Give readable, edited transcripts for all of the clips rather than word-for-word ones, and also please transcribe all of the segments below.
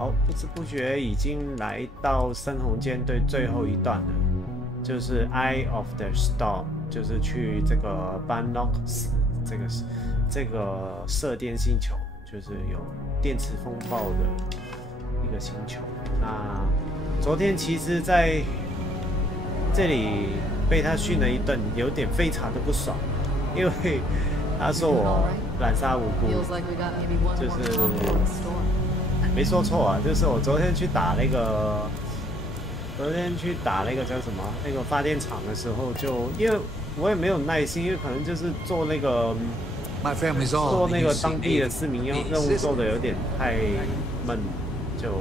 好，不知不觉已经来到深红舰队最后一段了，就是 Eye of the Storm， 就是去这个班诺斯这个射电星球，就是有电磁风暴的一个星球。那昨天其实在这里被他训了一顿，有点非常的不爽，因为他说我滥杀无辜，就是没说错啊，就是我昨天去打那个叫什么那个发电厂的时候，就因为我也没有耐心，因为可能就是做那个当地的市民任务做的有点太闷，就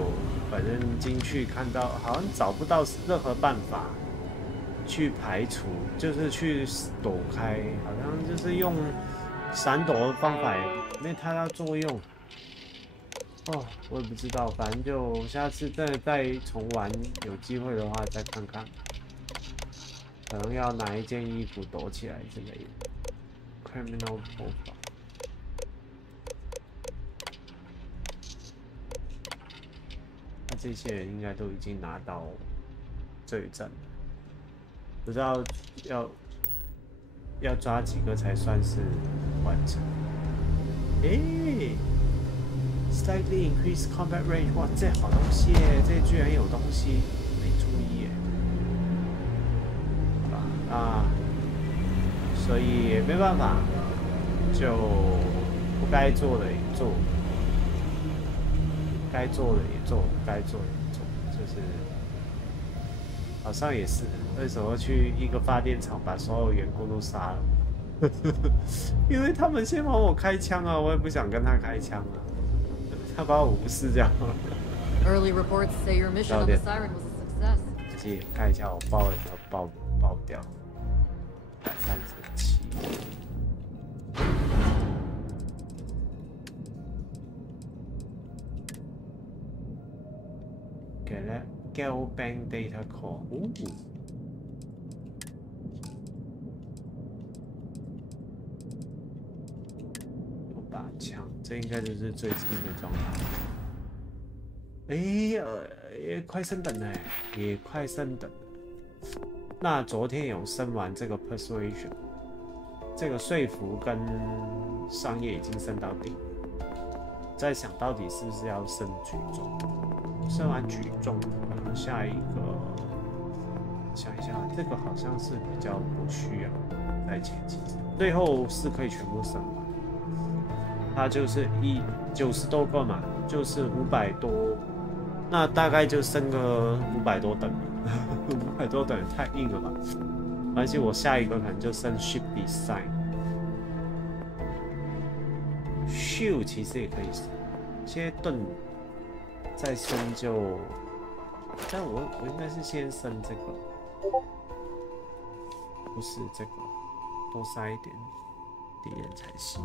反正进去看到好像找不到任何办法去排除，就是去躲开，好像就是用闪躲的方法没太大作用。哦，我也不知道，反正就下次真的再重玩，有机会的话再看看，可能要拿一件衣服躲起来之类的。Criminal profile。那这些人应该都已经拿到罪证了，不知道要抓几个才算是完成。Slightly increased combat range， 哇，这好东西耶！这居然有东西，没注意耶。好吧，啊，所以也没办法，就不该做的也做，该做的也做，不该做的也做，就是好像也是，为什么去一个发电厂把所有员工都杀了？因为他们先帮我开枪啊，我也不想跟他开枪啊。他把我无视掉了。Early reports say your mission on the Siren was a success. 自己看一下我爆有没有爆掉。137。给了 Galbank Data Core。有把枪。这应该就是最近的状态。也快升等了，也快升等了。那昨天有升完这个 persuasion， 这个说服跟商业已经升到顶。在想到底是不是要升举重？升完举重，下一个想一下，这个好像是比较不需要在前期，最后是可以全部升完。它就是90多个嘛，就是500多，那大概就升个500多等，500多等太硬了吧？没关系，我下一个可能就升 ship design。shield 其实也可以升，切盾再升就，但我应该是先升这个，不是这个，多杀一点敌人才行。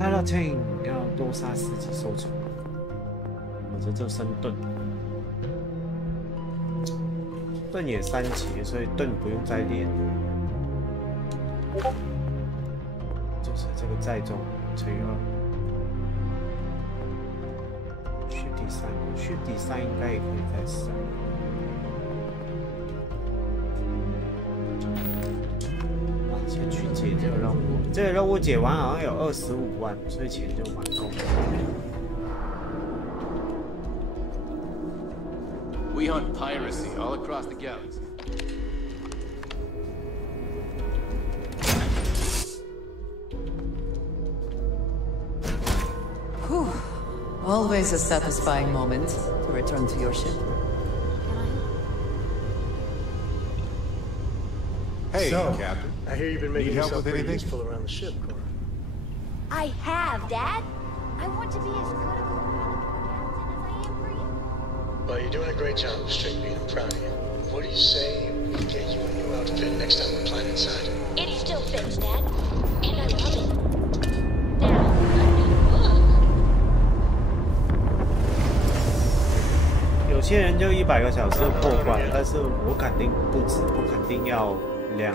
Piloting 要多杀10级受宠，或者就升盾，盾也3级，所以盾不用再练，就是这个载重乘以2。去第三应该也可以再升。先去解这个任务，这个任务解完好像有25万，所以钱就蛮够的。We hunt piracy all across the galaxy. Whew. Always a satisfying moment to return to your ship. Hey, So, Captain. I hear you've been making Need help yourself with pretty anything? useful around the ship, Cora. I have, Dad. I want to be as good of a pilot for Captain as I am for you. Well, you're doing a great job of straight being. I'm proud of you. What do you say we get you a new outfit next time we're flying inside? It still fits, Dad. And I love it. Now, a new look. 有些人就100个小时破关，但是我肯定不止，我肯定要2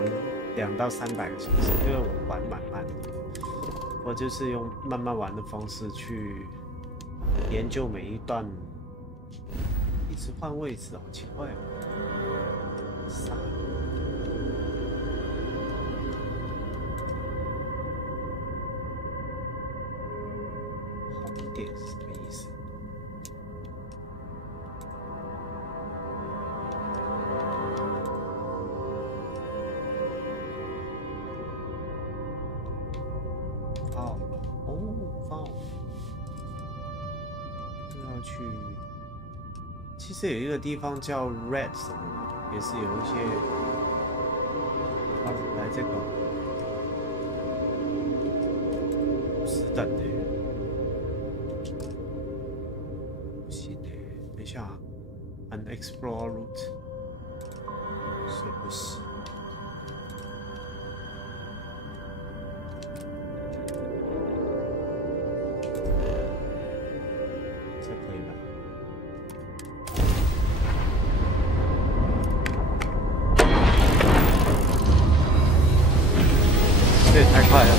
到300个小时，因为我玩蛮慢的。我就是用慢慢玩的方式去研究每一段。一直换位置，好奇怪哦。杀。红点是什么意思？哦，放。这要去。其实有一个地方叫 Red 什么的，也是有一些，来这个50等的，不行的，等一下 ，Unexplored route， 所以不行。这可以吧？这也太快了！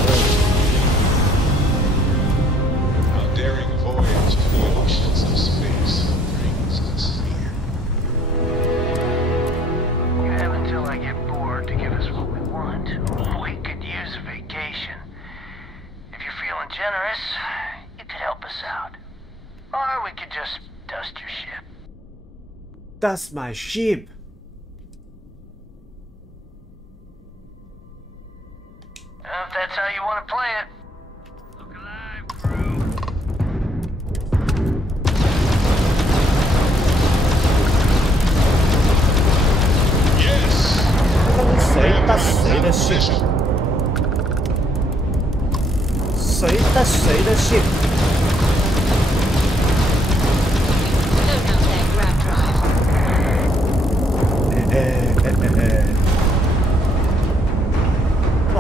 Our daring voyage to the oceans of space brings us here. You have until I get bored to give us what we want. We could use a vacation. If you're feeling generous, you could help us out. Or we could just dust your ship. That's my ship. If that's how you want to play it. Look alive, crew. Yes! 谁的谁的 ship？ 谁的谁的 ship？ 哦。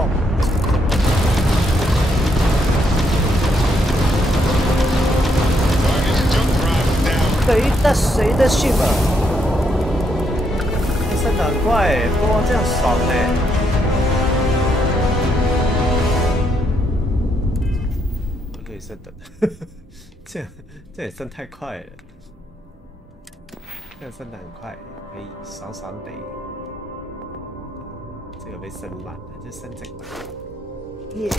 谁的谁的 ship？ 升得很快哎，哇，这样爽哎！我可以升等，这也升太快了，这个升得很快，可以爽爽的。这个被升满了，就升这个。耶！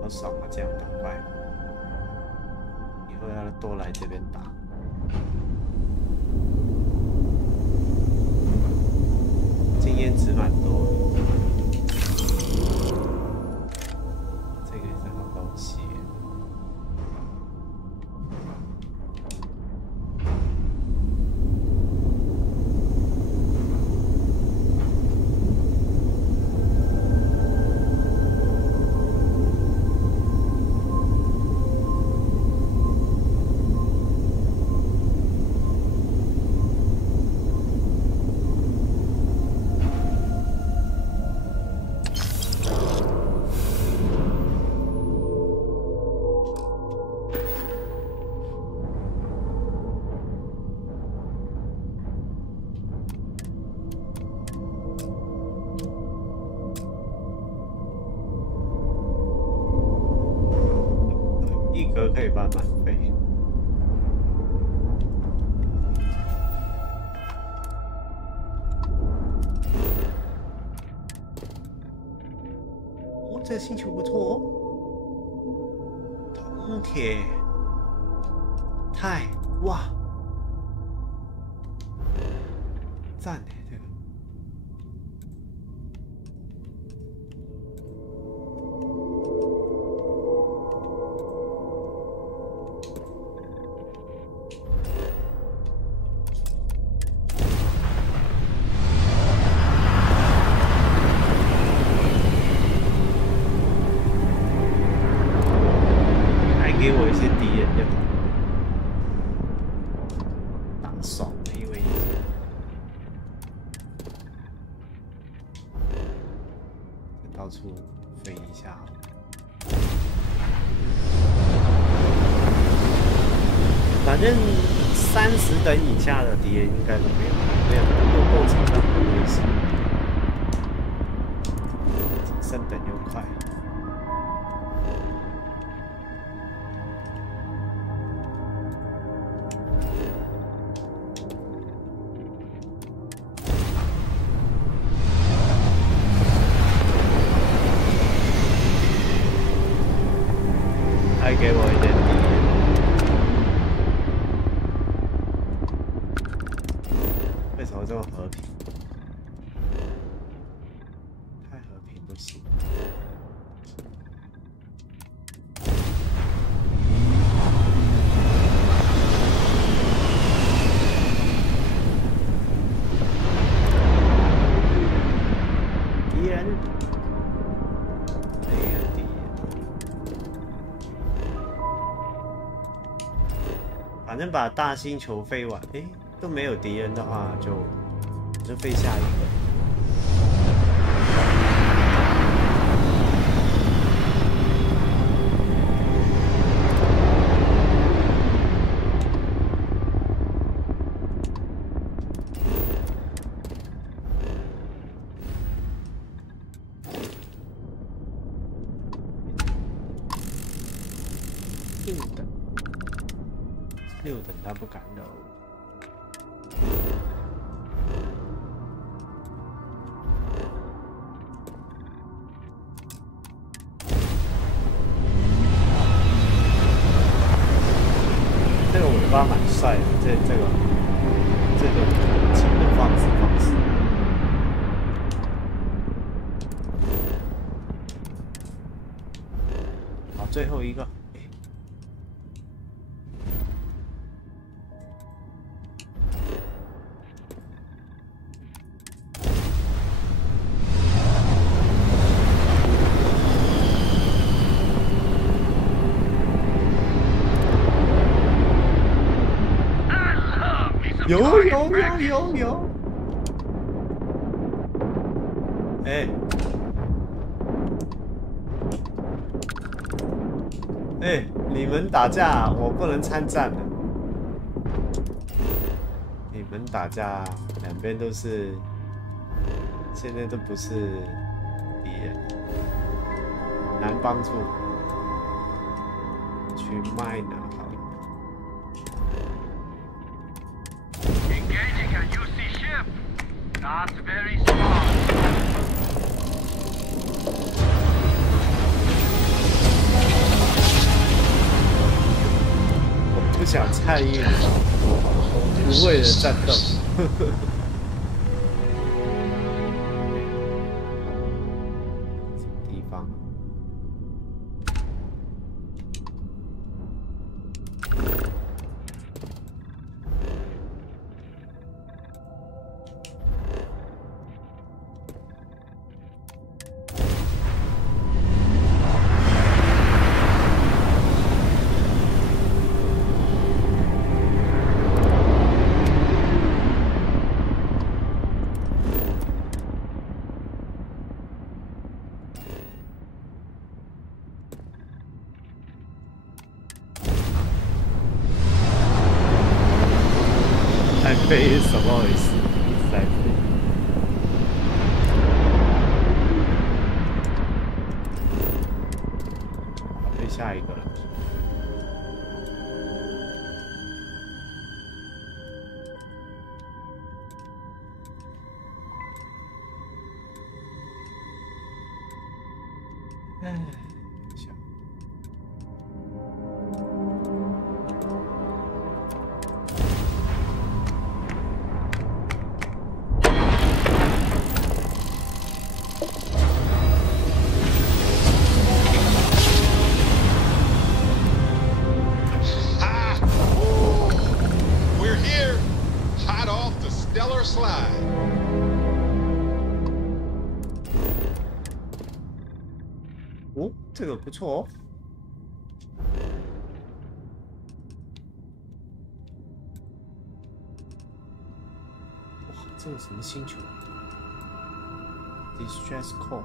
好爽啊！这样打怪，以后要多来这边打。经验值蛮多的，这个也是好东西。 可以办满费。哦，这个星球不错哦。OK， 太哇，赞耶这个。给我一些敌人就好，打爽了，因为到处飞一下好了。反正30等以下的敌人应该都没有构成任何威胁，3等又快。还给我一点敌人，为什么这么和平？太和平不行。敌人。反正把大星球飞完，都没有敌人的话就飞下一个。6等他不敢惹我。这个尾巴蛮帅的，这个骑的方式。好，最后一个。有！你们打架，我不能参战的。你们打架，两边都是，现在都不是敌人，难帮助。去卖呢，好了。Engaging a UC ship. Not very small. 不想参与无谓的战斗。地方。飞是什么回事？一直在飞。好，飞下一个了。哎，想。哦，这个不错哦。哇，这个什么星球 ？Distress Call。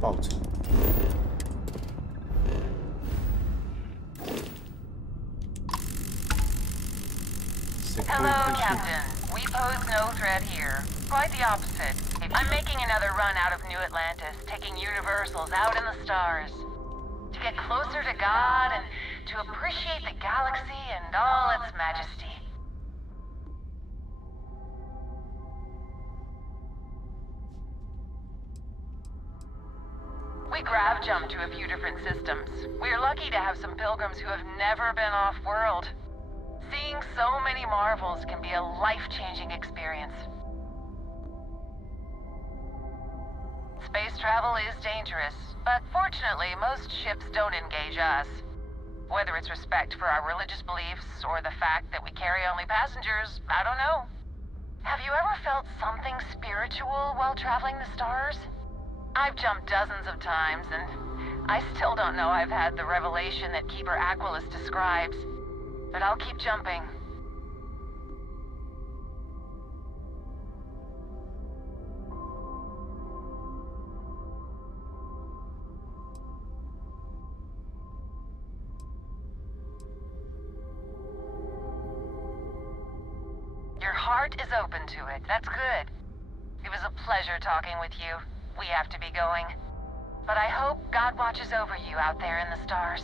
报仇。 Hello, Captain. We pose no threat here. Quite the opposite. I'm making another run out of New Atlantis, taking universals out in the stars. To get closer to God and to appreciate the galaxy and all its majesty. We grav jumped to a few different systems. We're lucky to have some pilgrims who have never been off-world. Seeing so many marvels can be a life-changing experience. Space travel is dangerous, but fortunately most ships don't engage us. Whether it's respect for our religious beliefs or the fact that we carry only passengers, I don't know. Have you ever felt something spiritual while traveling the stars? I've jumped dozens of times, and I still don't know I've had the revelation that Keeper Aquilus describes. But I'll keep jumping. Your heart is open to it. That's good. It was a pleasure talking with you. We have to be going. But I hope God watches over you out there in the stars.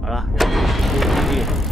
好了，要去地。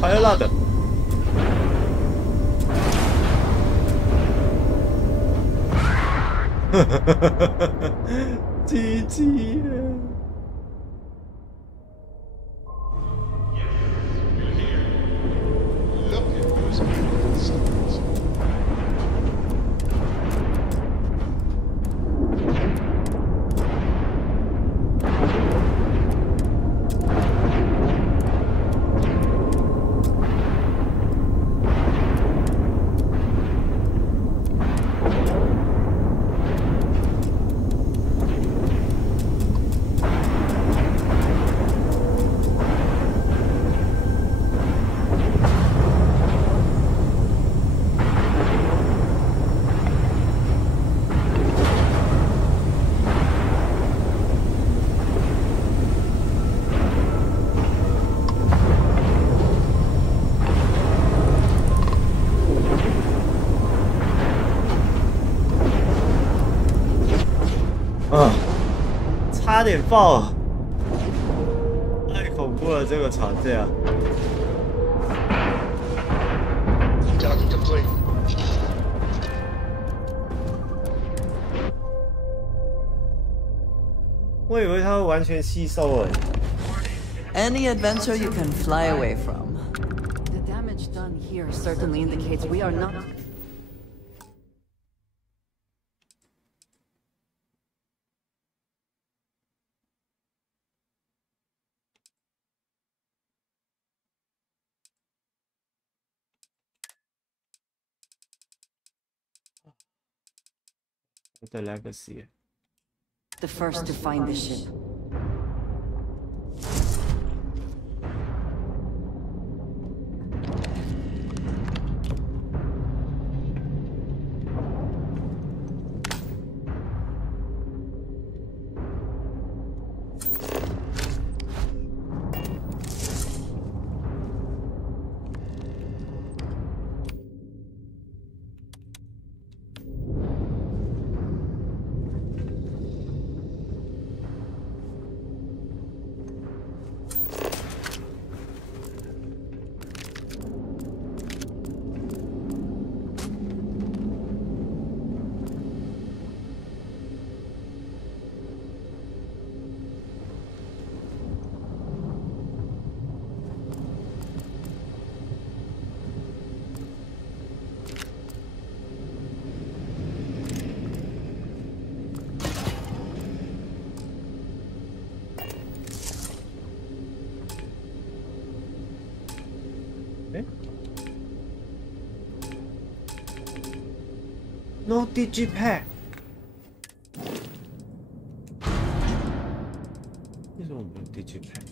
还要辣的。GG 了。差点爆了，太恐怖了！这个船这样。Docking complete. 我以为它会完全吸收诶。Any adventure you can fly away from. The damage done here certainly indicates we are not. The legacy. The first to find the ship. No digipad。为什么没有 digipad？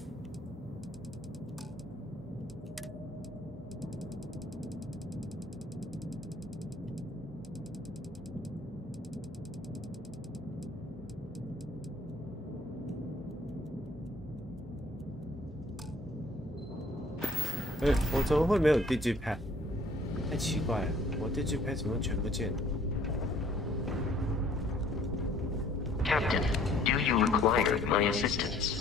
我怎么会没有 digipad？ 太奇怪了，我 digipad 怎么全不见了？ Captain, do you require my assistance?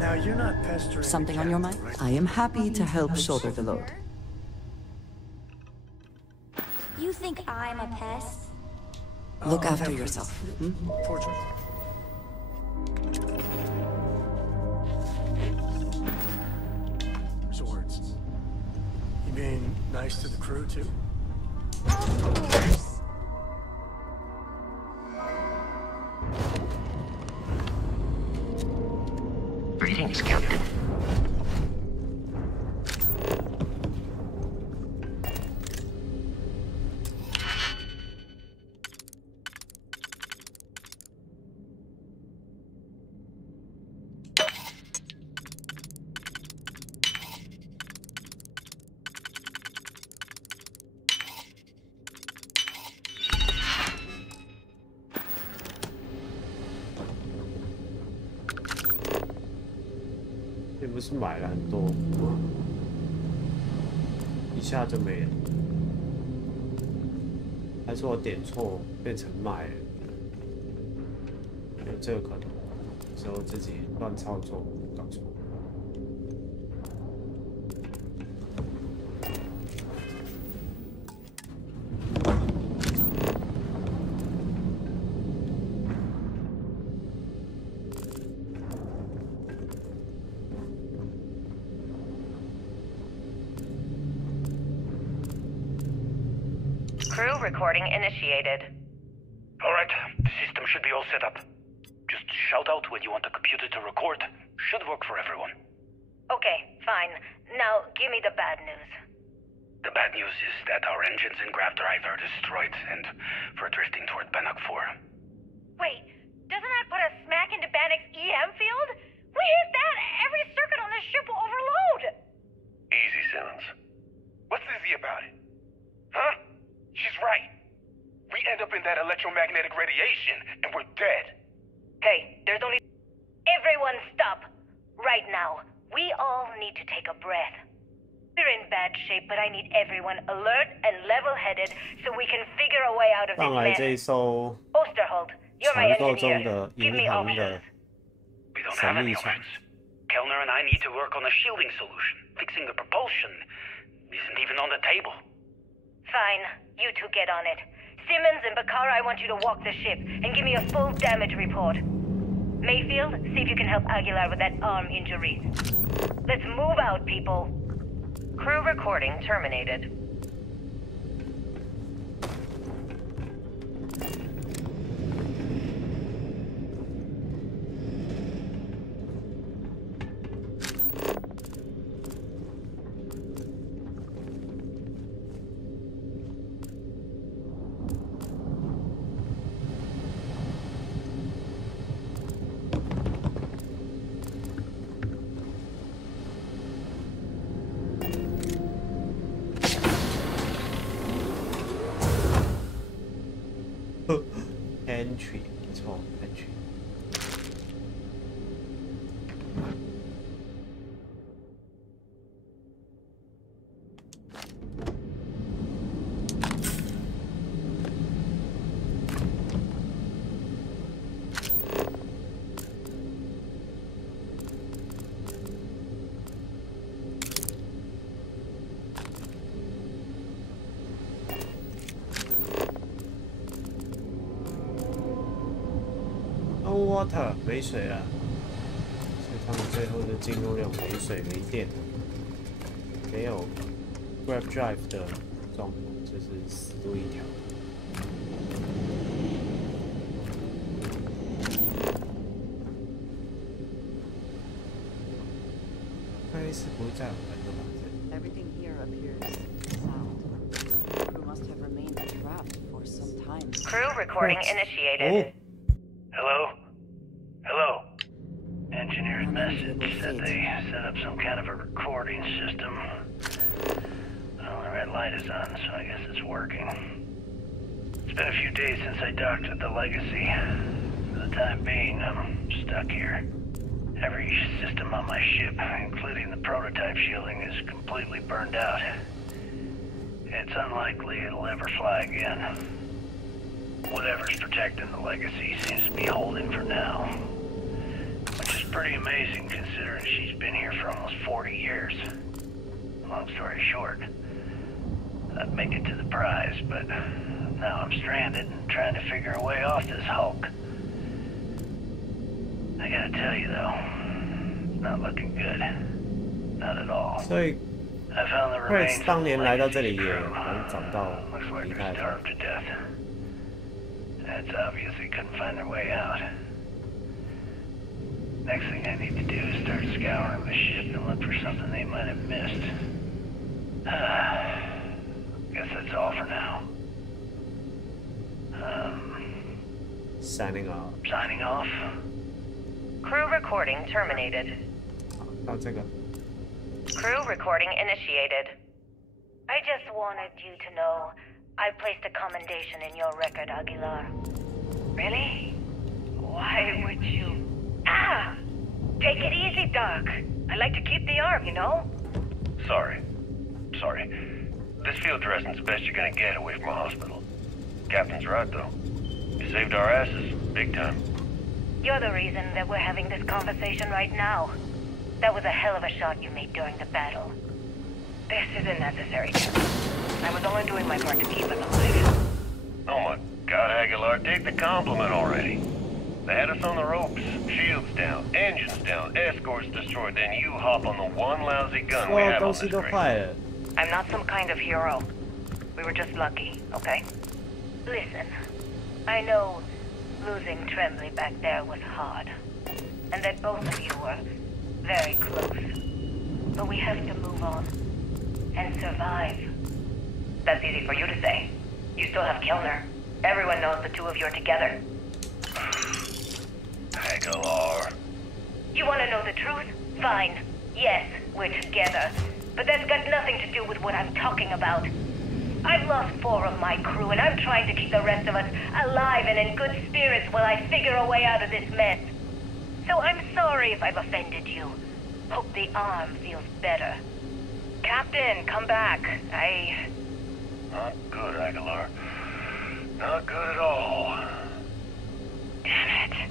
Now you're not pestering. Something on your mind? I am happy to help shoulder the load. You think I'm a pest? Look after yourself. Fortune. Swords. You being nice to the crew too? Of course. Greetings, Captain.也不是买了很多，一下就没了，还是我点错变成卖了？有这个可能，是我自己乱操作搞错。Crew recording initiated. Alright, the system should be all set up. Just shout out when you want the computer to record. Should work for everyone. Okay, fine. Now, give me the bad news. The bad news is that our engines and grav drive are destroyed, and we're drifting toward Bannock 4. Wait, doesn't that put us smack into Bannock's EM field? We hit that, every circuit on this ship will overload! Easy, Simmons. What's easy about it? Huh? She's right. We end up in that electromagnetic radiation, and we're dead. Hey, there's only... Everyone stop! Right now. We all need to take a breath. We're in bad shape, but I need everyone alert and level-headed so we can figure a way out of 上 this 来 mess. 这一艘 Osterhold, you're my 传说中 engineer. 的 Give 银 me 行 options. 的 We don't 神 have 秘 any 船。 options. Kellner and I need to work on a shielding solution. Fixing the propulsion isn't even on the table. Fine, you two get on it. Simmons and Bakara, I want you to walk the ship and give me a full damage report. Mayfield, see if you can help Aguilar with that arm injury. Let's move out, people. Crew recording terminated. Entry 没错 ，Entry。Water 没水了，所以他们最后就进入那种没水没电，没有 Grab Drive 的状况，就是死路一条。该是不会再有人了吧？ Everything here appears sound. The crew must have remained trapped for some time. Crew recording initiated. Hello? Hello? Engineer's message said they set up some kind of a recording system. Well, the red light is on, so I guess it's working. It's been a few days since I docked with the Legacy. For the time being, I'm stuck here. Every system on my ship, including the prototype shielding, is completely burned out. It's unlikely it'll ever fly again. Whatever's protecting the Legacy seems to be holding for now. Which is pretty amazing considering she's been here for almost 40 years. Long story short, I'd make it to the prize, but now I'm stranded and trying to figure a way off this hulk. I gotta tell you though, it's not looking good. Not at all. 所以 I found the Rex remains 当 of 年 the 来到这 Legacy 里也 crew. 能找到 Looks like 离 they're 开的。 starved to death. That's obviously couldn't find their way out. Next thing I need to do is start scouring the ship and look for something they might have missed. Guess that's all for now. Signing off。 Signing off. Crew recording terminated. 到这个。 Crew recording initiated. I just wanted you to know I placed a commendation in your record, Aguilar. Really? Why would you? Ah! Take it easy, Doc. I like to keep the arm, you know? Sorry. This field dressing's the best you're gonna get away from a hospital. Captain's right, though. You saved our asses, big time. You're the reason that we're having this conversation right now. That was a hell of a shot you made during the battle. This isn't necessary, Captain. I was only doing my part to keep us alive. Oh my God, Aguilar, take the compliment already. They had us on the ropes, shields down, engines down, escorts destroyed, then you hop on the one lousy gun we 所有 have 东 on 西 this 都 crate. 坏了。 I'm not some kind of hero. We were just lucky, okay? Listen, I know losing Tremblay back there was hard, and that both of you were very close. But we have to move on and survive. That's easy for you to say. You still have Kellner. Everyone knows the two of you are together. Aguilar. You want to know the truth? Fine. Yes, we're together. But that's got nothing to do with what I'm talking about. I've lost 4 of my crew, and I'm trying to keep the rest of us alive and in good spirits while I figure a way out of this mess. So I'm sorry if I've offended you. Hope the arm feels better. Captain, come back. Not good, Aguilar. Not good at all. Damn it.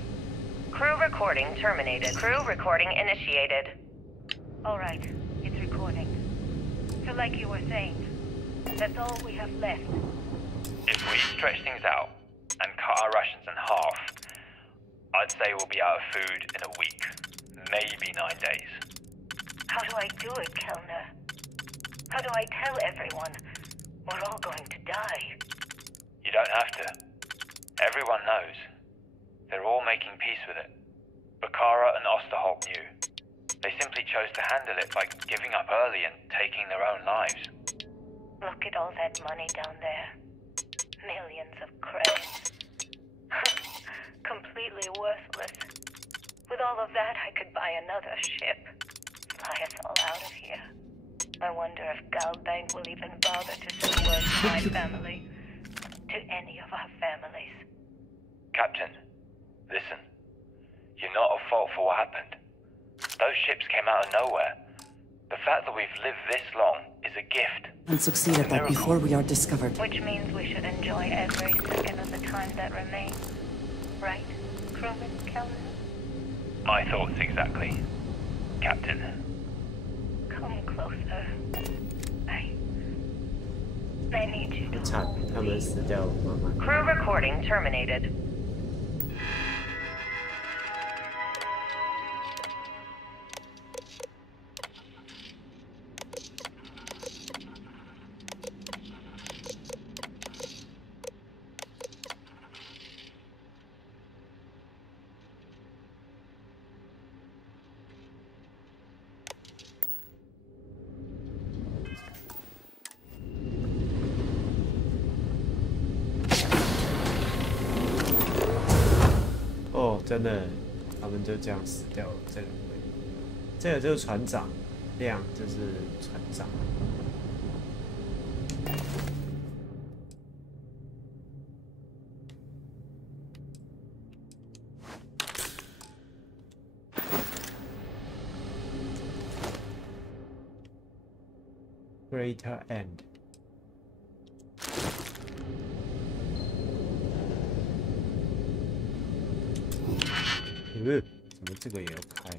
Crew recording terminated. Crew recording initiated. All right, it's recording. So like you were saying, that's all we have left. If we stretch things out and cut our rations in half, I'd say we'll be out of food in a week, maybe 9 days. How do I do it, Kellner? How do I tell everyone we're all going to die? You don't have to. Everyone knows. They're all making peace with it. Bakara and Osterholt knew. They simply chose to handle it by giving up early and taking their own lives. Look at all that money down there. Millions of credits. Completely worthless. With all of that, I could buy another ship. Fly us all out of here. I wonder if Galbank will even bother to send word to my family. To any of our families. Captain, listen. You're not at fault for what happened. Those ships came out of nowhere. The fact that we've lived this long is a gift. And succeed at that before we are discovered. Which means we should enjoy every second of the time that remains. Right, crewman Kellner? My thoughts exactly, Captain. Come closer. I need you to hold me. 他们死掉了，妈妈。 Crew recording terminated.哦，真的，他们就这样死掉了。这个就是船长，亮就是船长。Greater End。 怎么这个也要开？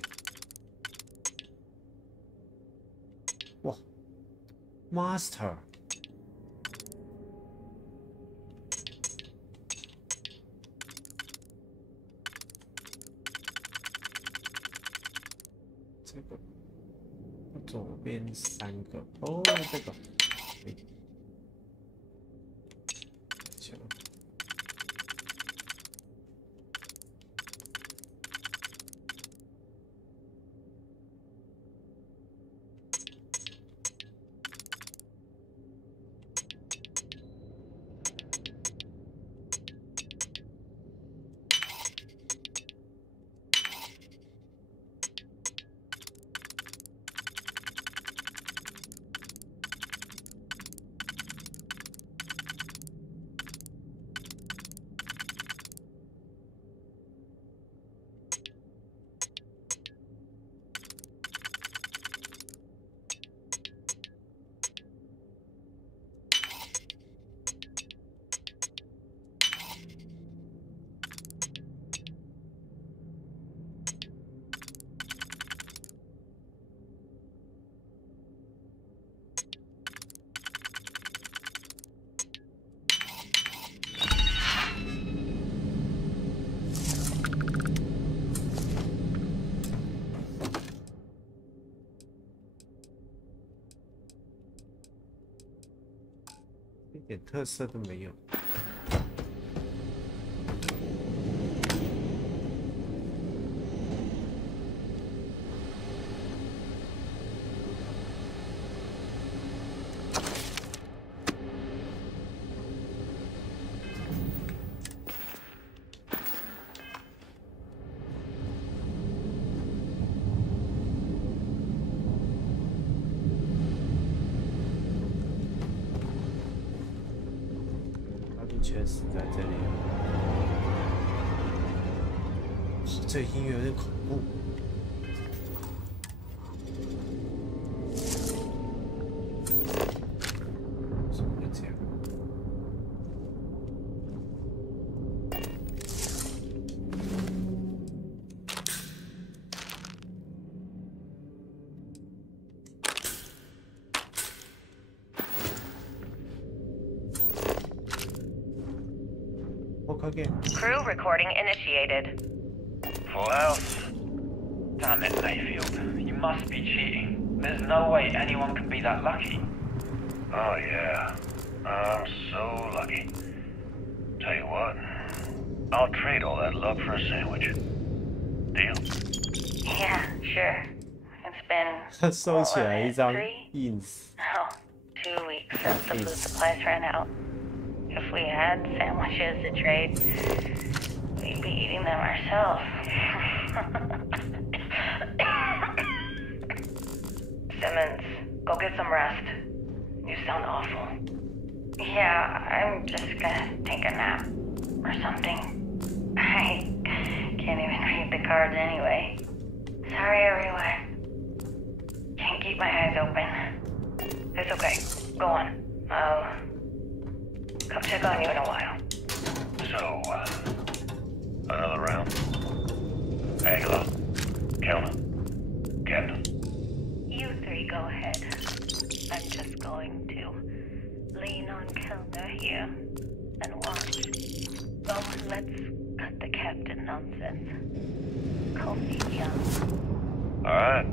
哇 ，Master， 这个左边3个，哦，这个，行。 一点特色都没有。全死在这里了。这音乐有点恐怖。怎么会这样？Crew recording initiated. Full house. Damn it, Mayfield. You must be cheating. There's no way anyone can be that lucky. Oh, yeah. I'm so lucky. Tell you what, I'll trade all that luck for a sandwich. Deal? Yeah, sure. It's been 他收起来一张 ins. Oh, 2 weeks since the food supplies ran out. If we had sandwiches to trade, we'd be eating them ourselves. Simmons, go get some rest. You sound awful. Yeah, I'm just gonna take a nap or something. I can't even read the cards anyway. Sorry, everyone. Can't keep my eyes open. It's okay. Go on. I'll come check on you in a while. So, another round. Aguilar, Kelner, Captain. You three go ahead. I'm just going to lean on Kellner here and watch. Oh, let's cut the captain nonsense. Call me Young. Alright.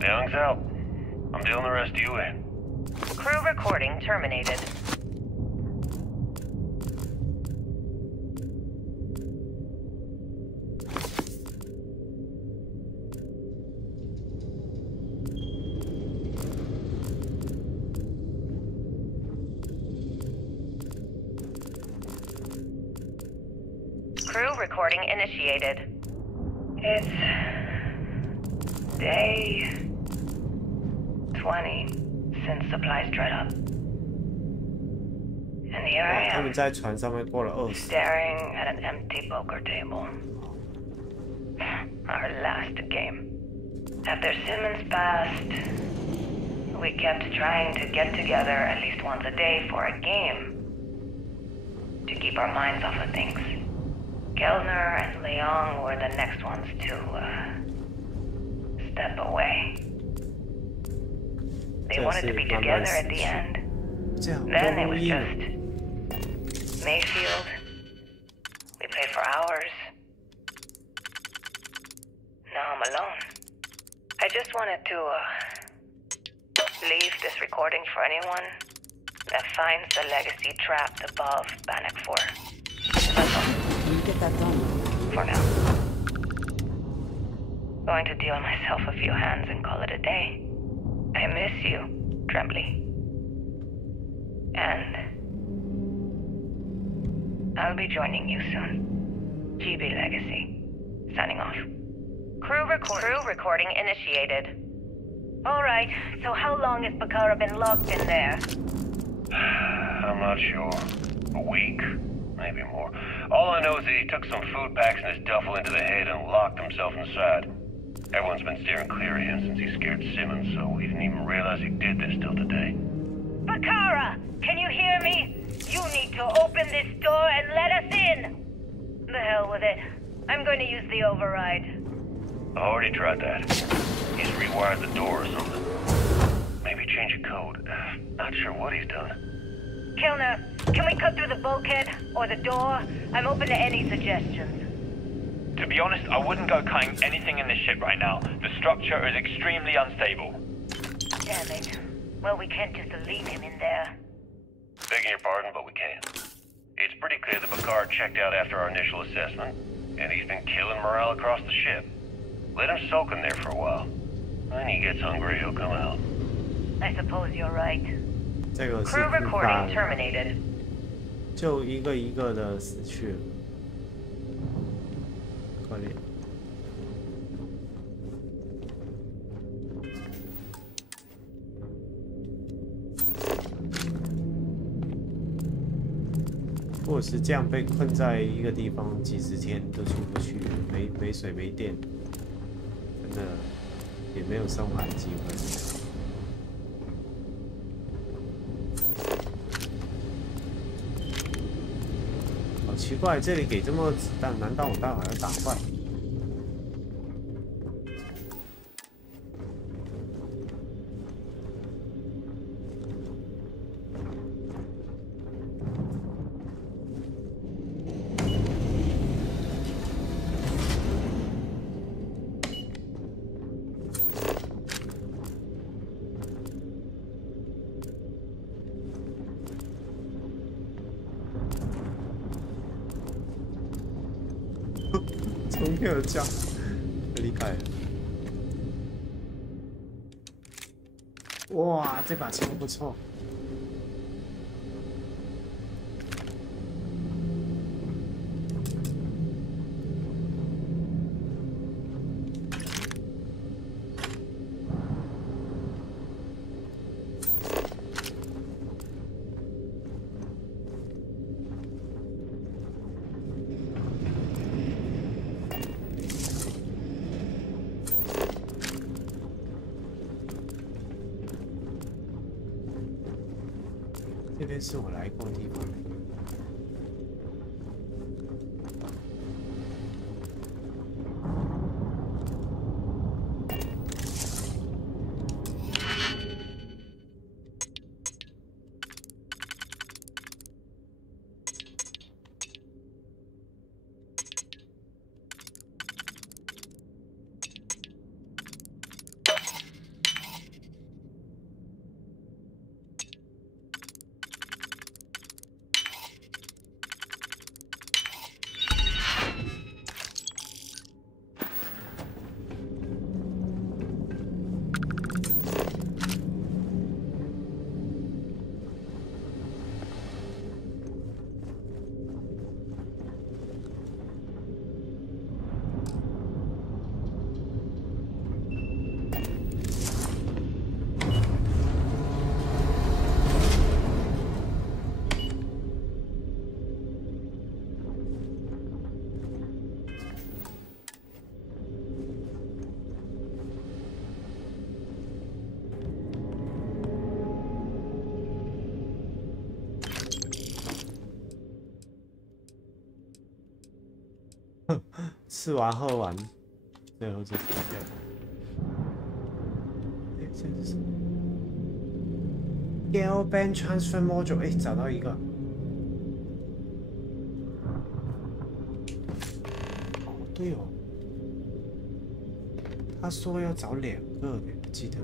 Young's out. I'm dealing the rest of you in. Crew recording terminated. Crew recording initiated. It's day 20 since supplies dried up. And here I 他 am, 们在船上面过了20。 staring at an empty poker table. Our last game. After Simmons passed, we kept trying to get together at least once a day for a game. To keep our minds off of things. Kellner and Leong were the next ones to step away. They wanted to be together at the end. Then it was just Mayfield. We played for hours. Now I'm alone. I just wanted to leave this recording for anyone that finds the legacy trapped above Bannock 4. That's all. Can you get that done? For now. Going to deal myself a few hands and call it a day. I miss you, Trembly. And I'll be joining you soon. GB Legacy. Signing off. Crew recording initiated. Alright, so how long has Bakara been locked in there? I'm not sure. A week? Maybe more. All I know is that he took some food packs in his duffel into the head and locked himself inside. Everyone's been steering clear of him since he scared Simmons, so we didn't even realize he did this till today. Bakara! Can you hear me? You need to open this door and let us in! The hell with it. I'm going to use the override. I already tried that. He's rewired the door or something. Maybe change a code. Not sure what he's done. Kellner, can we cut through the bulkhead or the door? I'm open to any suggestions. To be honest, I wouldn't go cutting anything in this ship right now. The structure is extremely unstable. Damn it. Well, we can't just leave him in there. Begging your pardon, but we can. It's pretty clear that Picard checked out after our initial assessment, and he's been killing morale across the ship. Let him soak in there for a while. When he gets hungry, he'll come out. I suppose you're right. 这个是 Crew 不 recording 怕 terminated. 就一个一个的死去了，可怜。或者是这样被困在一个地方几十天都出不去，没水没电，真的也没有生还机会。好奇怪，这里给这么多子弹，难道我待会儿要打怪？从天而降，太厉害了！哇，这把枪不错。这边是我来过的地方。吃完喝完，最后就死掉了。哎，这是什么 ？Gale Band Transfer Module， 哎，找到一个。哦，对哦，他说要找2个的，记得。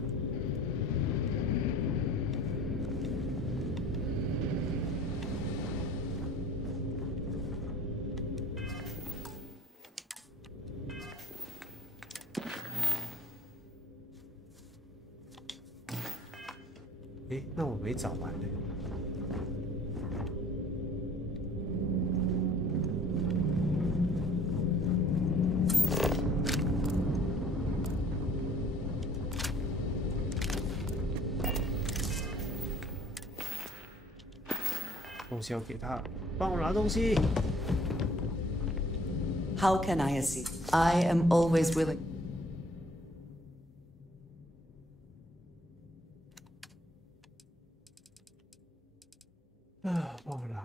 哎，那我没找完呢。东西要给他，帮我拿东西。How can I assist? I am always willing. 啊，帮我拿。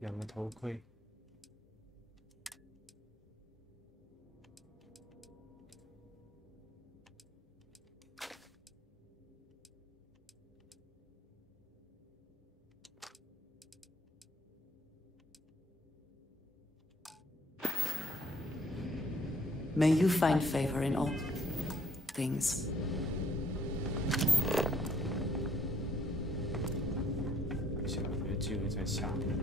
2个头盔。May you find favor in all things. 小学机会在下面。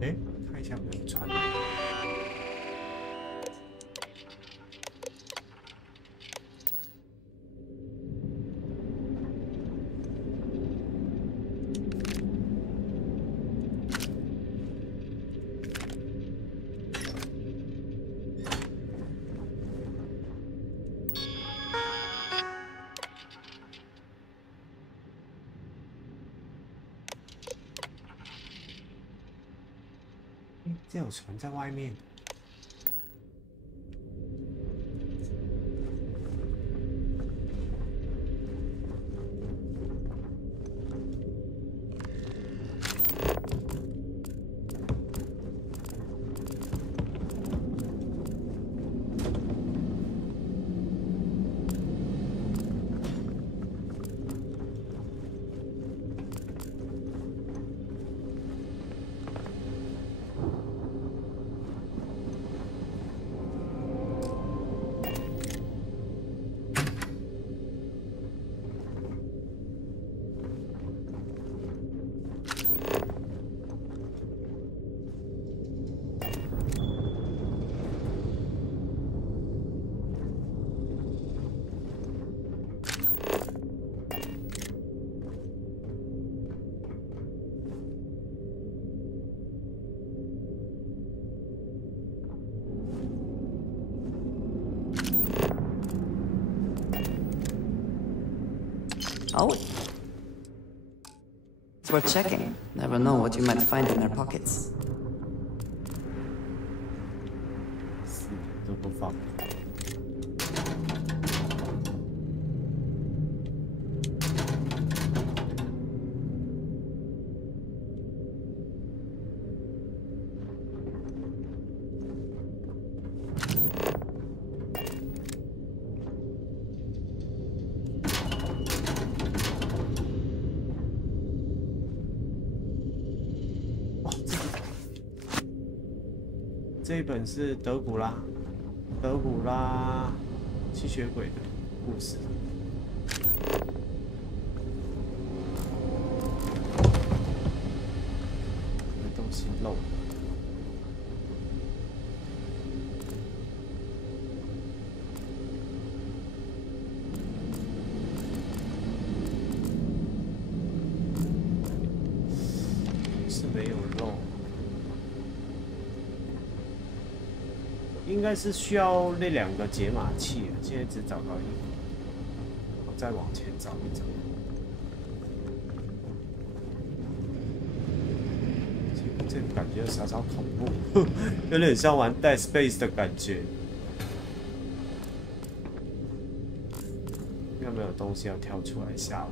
哎，看一下有没有船。这有船在外面。Oh. It's worth checking. Never know what you might find in their pockets. 都不放。这一本是德古拉吸血鬼的故事。有东西漏了。是没有漏。 应该是需要那2个解码器，现在只找到1个，我再往前找一找。这个感觉稍稍恐怖，有点像玩 Dead Space 的感觉。有没有东西要跳出来吓我？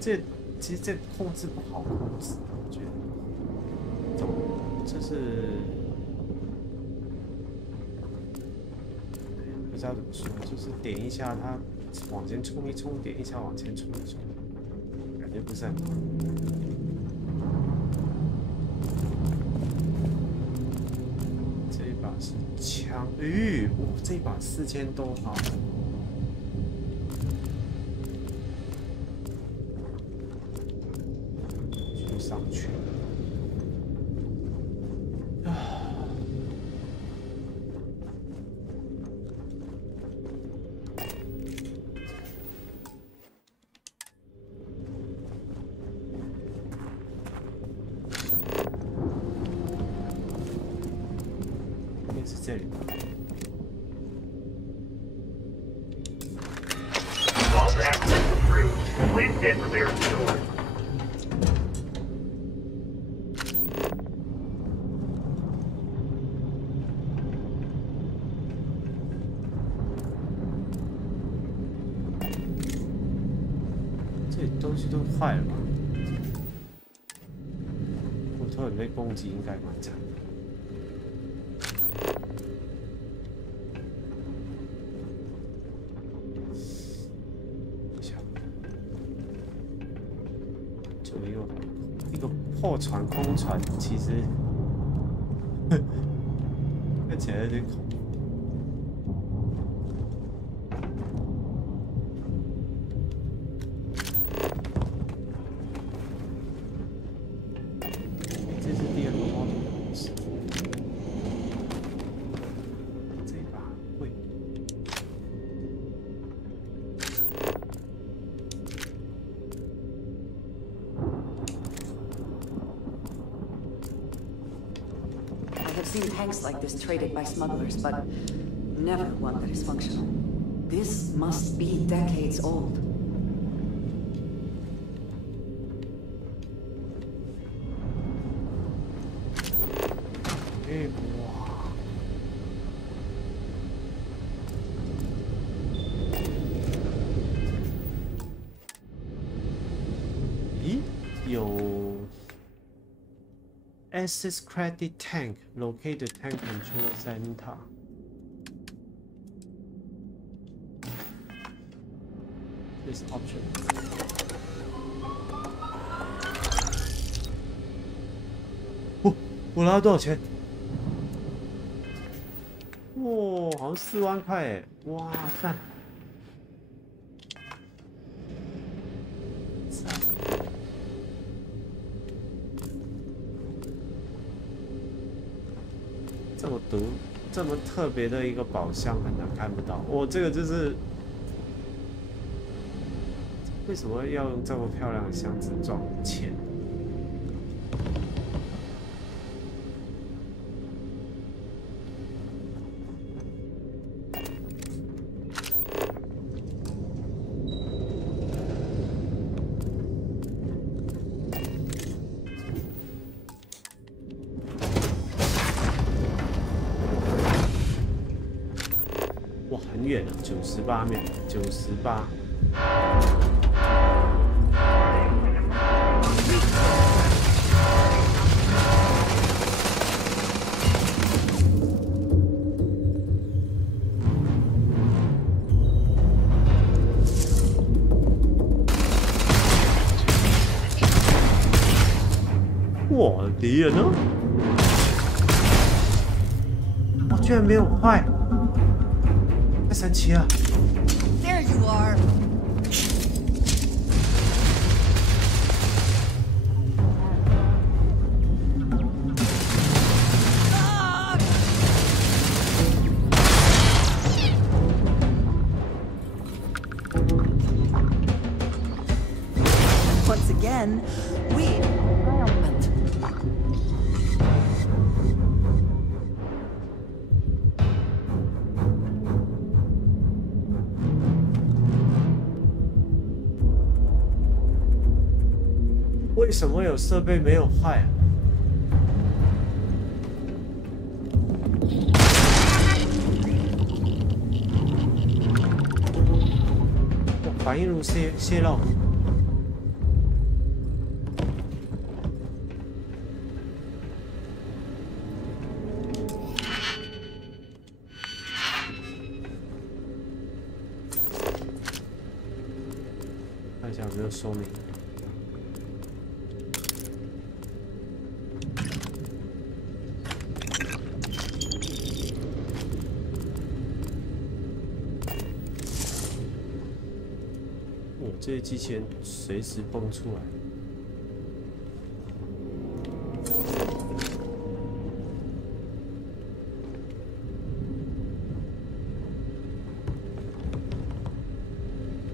其实这控制不好控制，我觉得。 就是不知道怎么说，就是点一下它往前冲一冲，点一下往前冲一冲，感觉不是很好。这一把是枪，哇，这一把4000多好。去上去。 这里。这里东西都坏了吧？我突然被攻击，应该蛮惨的。 破船、空船其实看起来有点恐怖。seen tanks like this traded by smugglers, but never one that is functional. This must be decades old. Access credit tank, locate the tank control center. This option. 哦，我拿到多少钱？哇，好像4万块哎！哇赞！这么特别的一个宝箱很难看不到。我这个就是为什么要用这么漂亮的箱子装钱？远了，98秒，98。哇，敌人呢？我居然没有坏！ 太神奇了 ！There you are. Once again, we triumphant. 为什么有设备没有坏啊？反应炉泄漏。看一下有没有说明。 这些机器人随时蹦出来。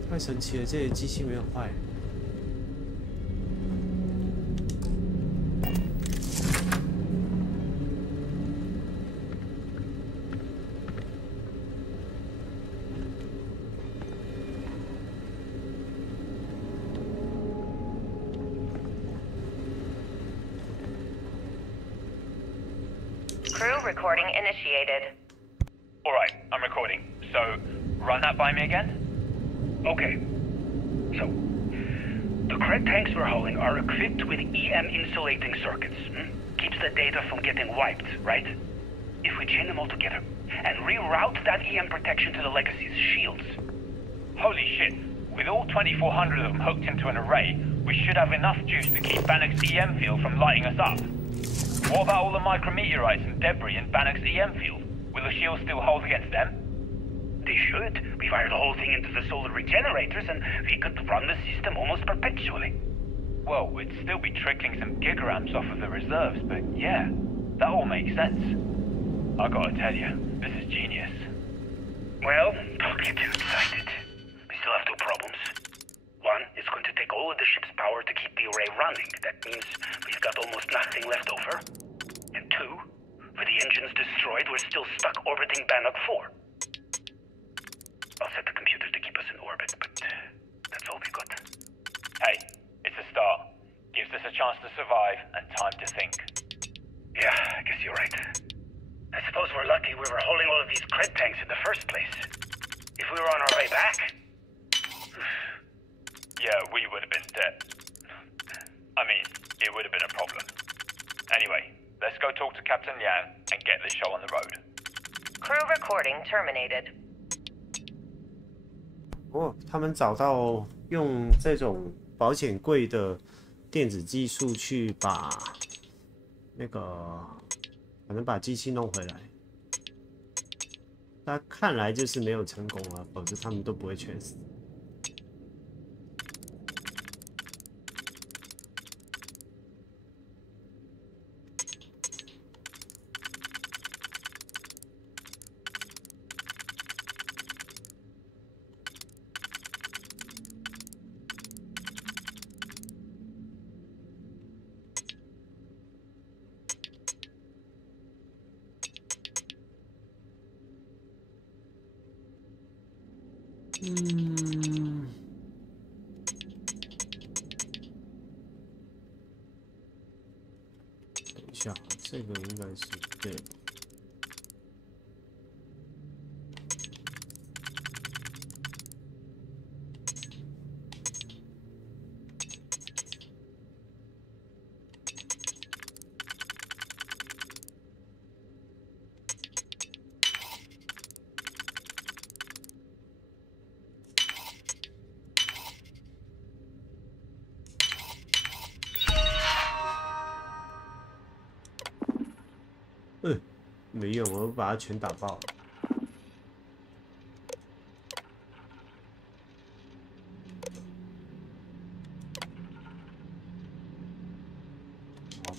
太神奇了，这些机器没有坏。 Recording initiated. Alright, I'm recording. So, run that by me again? Okay. So, the cred tanks we're hauling are equipped with EM insulating circuits. Keeps the data from getting wiped, right? If we chain them all together and reroute that EM protection to the Legacy's shields. Holy shit. With all 2,400 of them hooked into an array, we should have enough juice to keep Bannock's EM field from lighting us up. What about all the micrometeorites and debris in Bannock's EM field? Will the shield still hold against them? They should. We fire the whole thing into the solar regenerators and we could run the system almost perpetually. Well, we'd still be trickling some gigaramps off of the reserves, but yeah, that all makes sense. I gotta tell you, this is genius. Well, don't get too excited. We still have two problems. One, it's going to take all of the ship's power to keep the array running. That means we've got almost nothing left over. And two, for the engine chance to survive and time to think. Yeah, I guess you're right. I suppose we're lucky we were holding all of these cred tanks in the first place. If we were on our way back... Yeah, we would have been dead. I mean, it would have been a problem. Anyway, let's go talk to Captain Yang and get this show on the road. Crew recording terminated. 哦，他们找到用这种保险柜的电子技术去把那个，反正把机器弄回来。那看来就是没有成功了，否则他们都不会全死。等一下，这个应该是对的。没用，我把它全打爆了。好，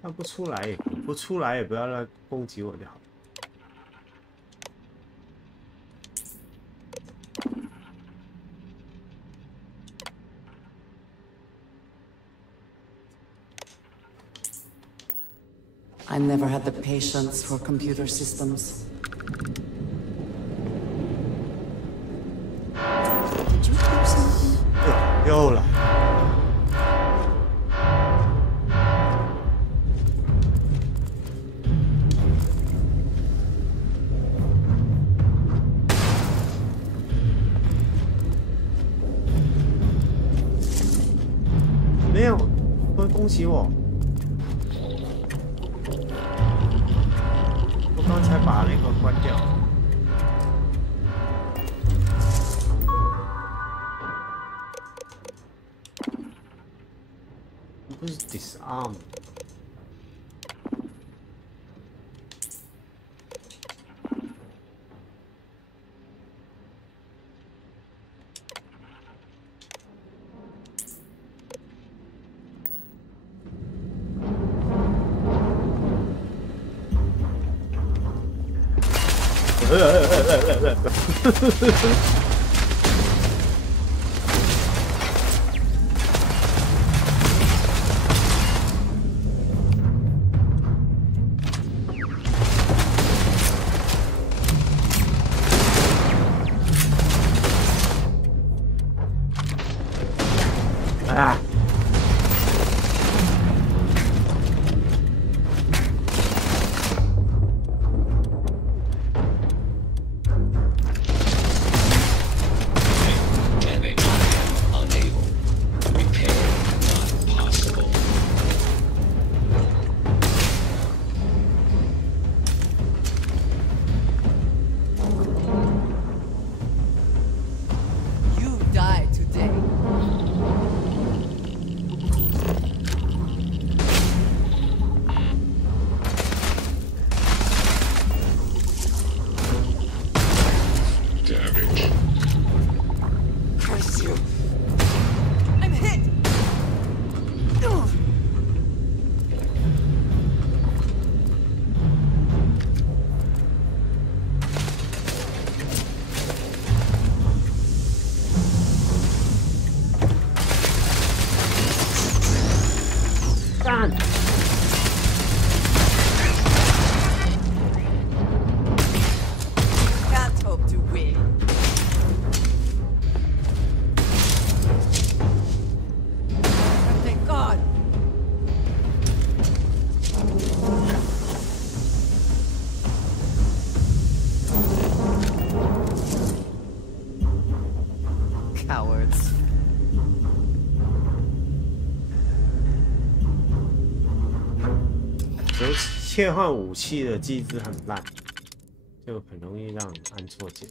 他不出来，不出来也不要来攻击我就好。 I never had the patience for computer systems. Did you do something? 又来。没有，不会攻击我。 刚才把那个关掉。不是 disarm。啊！ You die today. Cowards. 就切换武器的机制很烂，就很容易让人按错键。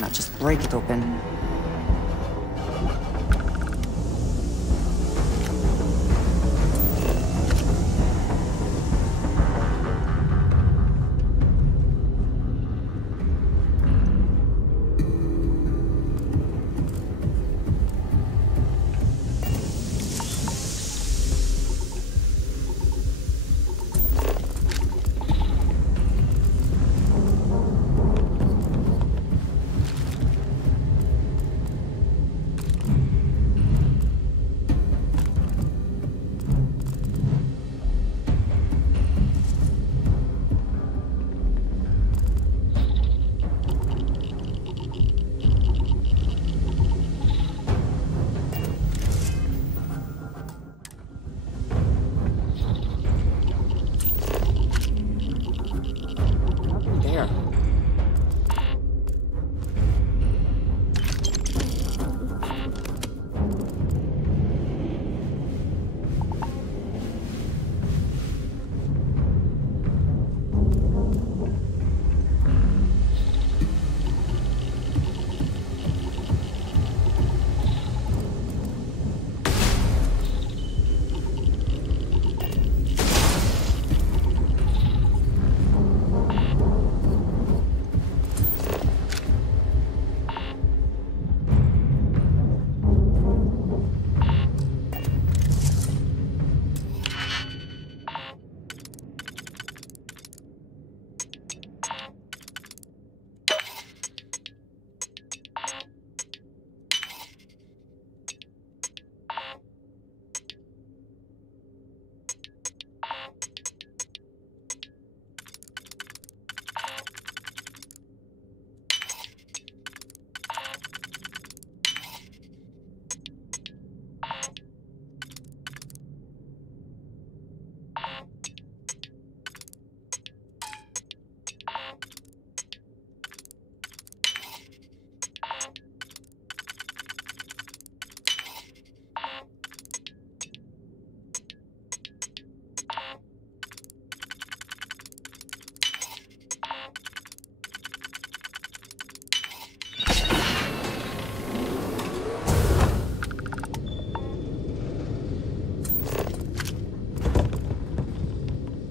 Not just break it open.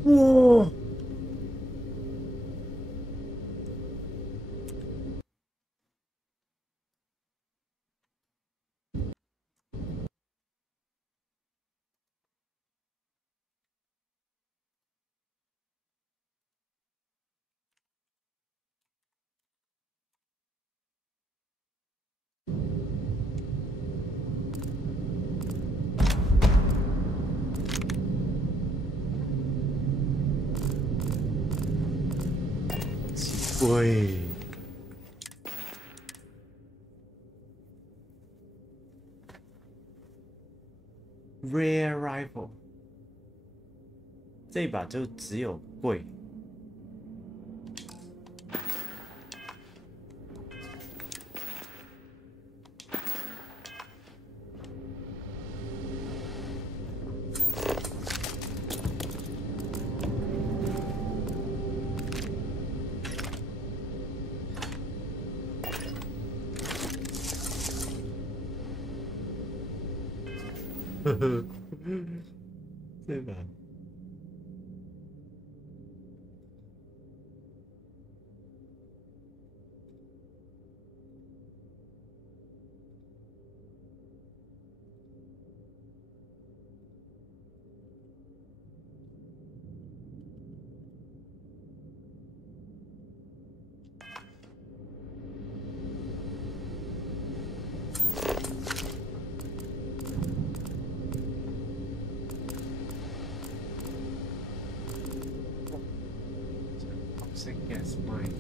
哇！喂。Rare Rifle， 这一把就只有贵。呵呵，这个。Yes, mine.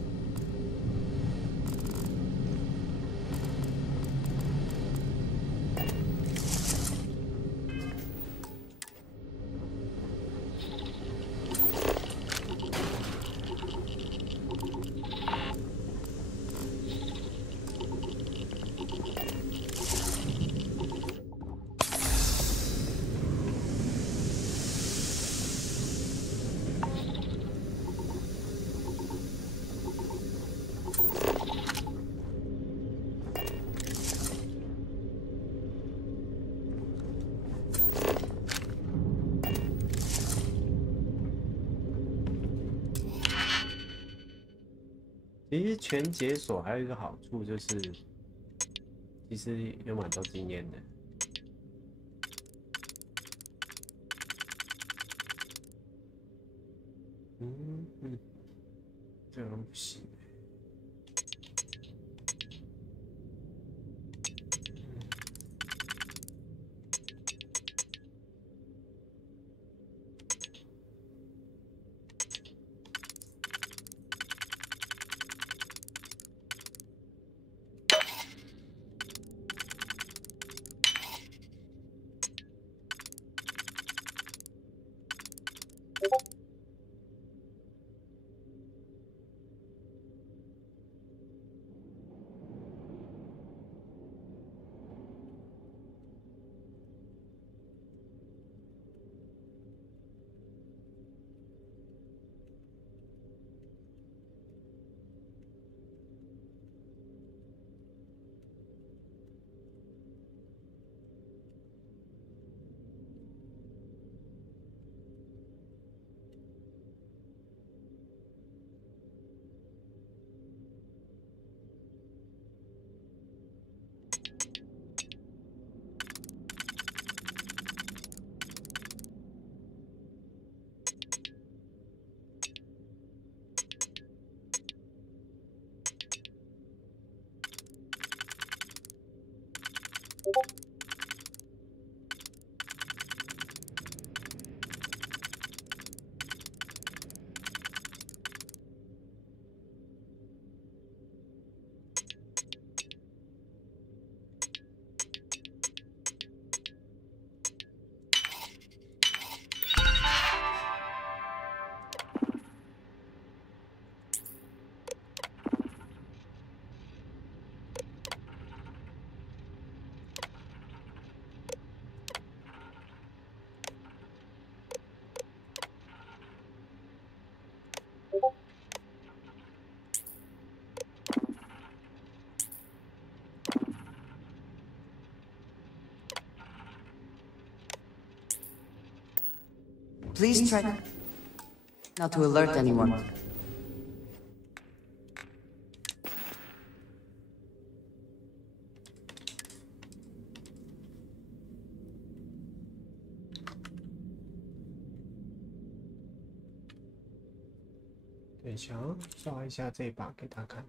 其实全解锁还有一个好处就是，其实有蛮多经验的。这样不行。Please try not to alert anyone. “对，想刷一下这一把给他看。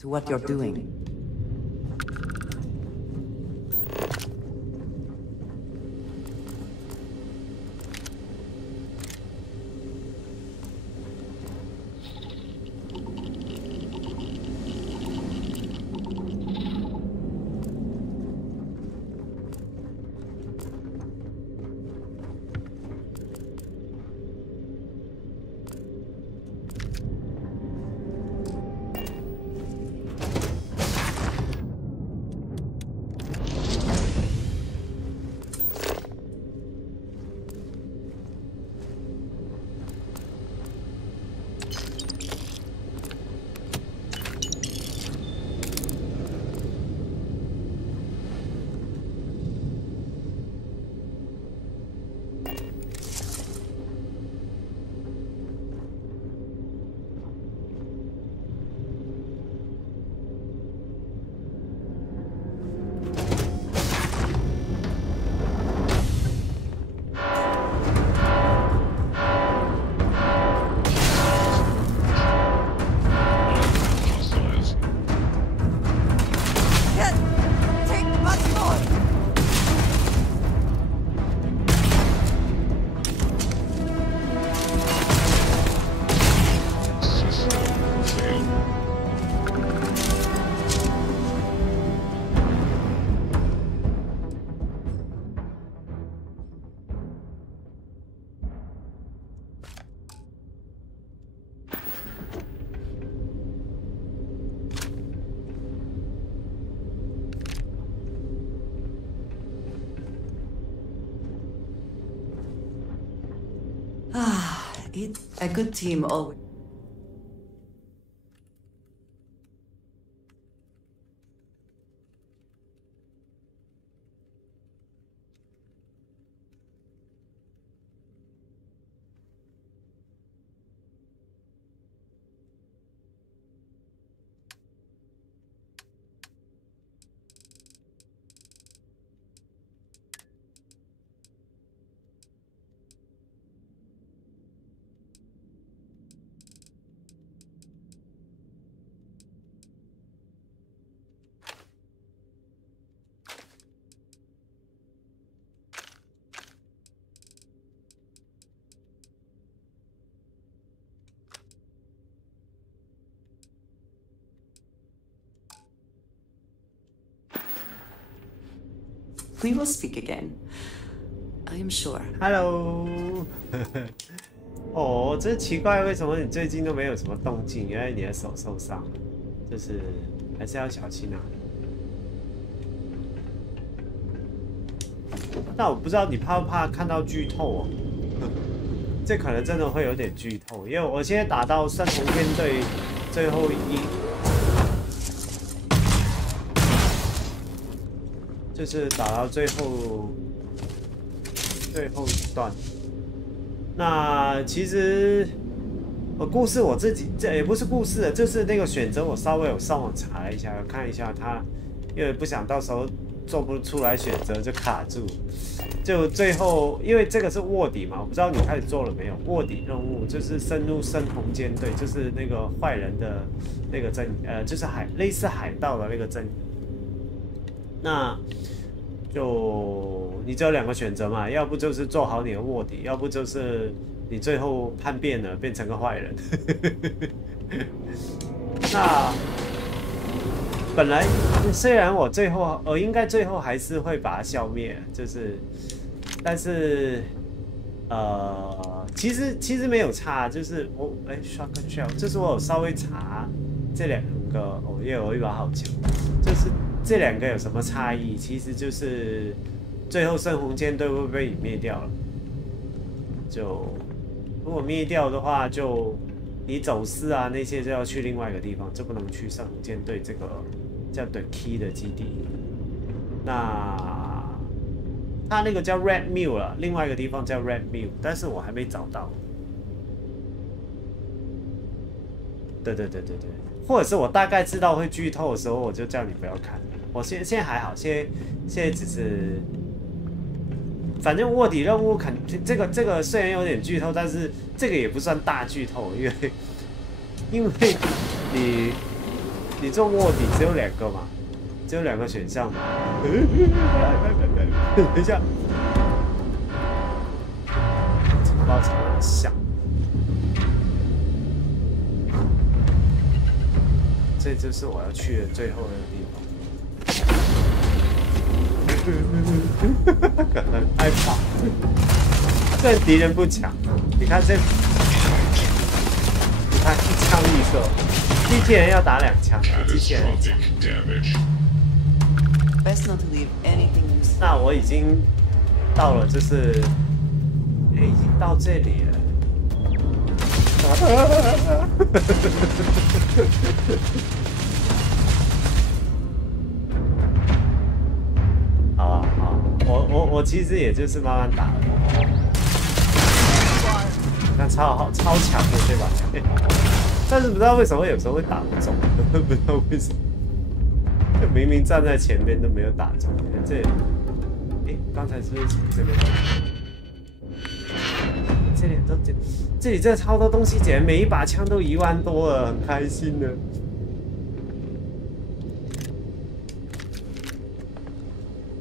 to what you're doing. A good team always. We will speak again. I am sure. Hello 哦，真奇怪，为什么你最近都没有什么动静？原来你的手受伤了，就是还是要小心啊。那我不知道你怕不怕看到剧透哦？这可能真的会有点剧透，因为我现在打到深红舰队最后就是打到最后一段。那其实故事我自己这也不是故事的，就是那个选择我稍微有上网查了一下，看一下它，因为不想到时候做不出来选择就卡住。就最后因为这个是卧底嘛，我不知道你开始做了没有？卧底任务就是深入深红舰队，就是那个坏人的那个阵，就是类似海盗的那个阵营。那就你只有2个选择嘛，要不就是做好你的卧底，要不就是你最后叛变了，变成个坏人。那本来虽然我应该最后还是会把它消灭，就是，但是其实没有差，就是我shotgun shell， 就是我有稍微查这2个，因为我一把好强，就是这2个有什么差异？其实就是最后深红舰队会不会被你灭掉了？就如果灭掉的话，就你走私啊那些就要去另外一个地方，就不能去深红舰队这个叫 The Key 的基地。那它那个叫 Red Mill 了，另外一个地方叫 Red Mill， 但是我还没找到。对，或者是我大概知道会剧透的时候，我就叫你不要看。我现在还好，现在只是，反正卧底任务这个虽然有点剧透，但是这个也不算大剧透，因为你你做卧底只有2个嘛，只有2个选项嘛。等一下，情报超像。这就是我要去的最后的地方。可能害怕，这敌人不强。你看这，你看1枪1个，机器人要打2枪，机器人1枪。那我已经到了，就是，已经到这里了。好啊，好，我其实也就是慢慢打的。那超强的这把枪，但是不知道为什么有时候会打不中，不知道为什么。就明明站在前面都没有打中，这里，刚才是不是从这边？这里真的超多东西捡，每一把枪都1万多了，很开心的。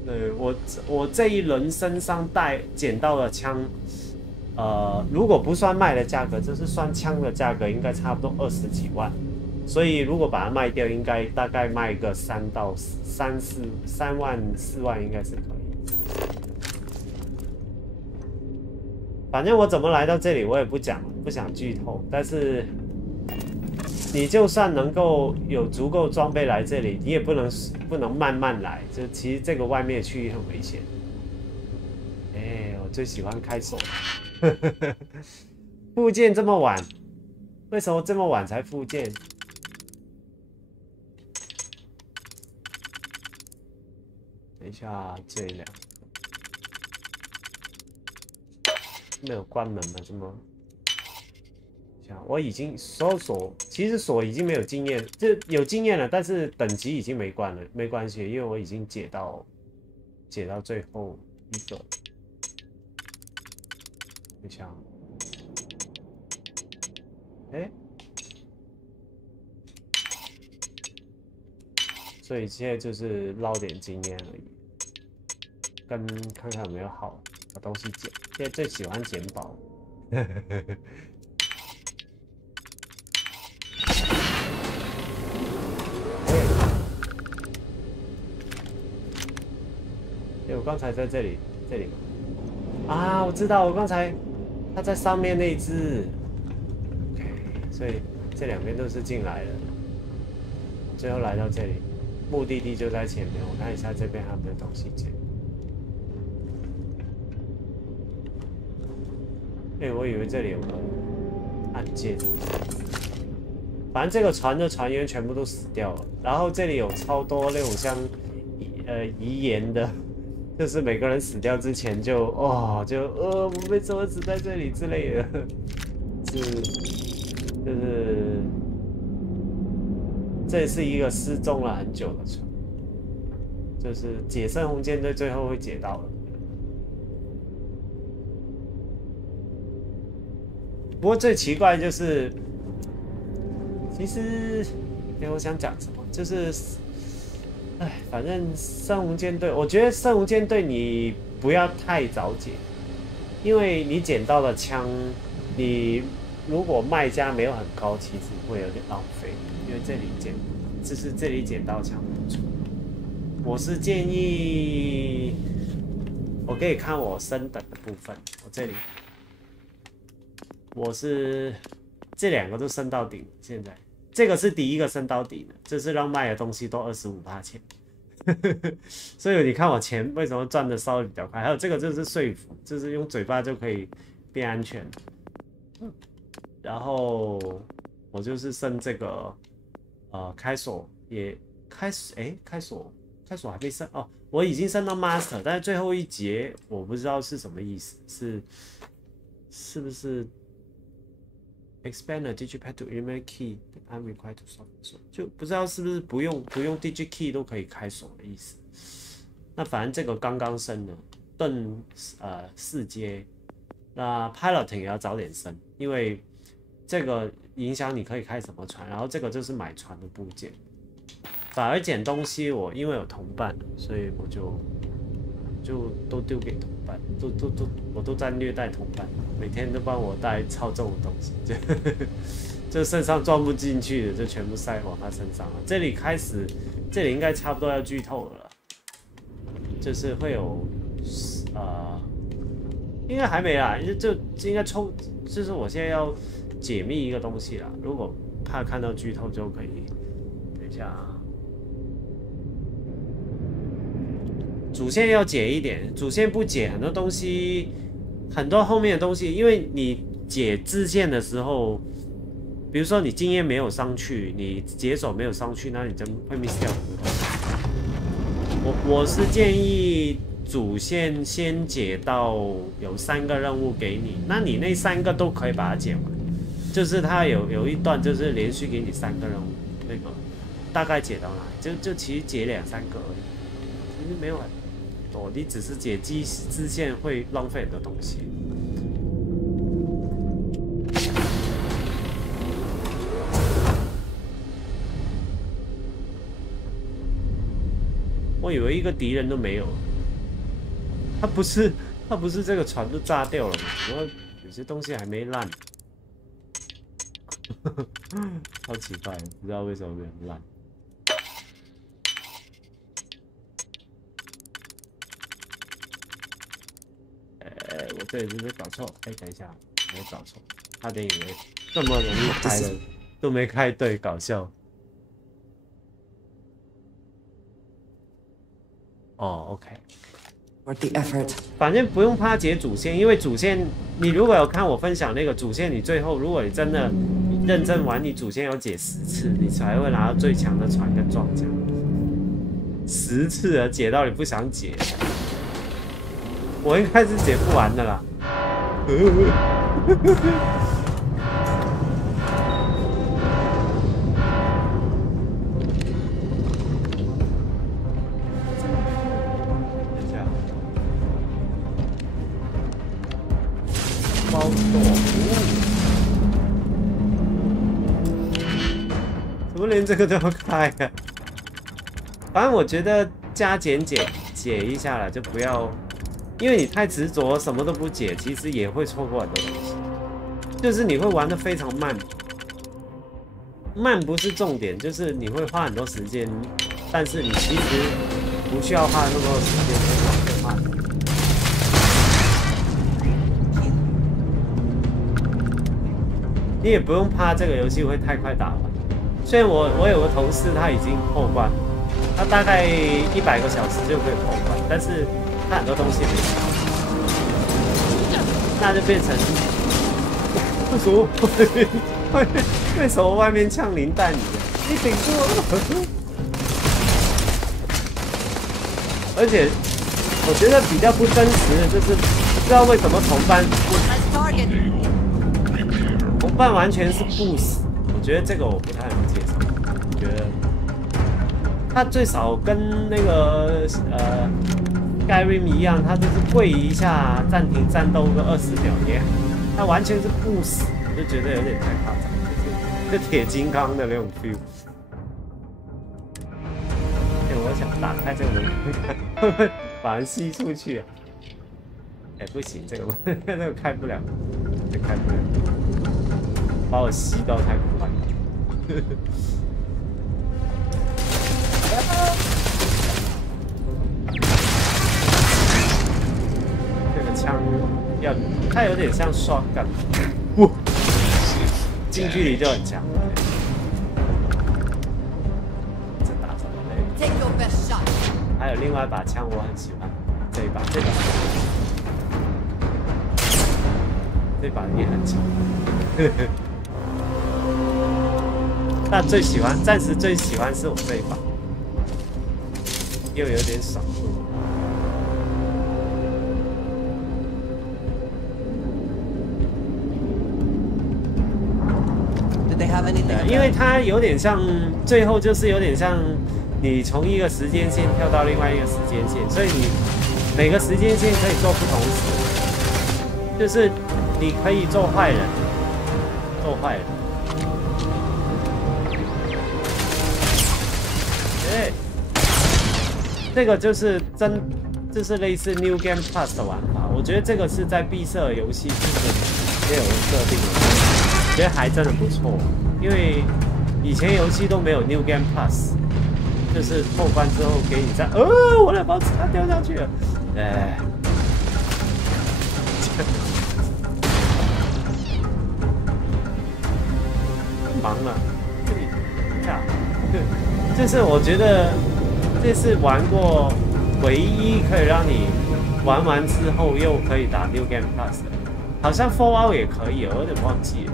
对我这一轮身上捡到的枪，如果不算卖的价格，就是算枪的价格，应该差不多20几万。所以如果把它卖掉，应该大概卖个3万4万应该是可以。反正我怎么来到这里，我也不想剧透。但是你就算能够有足够装备来这里，你也不能慢慢来。就其实这个外面区域很危险。我最喜欢开锁。复健这么晚，为什么这么晚才复健？等一下，这2个没有关门吗？这么？我已经所有锁，其实锁已经没有经验，就有经验了，但是等级已经没关了，没关系，因为我已经解到最后1个。等一下，所以现在就是捞点经验而已，跟看看有没有好的东西捡。现在最喜欢捡宝。我刚才在这里啊，我知道，我刚才他在上面那一只 ，OK， 所以这2边都是进来了，最后来到这里，目的地就在前面。我看一下这边还有没有东西捡。我以为这里有个按键，反正这个船的船员全部都死掉了，然后这里有超多那种像遗言的。就是每个人死掉之前就我为什么死在这里之类的，就是这是一个失踪了很久的船，就是解圣红舰队最后会解到的。不过最奇怪就是，其实我想讲什么，就是。反正圣红舰队，我觉得圣红舰队你不要太早捡，因为你捡到的枪，你如果卖价没有很高，其实会有点浪费。因为这里捡到枪不错。我是建议，我可以看我升等的部分，我这里，我是这2个都升到顶了，现在。这个是第1个升到底的，这是让卖的东西都25%钱，所以你看我钱为什么赚的稍微比较快。还有这个就是说服，就是用嘴巴就可以变安全。然后我就是升这个，开锁也开锁还没升哦，我已经升到 Master， 但是最后一节我不知道是什么意思，是不是？ Expand a digipad to email key that I'm required to solve， 就不知道是不是不用 digit key 都可以开锁的意思。那反正这个刚刚升的，盾4阶，那 piloting 也要早点升，因为这个影响你可以开什么船，然后这个就是买船的部件。反而捡东西我因为有同伴，所以我就都丢给同伴，我都在虐待同伴，每天都帮我带超重的东西，就身上装不进去的就全部塞往他身上了。这里应该差不多要剧透了啦，就是会有应该还没啦，就应该就是我现在要解密一个东西啦，如果怕看到剧透就可以，等一下啊。主线要解一点，主线不解很多东西，很多后面的东西，因为你解支线的时候，比如说你经验没有上去，你解手没有上去，那你真会 miss 掉很多东西。我是建议主线先解到有3个任务给你，那你那3个都可以把它解完，就是它有一段就是连续给你3个任务，那个大概解到哪，就其实解2、3个而已，其实没有很多，你只是解支线会浪费很多东西。我以为一个敌人都没有，他不是这个船都炸掉了吗？然后有些东西还没烂，超奇怪，不知道为什么没有烂。我这里是不是搞错？等一下，我搞错，差点以为这么容易开了，都没开对，搞笑。哦 ，OK。反正不用怕解主线，因为主线你如果有看我分享那个主线，你最后如果你真的认真玩，你主线要解10次，你才会拿到最强的船跟装甲。10次了，解到你不想解。我应该是解不完的啦。等一下，包豆腐，怎么连这个都要开啊？反正我觉得加减解一下了，就不要。因为你太执着，什么都不解，其实也会错过很多东西。就是你会玩得非常慢，慢不是重点，就是你会花很多时间，但是你其实不需要花那么多时间去玩得慢。你也不用怕这个游戏会太快打完。虽然我有个同事他已经破关，他大概100个小时就可以破关，但是。他很多东西没吃到，那就变成不熟。为什么外面枪林弹雨的？你顶住！而且我觉得比较不真实的就是，不知道为什么同伴完全是不死，我觉得这个我不太能接受。我觉得他最少跟那个Skyrim 一样，他就是跪一下暂停战斗个20秒耶，他完全是不死，我就觉得有点太夸张，就是铁金刚的那种 feel。我想打开这个门，会不会把人吸出去啊？不行，这个那个开不了，这开不了，把我吸到太快了。这个枪它有点像刷杆，近距离就很强。这打什么嘞？还有另外一把枪我很喜欢，这把也很强。但最喜欢，暂时最喜欢是我这一把，又有点爽。因为它有点像，最后就是有点像你从一个时间线跳到另外一个时间线，所以你每个时间线可以做不同事，就是你可以做坏人，哎，这个就是就是类似 New Game Plus 的玩法。我觉得这个是在闭塞游戏是没有设定的，我觉得还真的不错。因为以前游戏都没有 New Game Plus， 就是破关之后给你在我的包子它掉下去了，哎。忙了，就是我觉得这是玩过唯一可以让你玩完之后又可以打 New Game Plus 的，好像 Fallout 也可以，我有点忘记了。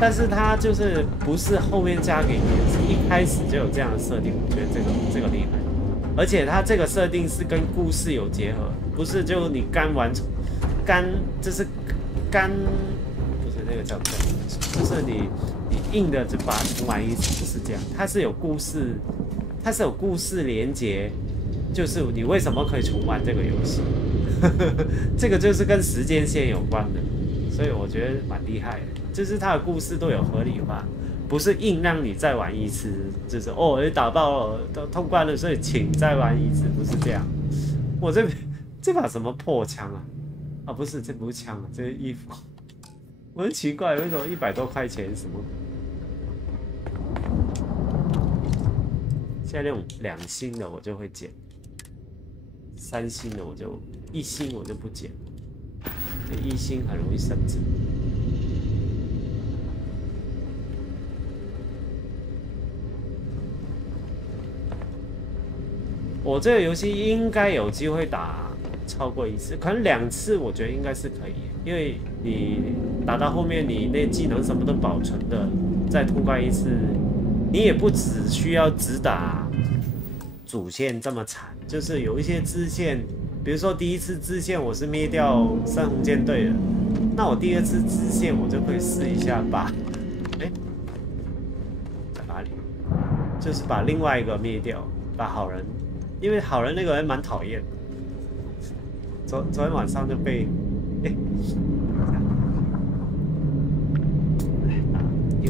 但是它就是不是后面加给你，是一开始就有这样的设定，我觉得这个厉害。而且它这个设定是跟故事有结合，不是就你就是那个叫什么？就是你硬的就把它重玩一次，不是这样。它是有故事连结，就是你为什么可以重玩这个游戏，这个就是跟时间线有关的，所以我觉得蛮厉害的。就是它的故事都有合理化，不是硬让你再玩一次，就是你打爆了都通关了，所以请再玩一次，不是这样。我这把什么破枪啊？啊，不是，这不是枪啊，这是衣服。我很奇怪，为什么100多块钱什么？现在那种2星的我就会捡，3星的1星我就不捡，这1星很容易升值。我这个游戏应该有机会打超过1次，可能2次，我觉得应该是可以，因为你打到后面，你那技能什么都保存的，再通关1次，你也不只需要只打主线这么惨，就是有一些支线，比如说第1次支线我是灭掉深红舰队的，那我第2次支线我就可以试一下把，在哪里？就是把另外一个灭掉，把好人。因为好人那个人蛮讨厌，昨天晚上就被，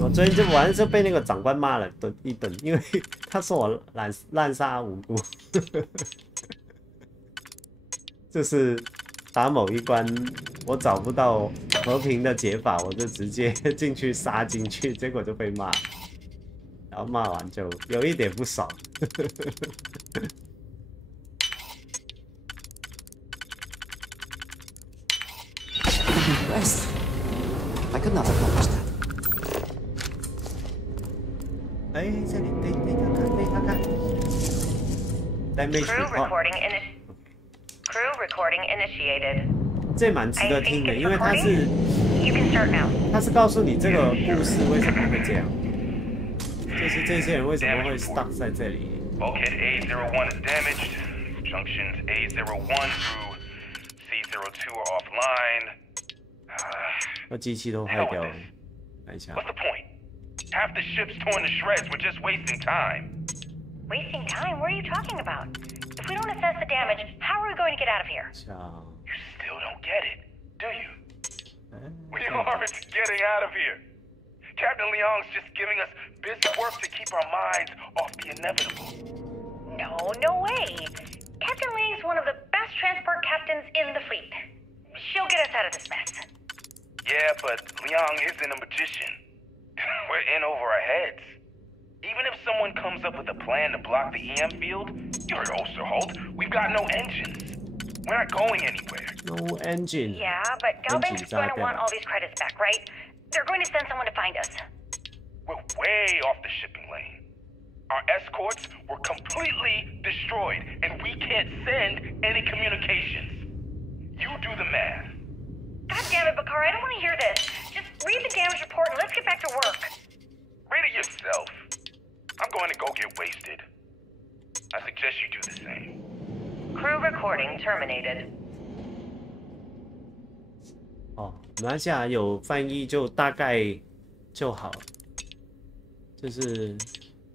我昨天晚上就被那个长官骂了一顿，因为他说我滥杀无辜，就是打某一关我找不到和平的解法，我就直接进去杀进去，结果就被骂，然后骂完就有一点不爽。Impressed. I could not accomplish that. 这里对他看。Damage report. Crew recording initiated. 这蛮值得听的，因为它是告诉你这个故事为什么会这样，就是这些人为什么会 stuck 在这里。Bulkhead A01 is damaged. Junctions A01 through C02 are offline. 那机器都坏掉了，看一下。 What's the point? Half the ship's torn to shreds. We're just wasting time. Wasting time? What are you talking about? If we don't assess the damage, how are we going to get out of here? You still don't get it, do you? We aren't getting out of here. Captain Leong's just giving us busy work to keep our minds off the inevitable. No way. Captain Leong's one of the best transport captains in the fleet. She'll get us out of this mess. Yeah, but Leong isn't a magician. We're in over our heads. Even if someone comes up with a plan to block the EM field, you heard Osterholt, we've got no engines. We're not going anywhere. No engine. Yeah, but Galban's going to want all these credits back, right? They're going to send someone to find us. We're way off the shipping lane. Our escorts were completely destroyed, and we can't send any communications. You do the math. God damn it, Bakar, I don't want to hear this. Just read the damage report and let's get back to work. Read it yourself. I'm going to go get wasted. I suggest you do the same. Crew recording terminated. 马来西亚有翻译就大概就好，就是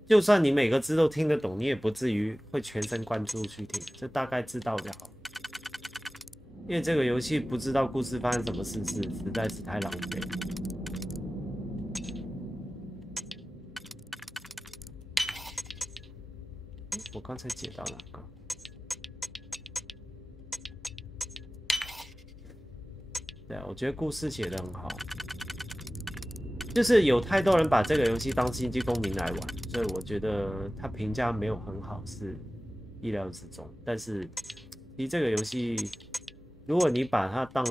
就算你每个字都听得懂，你也不至于会全神贯注去听，就大概知道就好。因为这个游戏不知道故事发生什么事，实在是太浪费了。我刚才解到哪个？对啊，我觉得故事写得很好，就是有太多人把这个游戏当星际公民来玩，所以我觉得它评价没有很好是意料之中。但是其实这个游戏，如果你把它当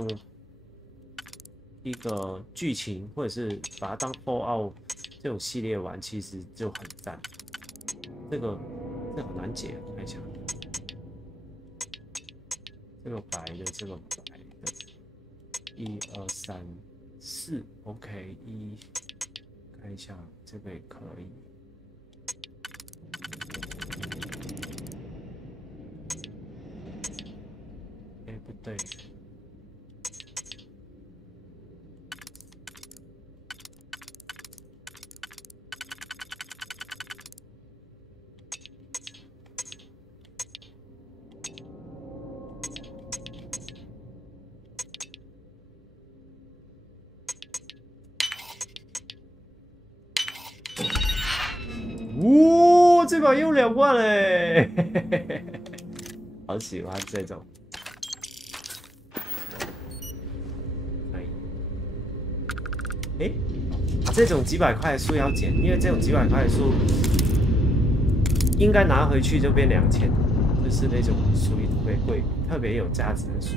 一个剧情，或者是把它当 Fallout 这种系列玩，其实就很赞。这好难解，我看一下，这个白的，这个白的，1、2、3、4 ，OK， 看一下，这个也可以。哎，不对。这把又2万嘞，好喜欢这种。哎，这种几百块的树要捡，因为这种几百块的树应该拿回去就变2000，就是那种属于特别贵、特别有价值的树。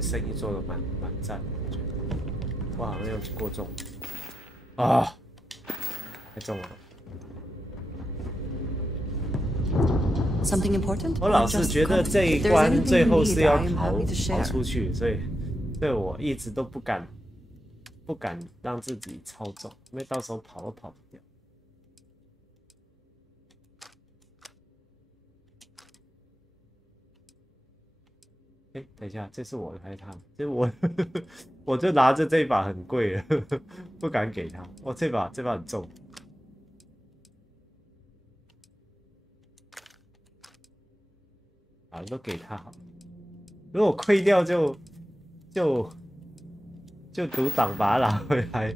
生意做的蛮赞的，我觉得。我好像有过重啊，太重了。我老是觉得这一关最后是要跑出去，所以我一直都不敢让自己超重，因为到时候跑都跑不掉。哎，等一下，这是我的还是他？这我就拿着这一把很贵了，不敢给他。哦，这把很重。啊，都给他好了。如果亏掉就独挡把它拿回来。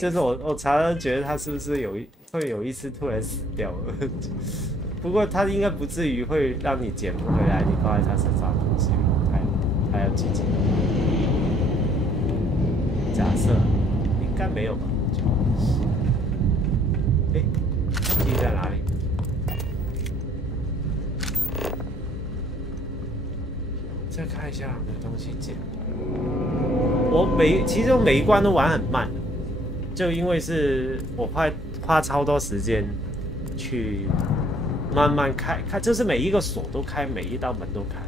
就是我常常觉得他是不是会有一次突然死掉了。不过他应该不至于会让你捡不回来你放在他身上的东西，还要积极。假设应该没有吧？哎，地在哪里？再看一下有东西捡。其实我每一关都玩很慢，就因为是我花超多时间去。慢慢开，就是每一个锁都开，每一道门都开，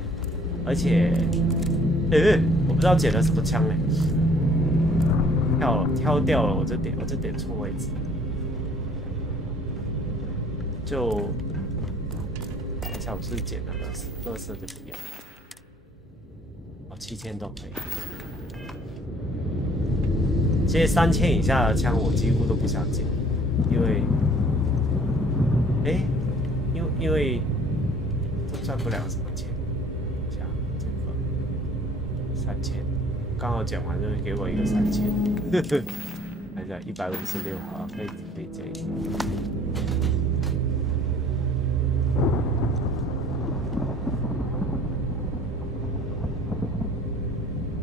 而且，我不知道捡了什么枪嘞，挑掉了，我就点错位置，就看一下我是不是捡了垃圾就不要，哦，7000都可以，这些3000以下的枪我几乎都不想捡，因为，因为都赚不了什么钱，像这个3000，刚好讲完就给我一个3000，看一下156啊，可以接一下。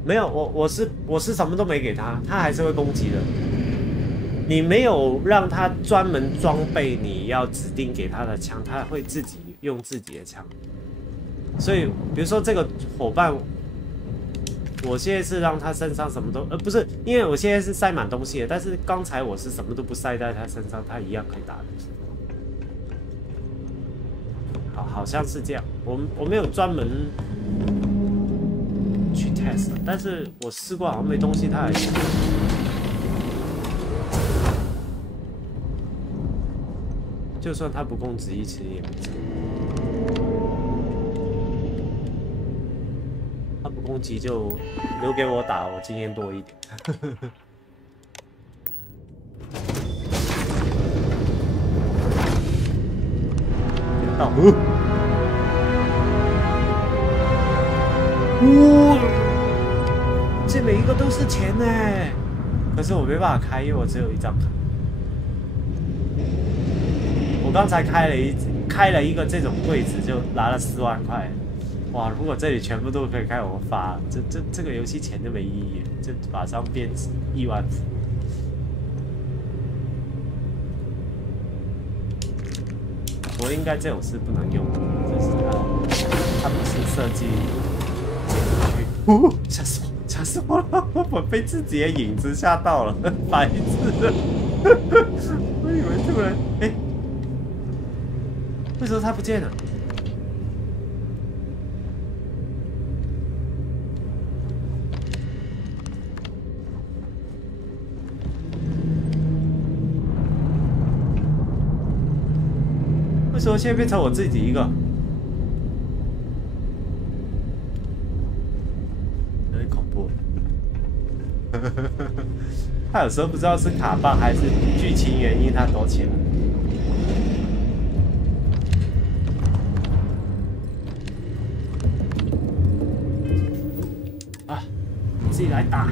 没有，我是什么都没给他，他还是会攻击的。你没有让他专门装备你要指定给他的枪，他会自己用自己的枪。所以，比如说这个伙伴，我现在是让他身上什么都，不是，因为我现在是塞满东西的，但是刚才我是什么都不塞在他身上，他一样可以打的。好像是这样，我没有专门去 test， 但是我试过好像没东西，他还是。就算他不攻直一，其实也没差。他不攻击就留给我打，我经验多一点。到，现每一个都是钱呢，可是我没办法开，因为我只有一张卡。我刚才开了一个这种柜子，就拿了4万块。哇！如果这里全部都可以开，我发了，这个游戏钱就没意义了，就马上变亿万富。我应该这种是不能用的，就是它不是设计进去。吓死我！吓死我了！我被自己的影子吓到了，白痴！我以为突然，哎，为什么它不见了？为什么现在变成我自己一个？有点恐怖。他有时候不知道是卡棒还是剧情原因，他躲起来。啊，自己来打。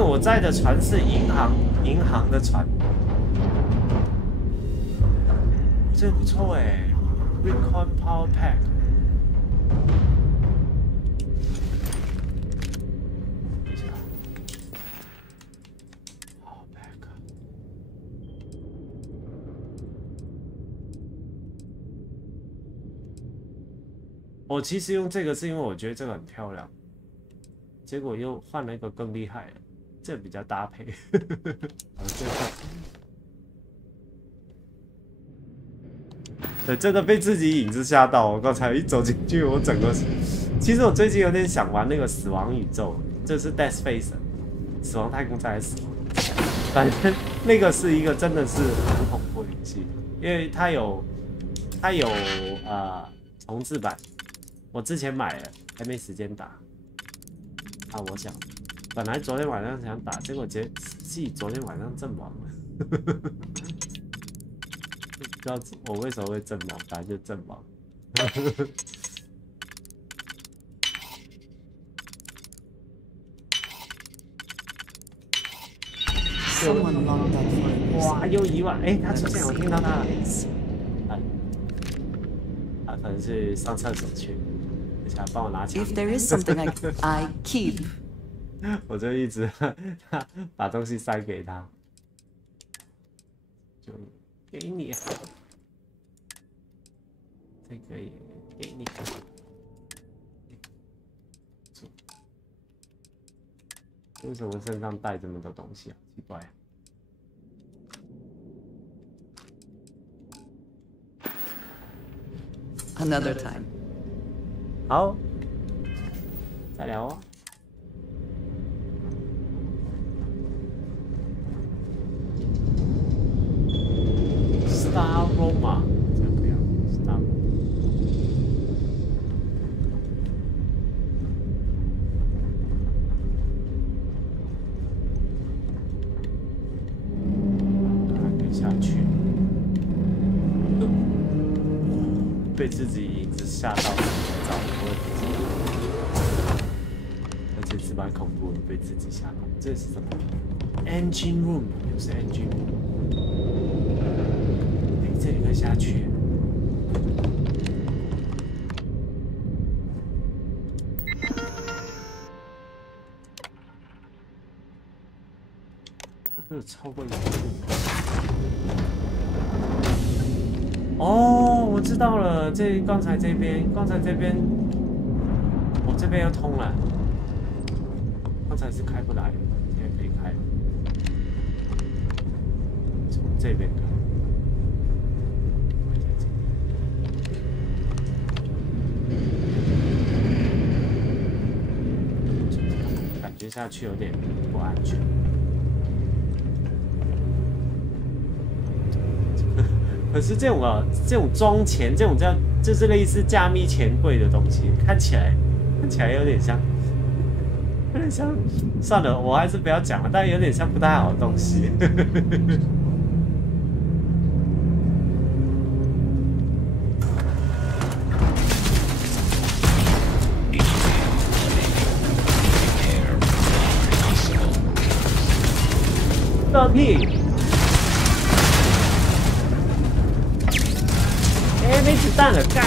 我在的船是银行的船，这不错哎 ，Recon Power Pack。Power Pack。我其实用这个是因为我觉得这个很漂亮，结果又换了一个更厉害的。这比较搭配，对，真的被自己影子吓到。我刚才一走进去，我整个……其实我最近有点想玩那个死亡宇宙，这是 Death Space， 死亡太空站，死亡。反正那个是一个真的是很恐怖的游戏，因为它有重置版，我之前买了，还没时间打。啊，我想。本来昨天晚上想打，结果昨天晚上阵亡了。不知道我为什么会阵亡，反正就阵亡。哇，又1万！哎，他出现，我听到他了。他可能是上厕所去，等下帮我拿枪。If there is something I keep. 我就一直把东西塞给他，就给你，这个也给你。为什么身上带这么多东西啊？奇怪。Another time. 好，再聊哦。Star Roma， 这不要 Star。还可以下去，被自己影子吓到，找我而且是蛮恐怖的，被自己吓到。这是什么 ？Engine Room， 又是 Engine Room。这里可以下去。这个超过1度。哦，我知道了。刚才这边我这边又通了，刚才是开不来，现在可以开了。从这边开。 感觉下去有点不安全。可是这种装钱，这种就是类似加密钱柜的东西，看起来有点像，算了，我还是不要讲了，但有点像不太好的东西。放屁！哎，没子弹了，干！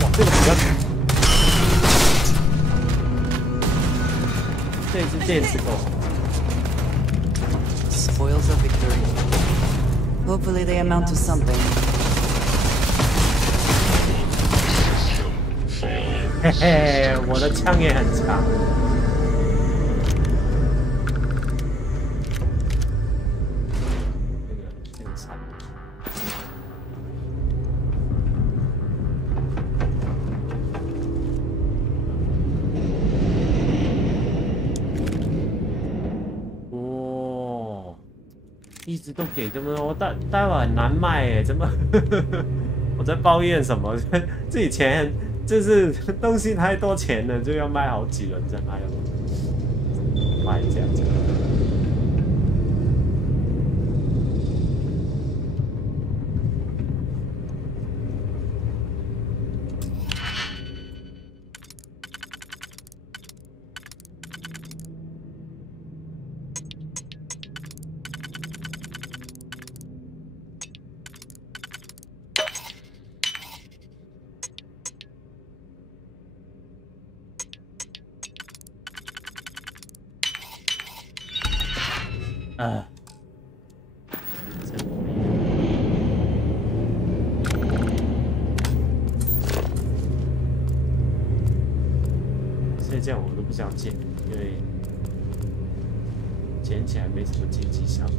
哇，这个比较强。这支电池够。Spoils of victory. Hopefully they amount to something. 嘿嘿，我的枪也很长。这个惨。哇，一直都给这么多，待会很难卖哎，怎么？我在抱怨什么？自己钱。 就是东西太多钱了，就要卖好几轮再卖，卖这样子。所以这样我都不想捡，因为捡起来没什么经济效果。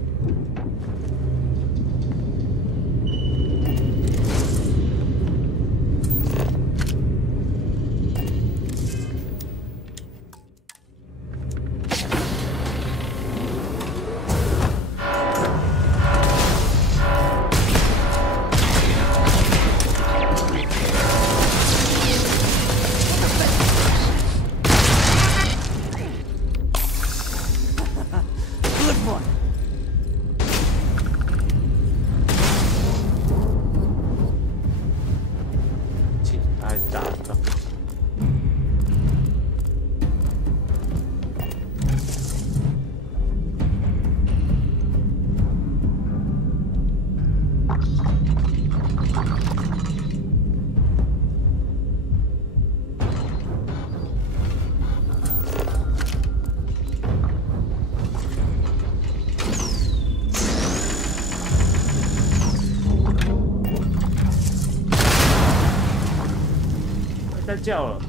在叫了。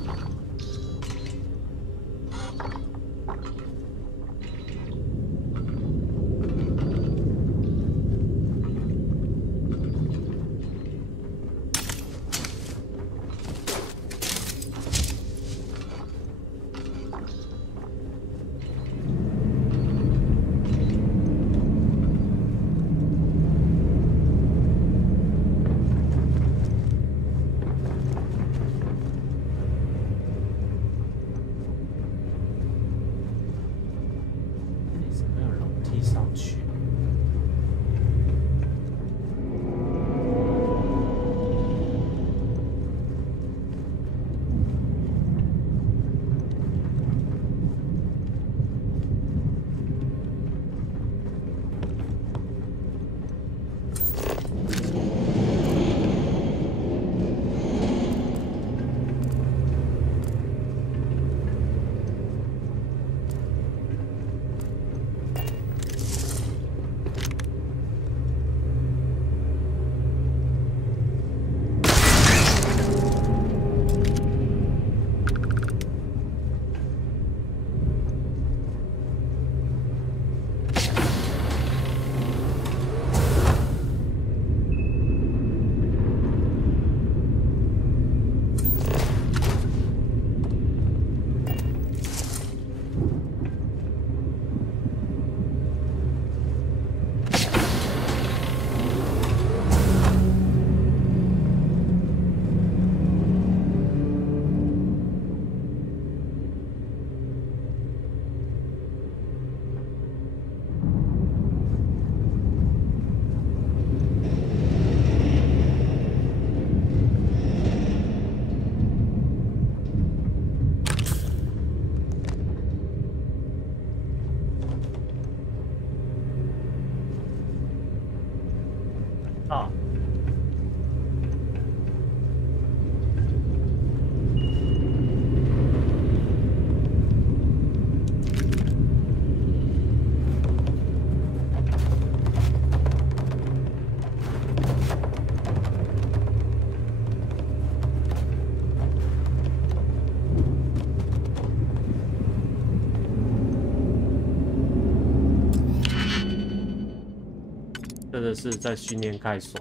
者是在训练盖所。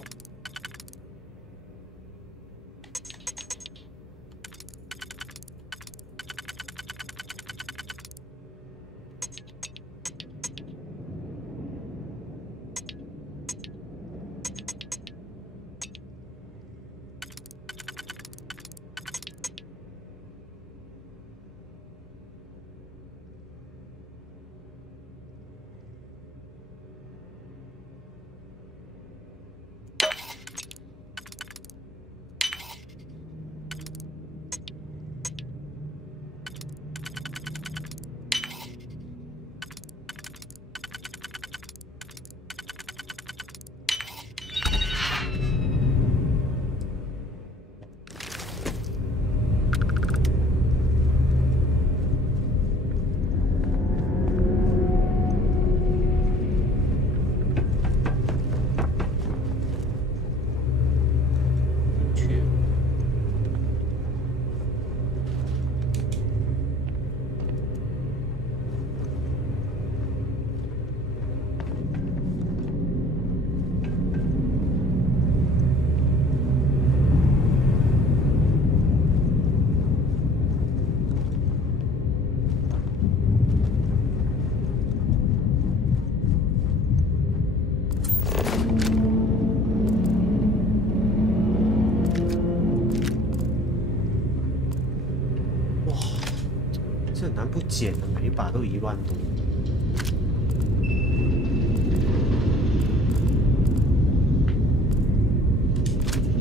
不捡的，每一把都1万多。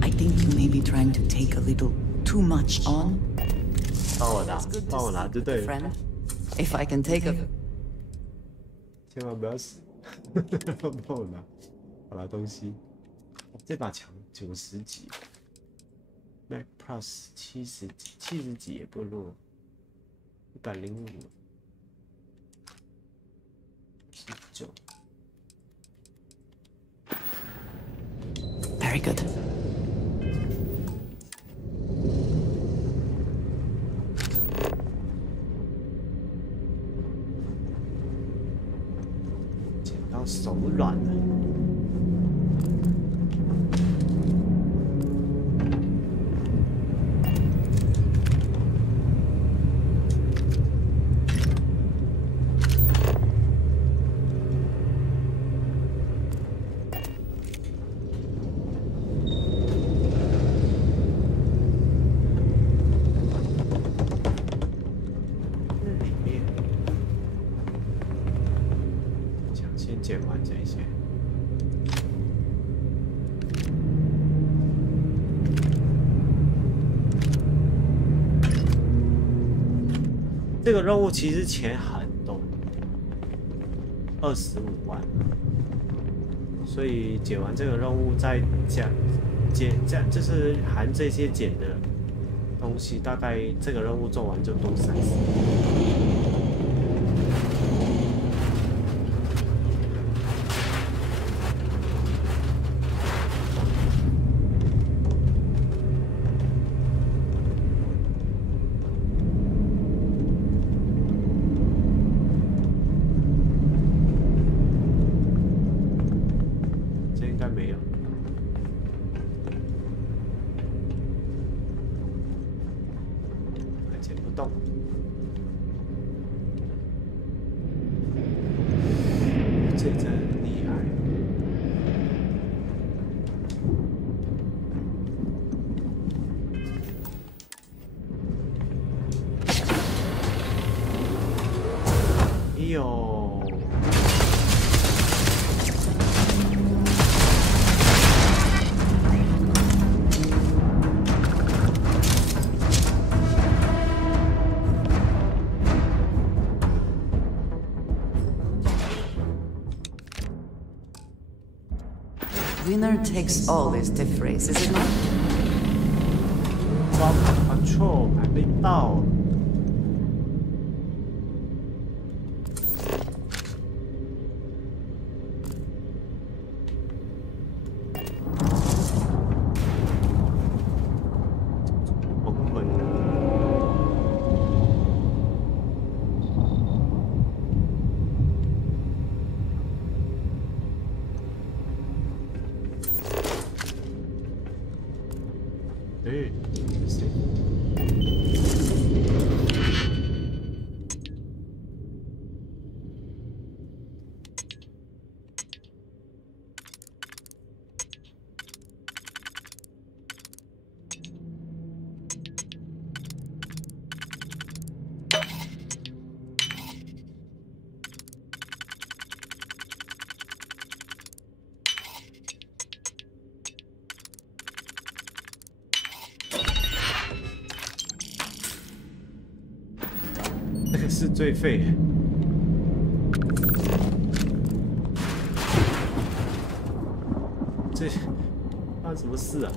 I think you may be trying to take a little too much on. 帮我拿就对了。If I can take a， 千万不要死，帮我拿，我拿东西。这把强90几 ，Mac Plus 70几，70几也不弱。105、19。Very good.捡到手软了。捡完这些，这个任务其实钱很多，25万，所以解完这个任务再减，就是含这些捡的东西，大概这个任务做完就多30万。Winner takes all is the phrase, is it not? Control 还没到。那个是最废。这发生什么事啊？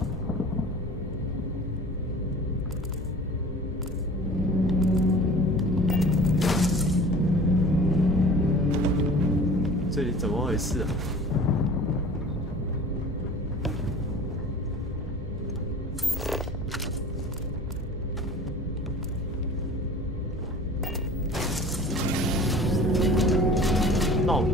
这里怎么回事啊？闹鬼！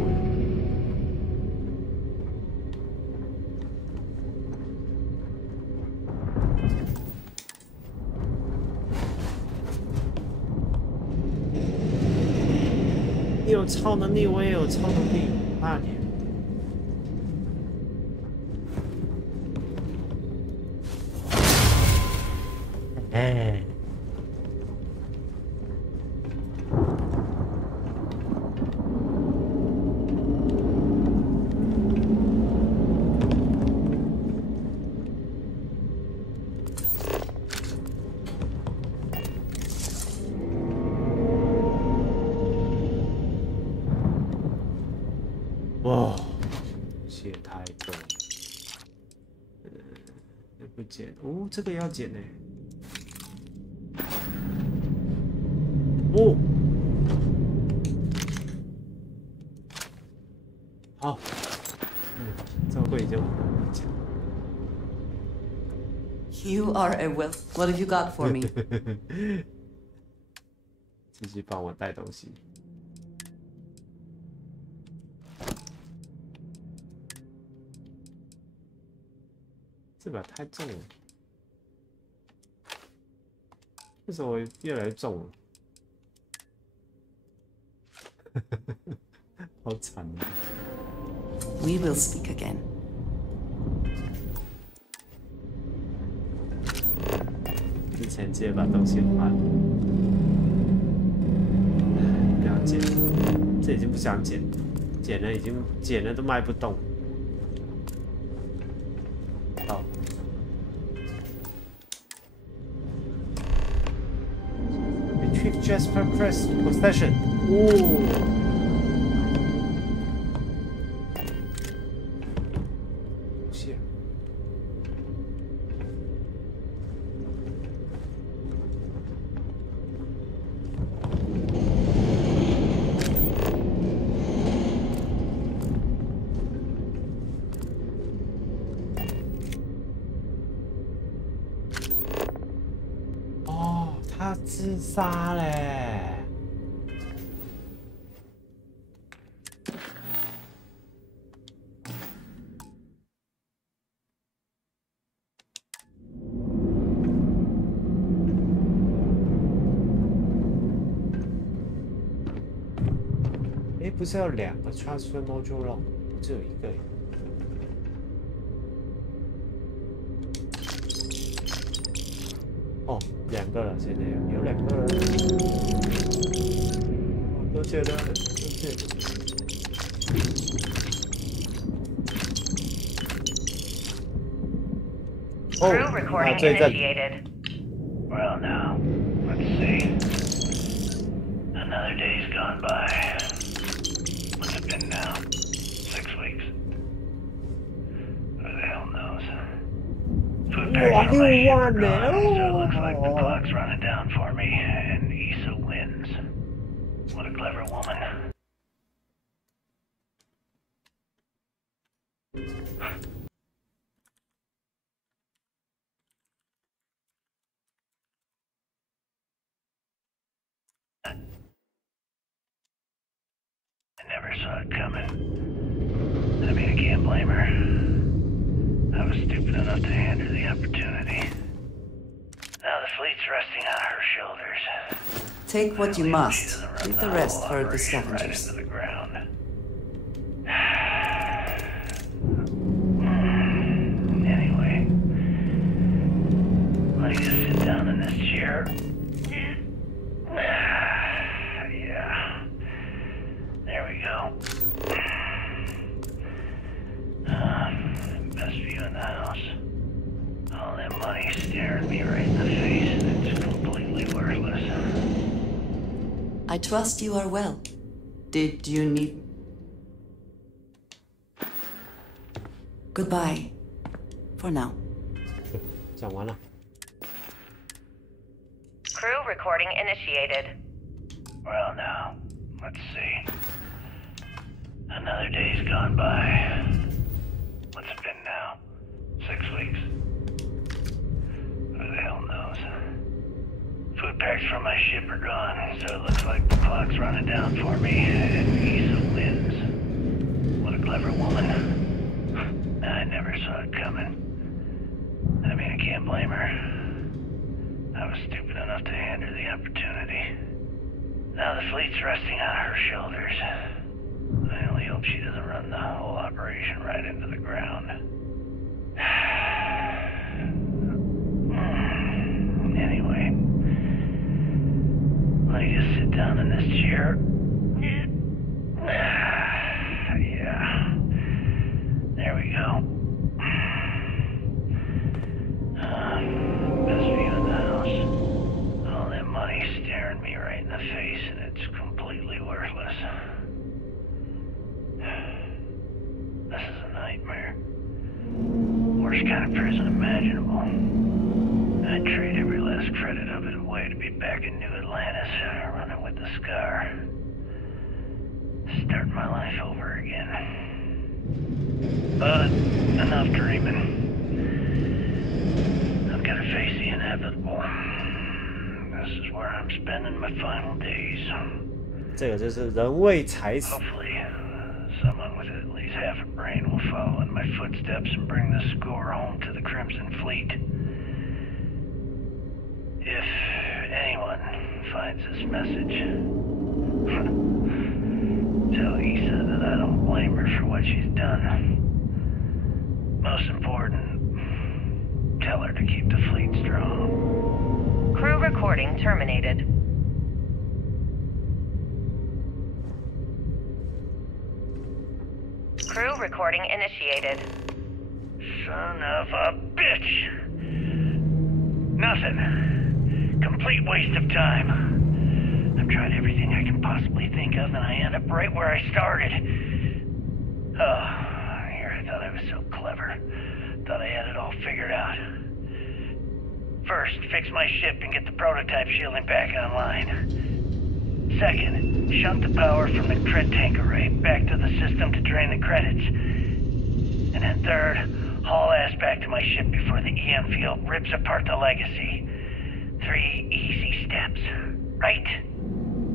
你有超能力，我也有超能力，怕你。哎。哇，血太多，不捡哦，这个要捡呢。哦，好，这么贵就捡。You are a will. What have you got for me? 继续帮我带东西。这把太重了，为什么越来越重了？好惨啊 We will speak again. 之前直接把东西换了，不要捡，这已经不想捡，捡了已经捡了都卖不动。好。Retrieve Jasper Crest possession。哦。是。哦，他自杀嘞！哎，不是要2个 transfer module 咯，只有1个。哦，2个了，现在有2个了。多谢了，多谢。哦，啊，这一阵。Well, now, let's see. Another day's gone by. What's it been now? 6 weeks? Who the hell knows? Food packs for my ship are gone, so it looks like the clock's running down for me, and Issa wins. What a clever woman. I never saw it coming. I mean, I can't blame her. I was stupid enough to hand her the opportunity. Now the fleet's resting on her shoulders. Take what you must. Leave the rest for the scavengers. Right into the ground. Anyway, let me just sit down in this chair. Yeah. There we go. Best view in the house. All that money staring me right in the face, and it's completely worthless. I trust you are well. Did you need... Goodbye. For now. 讲完了。 Crew recording initiated. Well, now, let's see. Another day's gone by. What's it been now? 6 weeks? Who the hell knows? Food packs from my ship are gone, so it looks like the clock's running down for me, and Issa wins. What a clever woman. I never saw it coming. I mean, I can't blame her. I was stupid enough to hand her the opportunity. Now the fleet's resting on her shoulders. I only hope she doesn't run the whole operation right into the ground. Anyway, let me just sit down in this chair. Yeah. There we go. Best view in the house. All that money staring me right in the face, and it's completely worthless. This is a nightmare. Worst kind of prison imaginable. I'd trade every last credit of it away to be back in New Atlantis, running with the Scar. Start my life over again. But enough dreaming. I've got to face the inevitable. This is where I'm spending my final days. 这个就是人为财死。 Hopefully, someone with at least half a brain will follow in my footsteps and bring the score home to the Crimson Fleet. If anyone finds this message, tell Issa that I don't blame her for what she's done. Most important, tell her to keep the fleet strong. Crew recording terminated. Crew recording initiated. Son of a bitch! Nothing. Complete waste of time. I've tried everything I can possibly think of, and I end up right where I started. Oh, here I thought I was so clever. Thought I had it all figured out. First, fix my ship and get the prototype shielding back online. Second, shunt the power from the cred tank array back to the system to drain the credits. And then third, haul ass back to my ship before the EM field rips apart the legacy. 3 easy steps, right?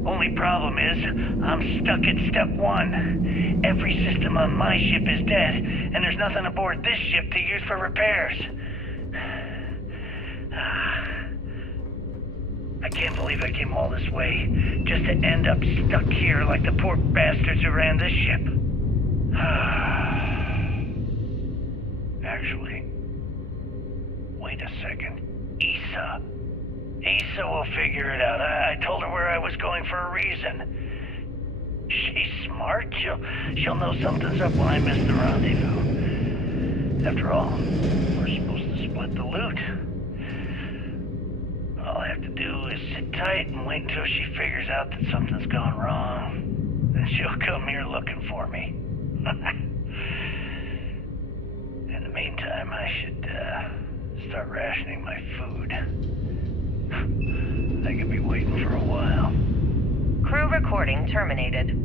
Only problem is, I'm stuck at step 1. Every system on my ship is dead, and there's nothing aboard this ship to use for repairs. I can't believe I came all this way, just to end up stuck here like the poor bastards who ran this ship. Actually, wait a second. Issa will figure it out. I told her where I was going for a reason. She's smart. She'll know something's up when I miss the rendezvous. After all, we're supposed to split the loot. All I have to do is sit tight and wait until she figures out that something's gone wrong. Then she'll come here looking for me. In the meantime, I should start rationing my food. I could be waiting for a while. Crew recording terminated.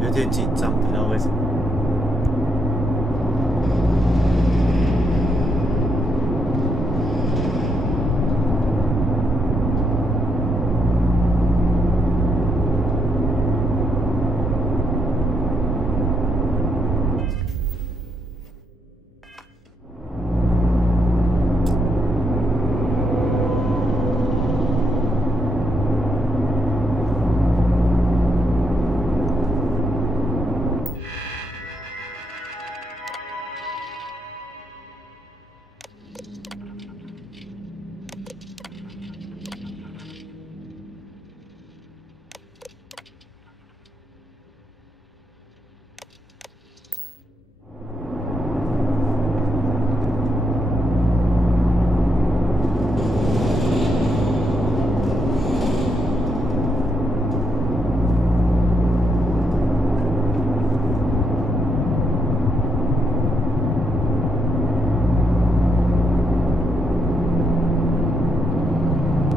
有点紧张，不知道为什么。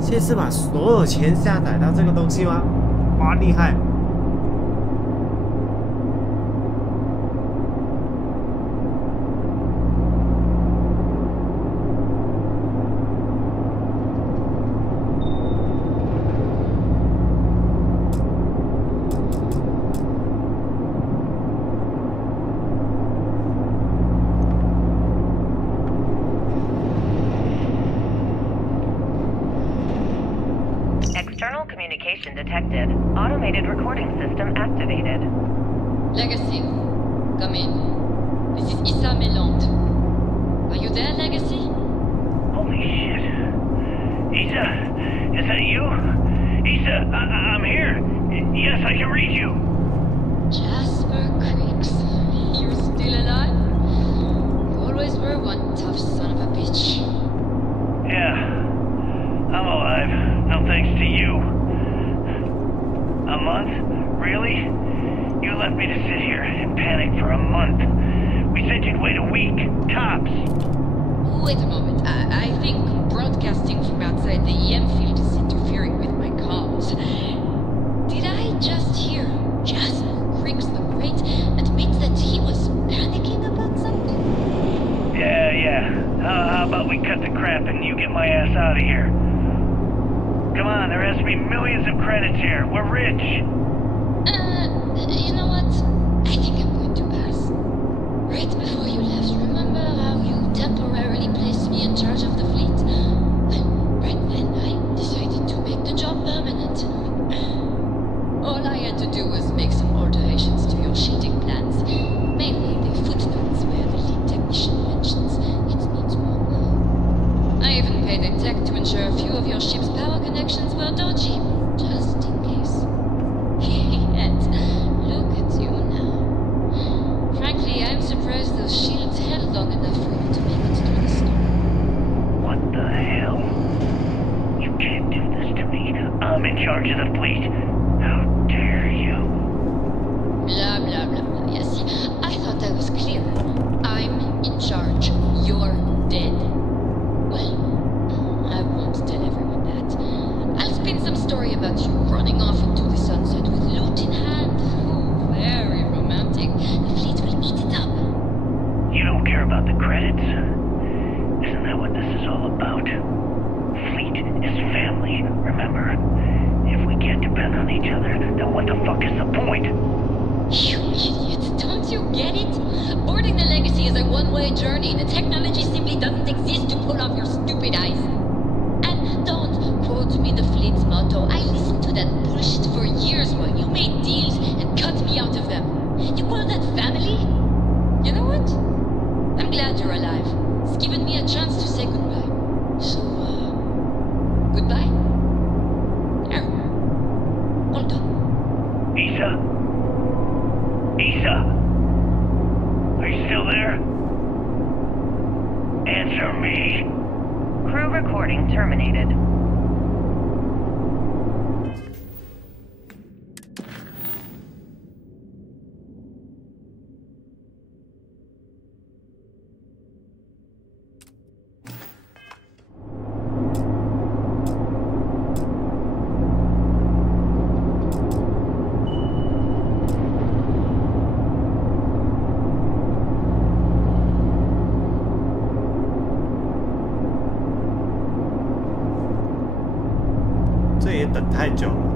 现在是把所有钱下载到这个东西吗？哇，厉害！Detected. Automated recording system activated. Legacy, come in. This is Issa Meland. Are you there, Legacy? Holy shit. Issa, is that you? Issa, I'm here. Yes, I can read you. Jasper Creeks. You're still alive? You always were one tough son of a bitch. Yeah, I'm alive. No thanks to you. A month? Really? You left me to sit here and panic for a month. We said you'd wait a week. Tops. Wait a moment. I think broadcasting from outside the EM field is interfering with my comms. Did I just hear Jasper Creeks the Great admit that he was panicking about something? Yeah. How about we cut the crap and you get my ass out of here? Come on, there has to be millions of credits here. We're rich. You know what? I think I'm going to pass. Right before you left, remember how you temporarily placed me in charge of the fleet? Well, right then I decided to make the job permanent. All I had to do was make some alterations to your shading plans. Mainly the footnotes where the lead technician mentions it needs more work. I even paid a tech to ensure a few of your ship's power connections were dodgy, just in case. Yet, look at you now. Frankly, I'm surprised those shields held long enough for you to make it through the storm. What the hell? You can't do this to me. I'm in charge of the fleet. How dare you? Blah, blah, blah, blah. Yes, I thought I was clear. I'm in charge. You're dead. Well, I won't tell everyone that. I'll spin some story about you running off into the sunset with loot in hand. Oh, very romantic. The fleet will eat it up. You don't care about the credits? Isn't that what this is all about? Fleet is family, remember? If we can't depend on each other, then what the fuck is the point? You idiot, don't you get it? Boarding the Legacy is a one-way journey. The technology simply doesn't exist to pull off your stupid eyes. And don't quote me the fleet's motto. I listened to that bullshit for years while you made deals and cut me out of them. You call that family? You know what? I'm glad you're alive. It's given me a chance to say goodbye. So, goodbye? There. All done. Issa? Issa? Are you still there? Answer me. Crew recording terminated. 这也等太久了。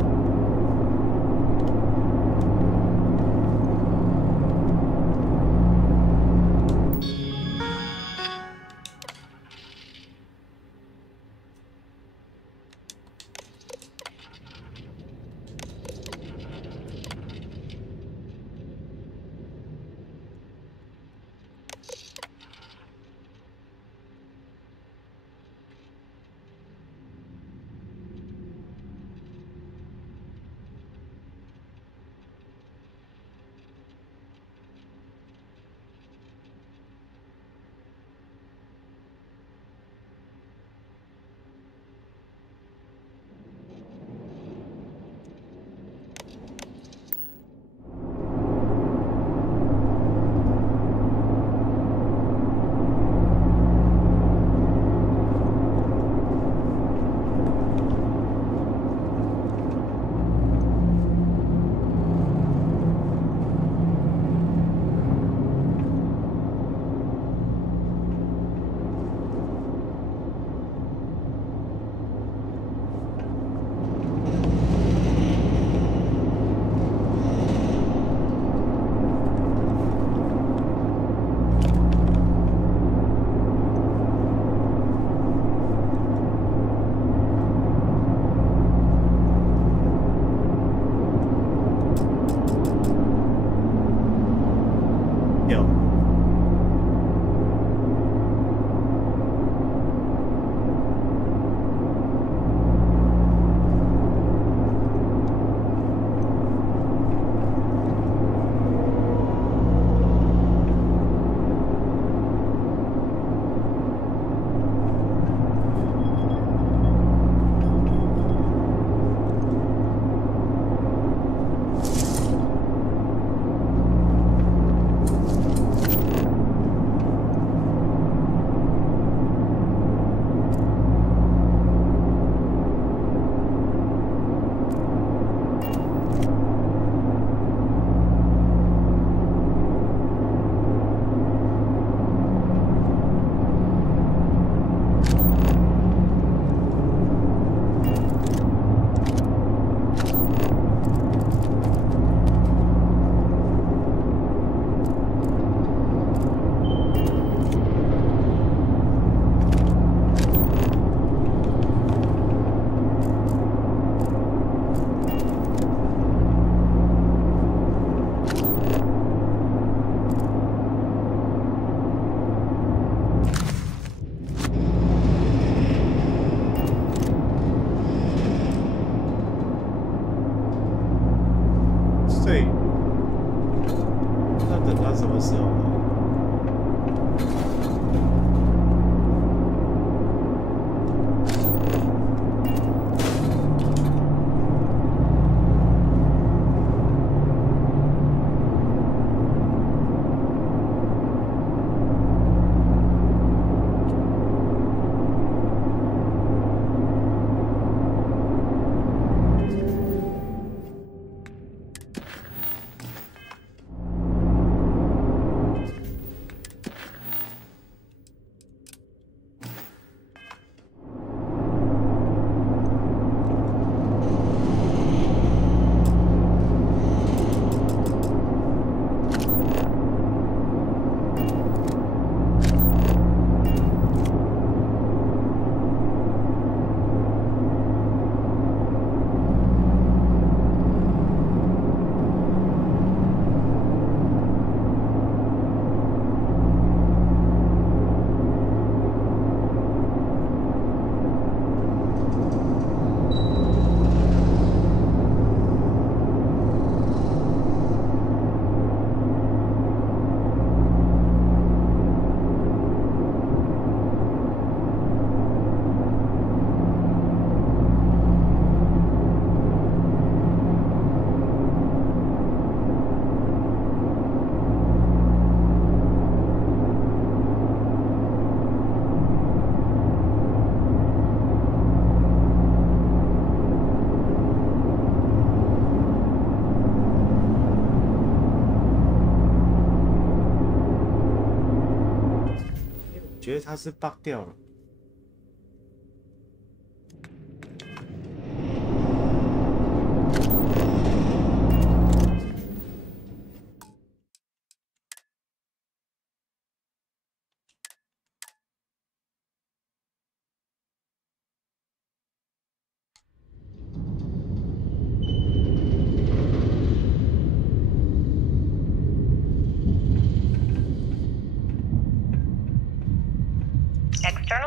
觉得它是 bug 掉了。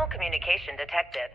External communication detected.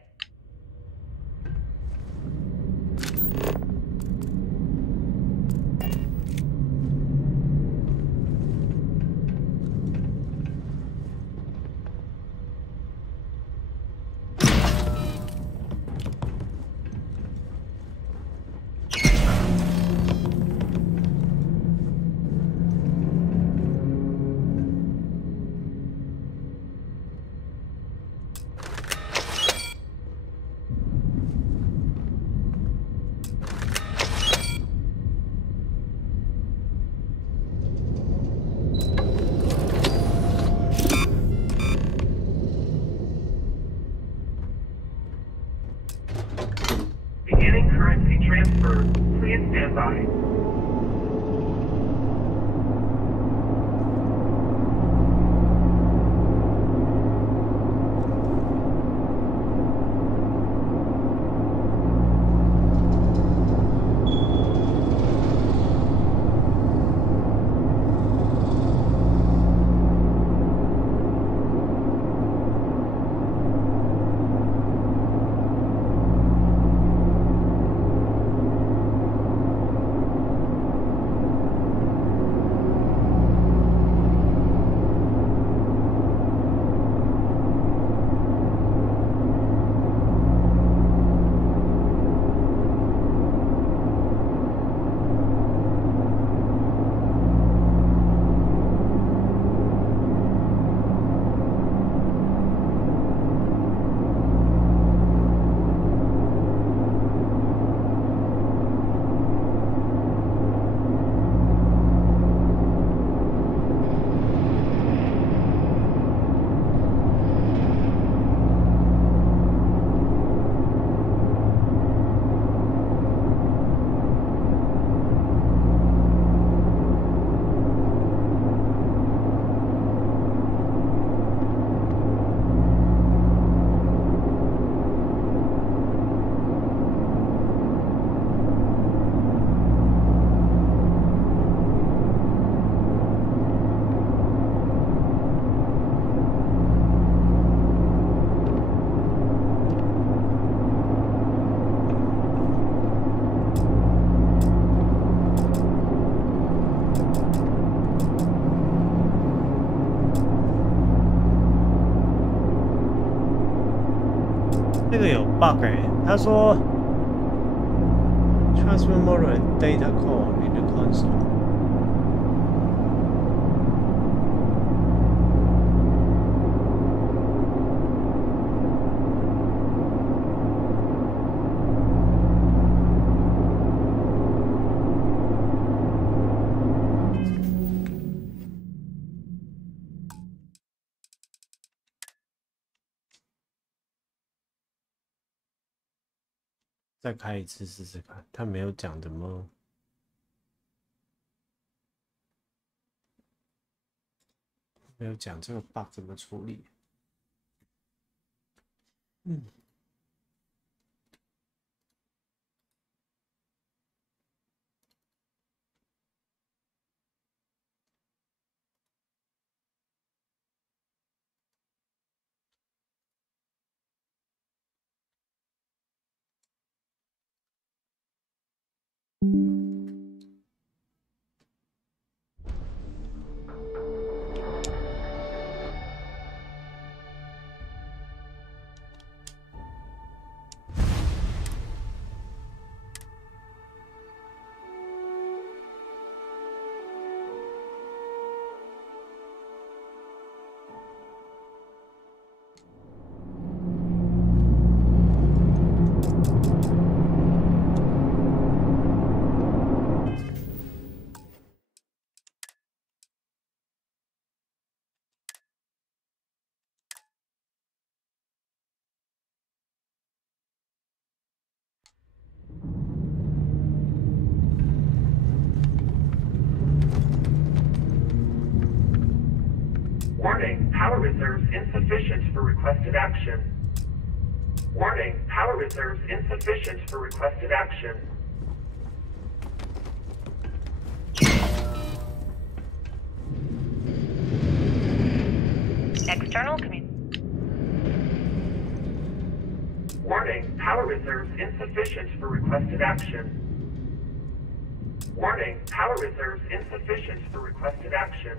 Beginning currency transfer. Please stand by.这个有 bug 他说 transfer more data core in the console。再开一次试试看，他没有讲怎么，没有讲这个 bug 怎么处理。Warning, power reserves insufficient for requested action. Warning, power reserves insufficient for requested action. External Warning, power reserves insufficient for requested action. Warning, power reserves insufficient for requested action.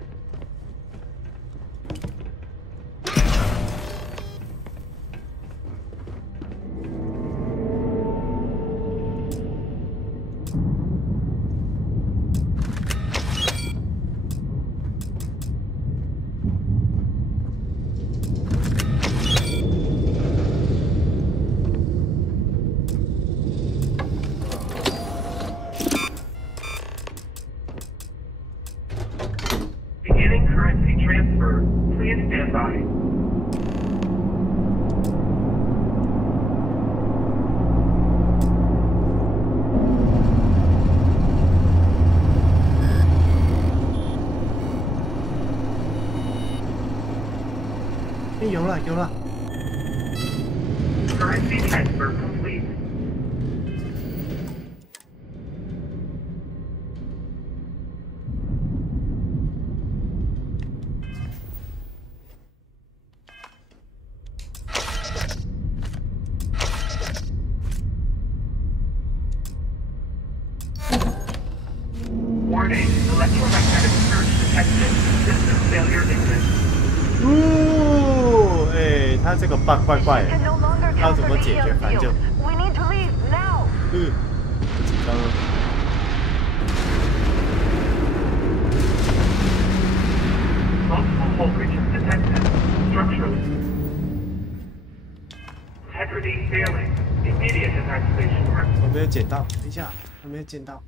有了 Currency transfer complete. Warning, electromagnetic surge detected. System failure imminent. 哎，他这个 bug 怪怪的，他怎么解决？反正就，不紧张了。Multiple hull breaches detected. Structurally. Integrity failing. Immediate evacuation. 我没有捡到，等一下，我没有捡到。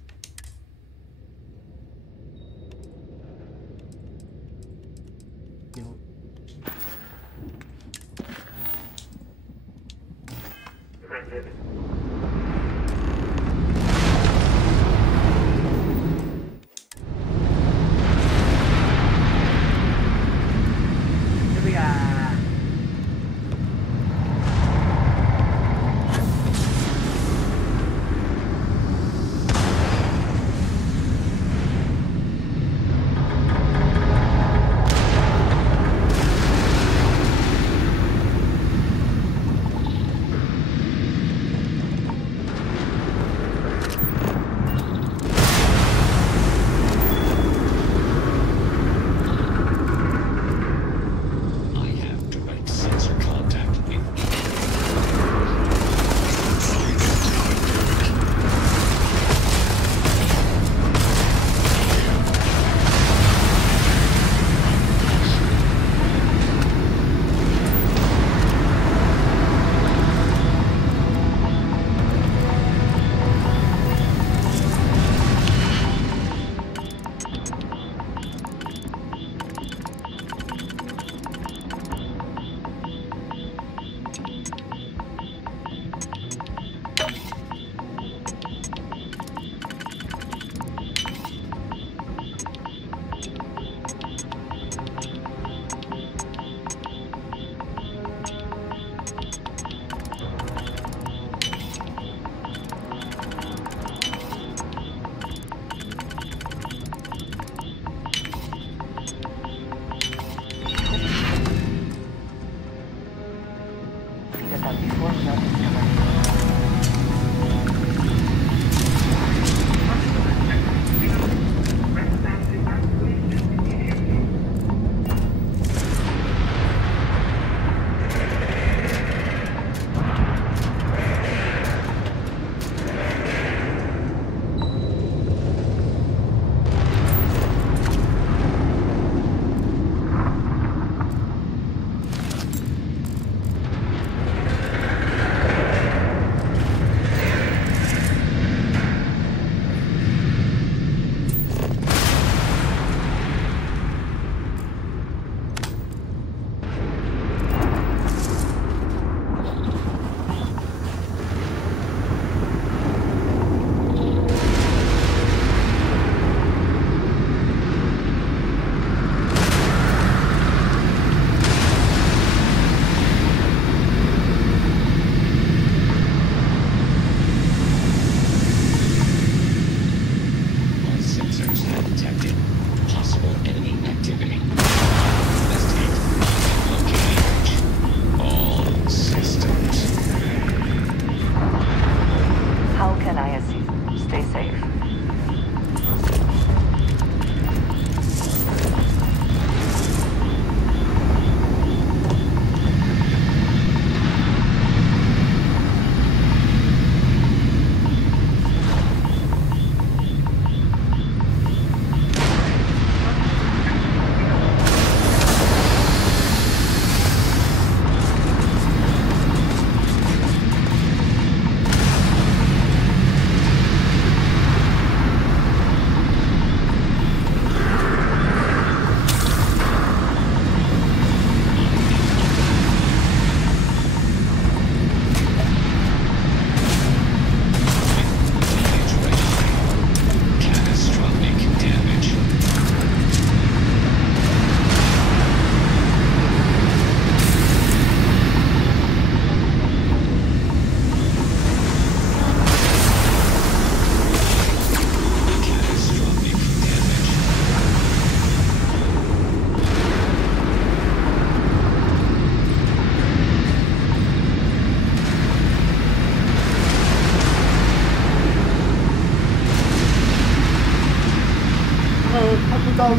道路。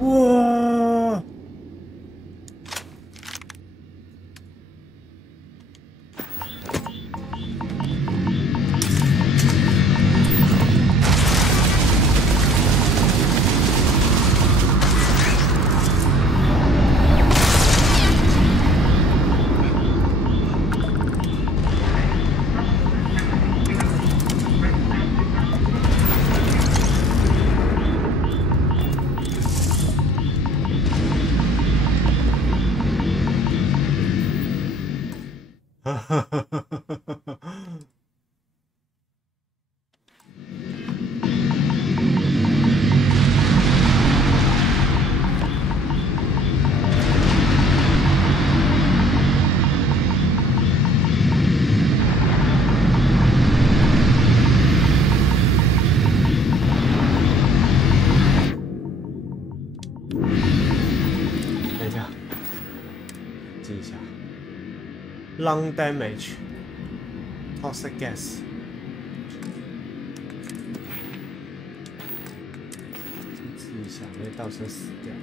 哇！Long damage, toxic gas。试一下，因为到时候死掉。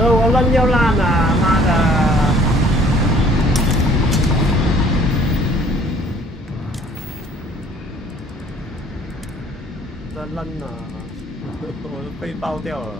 我扔又烂了，妈的！在扔啊！我都被爆掉了。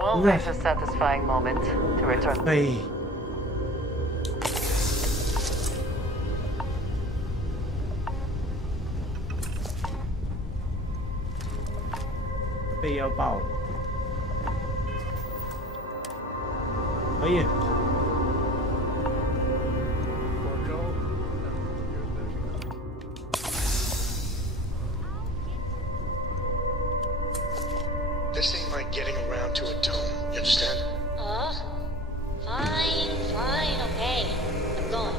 Always a satisfying moment to return. 被要爆了，可以。This ain't like getting around to a tome, you understand? Fine, okay. I'm going.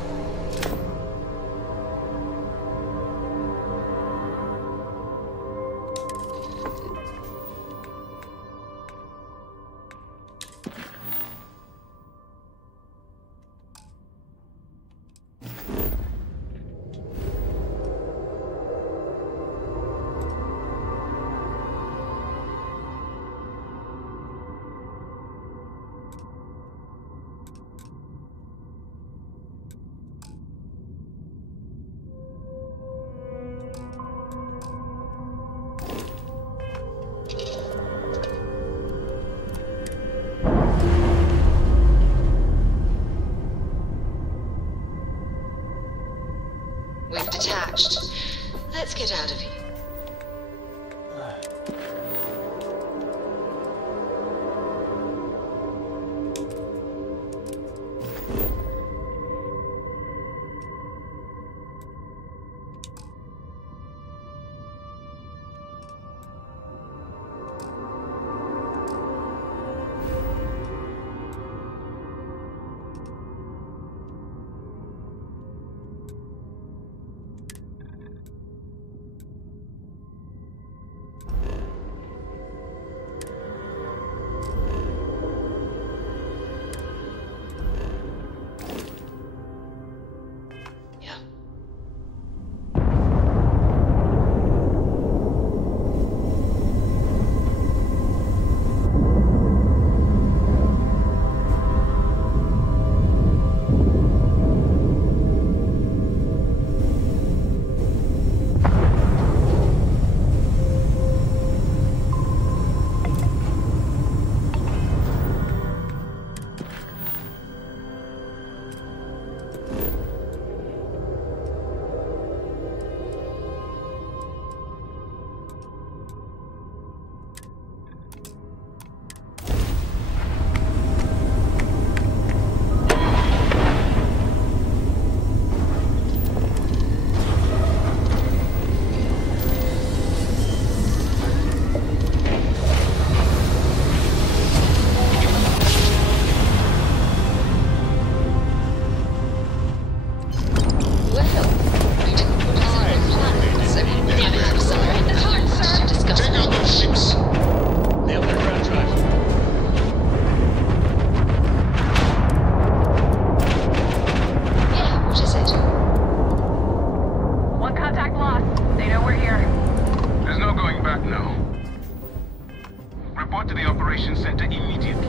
Report to the operations center immediately.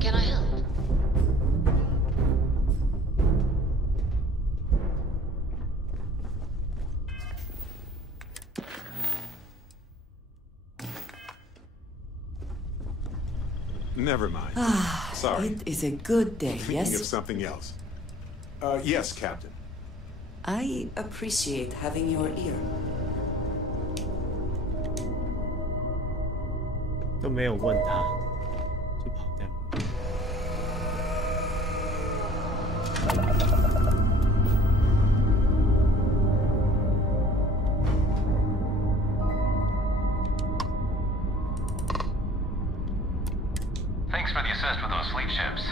Can I help? Never mind. Sorry. It is a good day, Thinking yes? of something else. Yes, Captain. I appreciate having your ear. 都没有问他，就跑掉。Thanks for the assist with those fleet ships.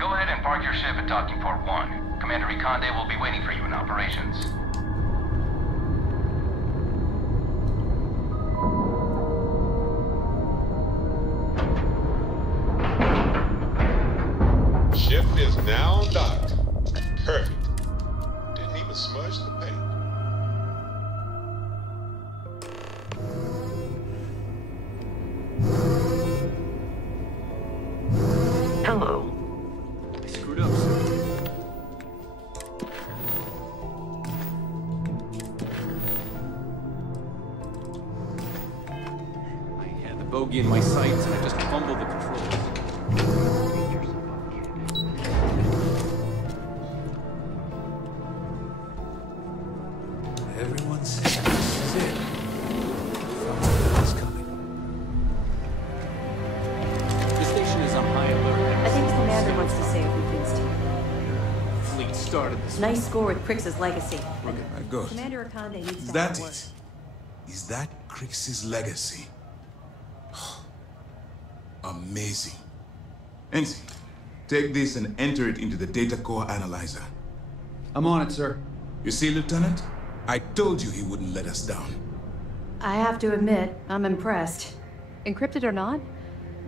Go ahead and park your ship at Docking Port 1. Commander Reconde will be waiting for you in operations. Ship is now docked. Perfect. Didn't even smudge the paint. Hello. I screwed up, sir. I had the bogey in my sights and I just fumbled the controls. Everyone's saying this is it. Something's coming. The station is on high alert. I think the commander wants to say a few things to you. Fleet started this. Nice score with Crix's legacy. Good. Commander Akande needs Is to that have a word. it? Is that Crix's legacy? Amazing. Ensign, take this and enter it into the data core analyzer. I'm on it, sir. You see, Lieutenant? I told you he wouldn't let us down. I have to admit, I'm impressed. Encrypted or not,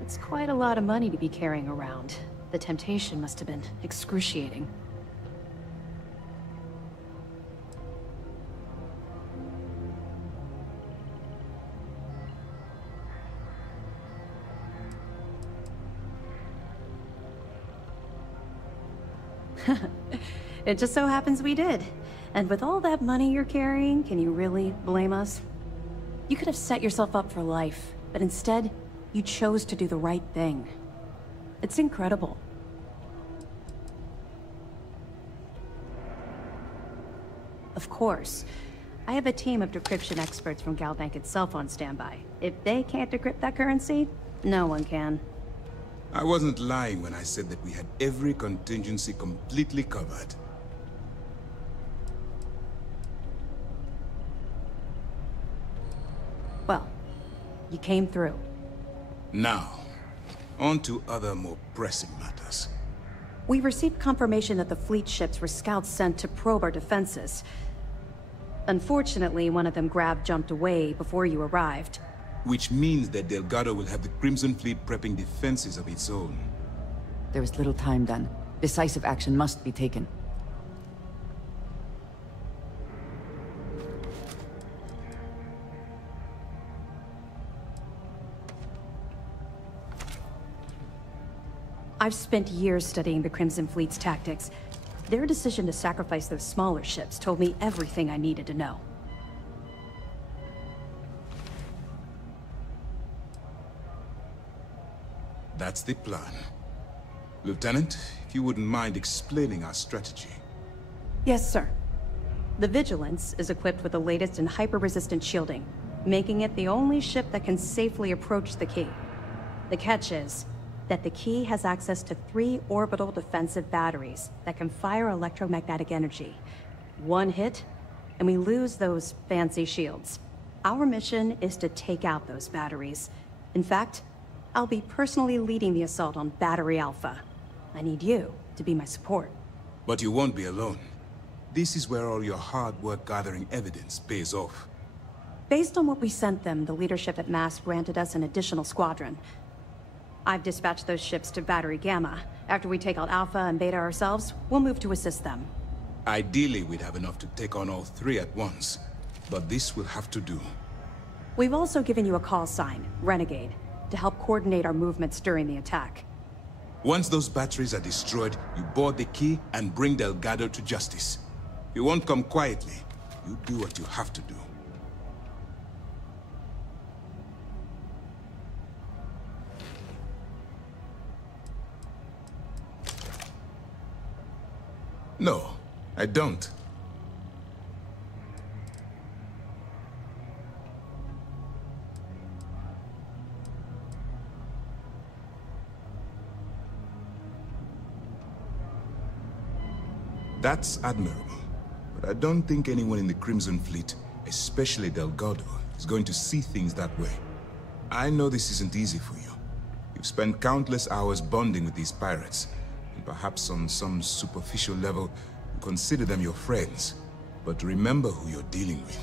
it's quite a lot of money to be carrying around. The temptation must have been excruciating. It just so happens we did. And with all that money you're carrying, can you really blame us? You could have set yourself up for life, but instead, you chose to do the right thing. It's incredible. Of course, I have a team of decryption experts from Galbank itself on standby. If they can't decrypt that currency, no one can. I wasn't lying when I said that we had every contingency completely covered. Well, you came through. Now, on to other more pressing matters. We received confirmation that the fleet ships were scouts sent to probe our defenses. Unfortunately, one of them jumped away before you arrived. Which means that Delgado will have the Crimson Fleet prepping defenses of its own. There is little time done. Decisive action must be taken. I've spent years studying the Crimson Fleet's tactics. Their decision to sacrifice those smaller ships told me everything I needed to know. That's the plan. Lieutenant, if you wouldn't mind explaining our strategy. Yes, sir. The Vigilance is equipped with the latest in hyper-resistant shielding, making it the only ship that can safely approach the key. The catch is that the key has access to 3 orbital defensive batteries that can fire electromagnetic energy. One hit, and we lose those fancy shields. Our mission is to take out those batteries. In fact, I'll be personally leading the assault on Battery Alpha. I need you to be my support. But you won't be alone. This is where all your hard work gathering evidence pays off. Based on what we sent them, the leadership at MAST granted us an additional squadron. I've dispatched those ships to Battery Gamma. After we take out Alpha and Beta ourselves, we'll move to assist them. Ideally, we'd have enough to take on all 3 at once, but this will have to do. We've also given you a call sign, Renegade, to help coordinate our movements during the attack. Once those batteries are destroyed, you board the key and bring Delgado to justice. You won't come quietly. You do what you have to do. No, I don't. That's admirable, but I don't think anyone in the Crimson Fleet, especially Delgado, is going to see things that way. I know this isn't easy for you. You've spent countless hours bonding with these pirates, and perhaps on some superficial level, you consider them your friends. But remember who you're dealing with.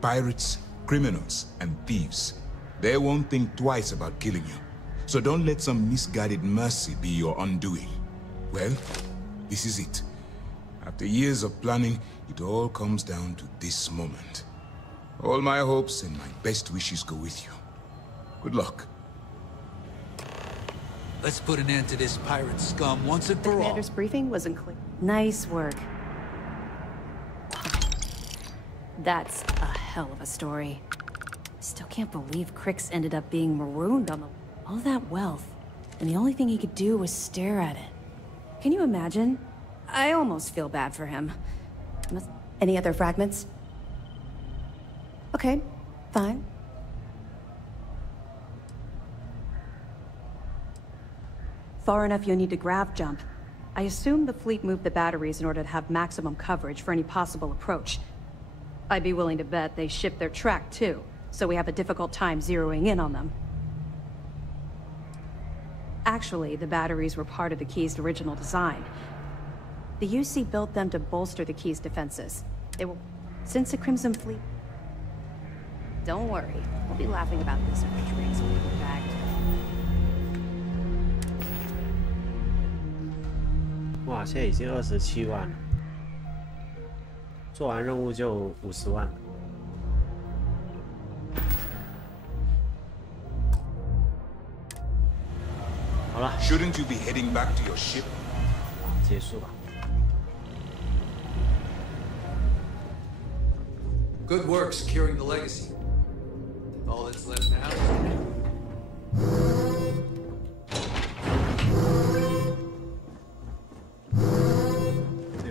Pirates, criminals, and thieves. They won't think twice about killing you. So don't let some misguided mercy be your undoing. Well, this is it. After years of planning, it all comes down to this moment. All my hopes and my best wishes go with you. Good luck. Let's put an end to this pirate scum once and for all. The commander's briefing wasn't clear. Nice work. That's a hell of a story. Still can't believe Crix ended up being marooned on all that wealth, and the only thing he could do was stare at it. Can you imagine? I almost feel bad for him. Any other fragments? Okay, fine. Far enough you'll need to grav jump. I assume the fleet moved the batteries in order to have maximum coverage for any possible approach. I'd be willing to bet they shipped their track too, so we have a difficult time zeroing in on them. Actually, the batteries were part of the key's original design. The UC built them to bolster the key's defenses. They were... Since the Crimson Fleet... Don't worry, we'll be laughing about this over drinks when we get back. 哇，现在已经27万了，做完任务就50万了。好了 Shouldn't you be heading back to your ship? 结束吧。 Good work securing the legacy. All that's left now is...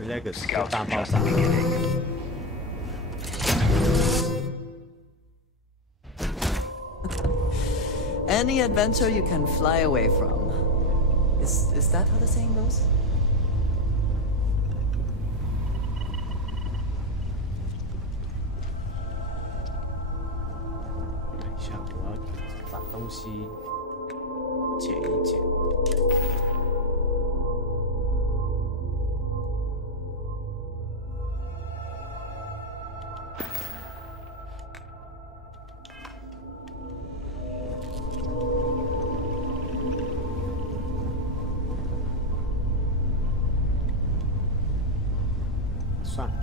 Legacy 大爆炸。 Any adventure you can fly away from. Is that how the saying goes? 等一下，我要把东西剪一剪。 算了，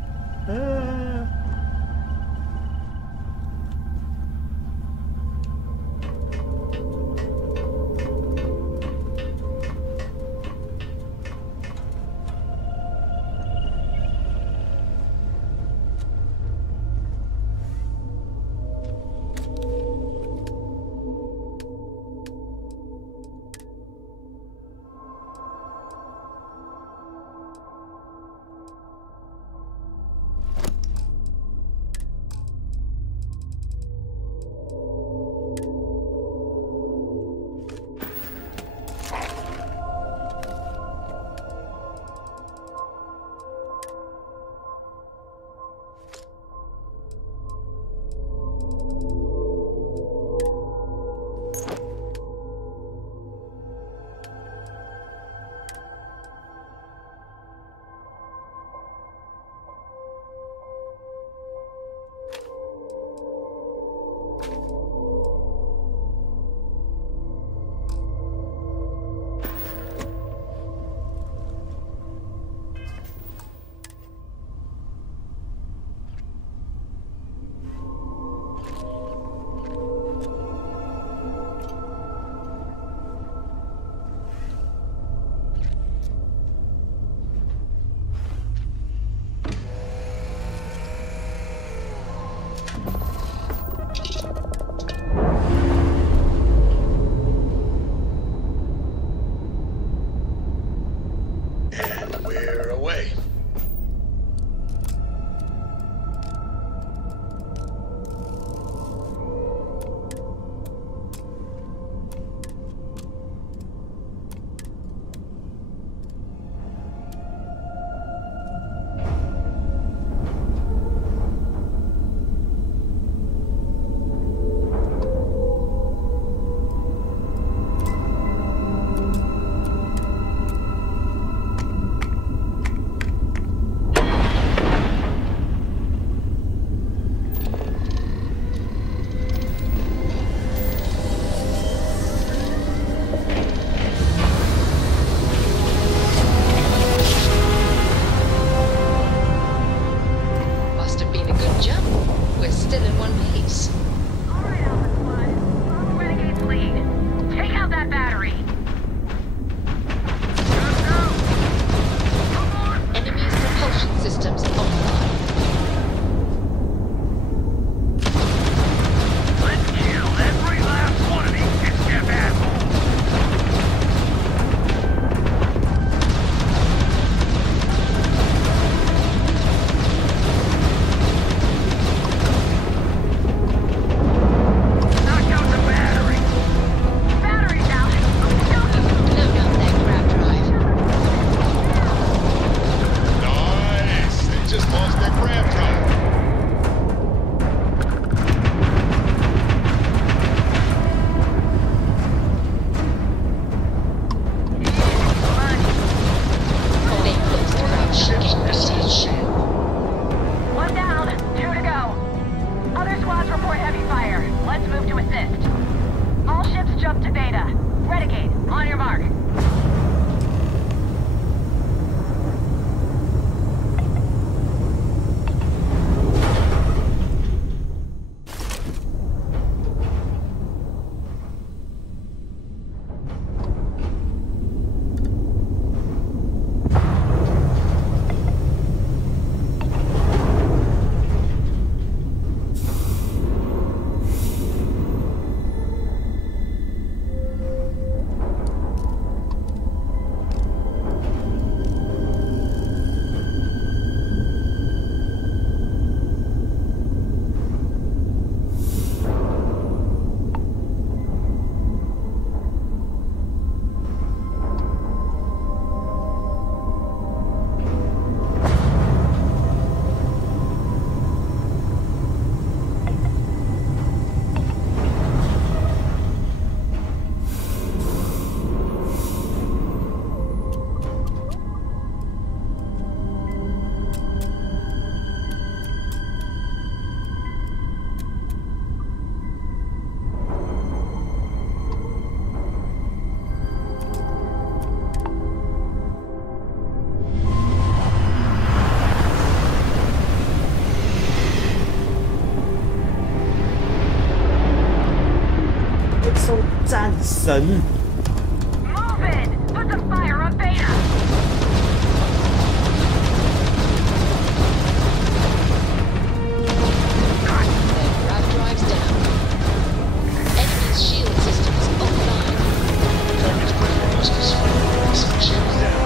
pace. Alright, Alpha Squad. Follow Renegade's lead. Take out that battery. Enemy's propulsion systems offline. Let's kill every last one of these stiff assholes. Knock out the battery. Battery's out. Blown up that grab drive. Nice! They just lost their grab drive. They lost grab ship. One down. 2 to go. Other squads report heavy fire. Let's move to assist. All ships jump to Beta. Renegade, on your mark.战神。 Move in! Put the fire on Beta! Their grab drives down. Enemy's shield systems offline. Target's critical justice. Some shields down.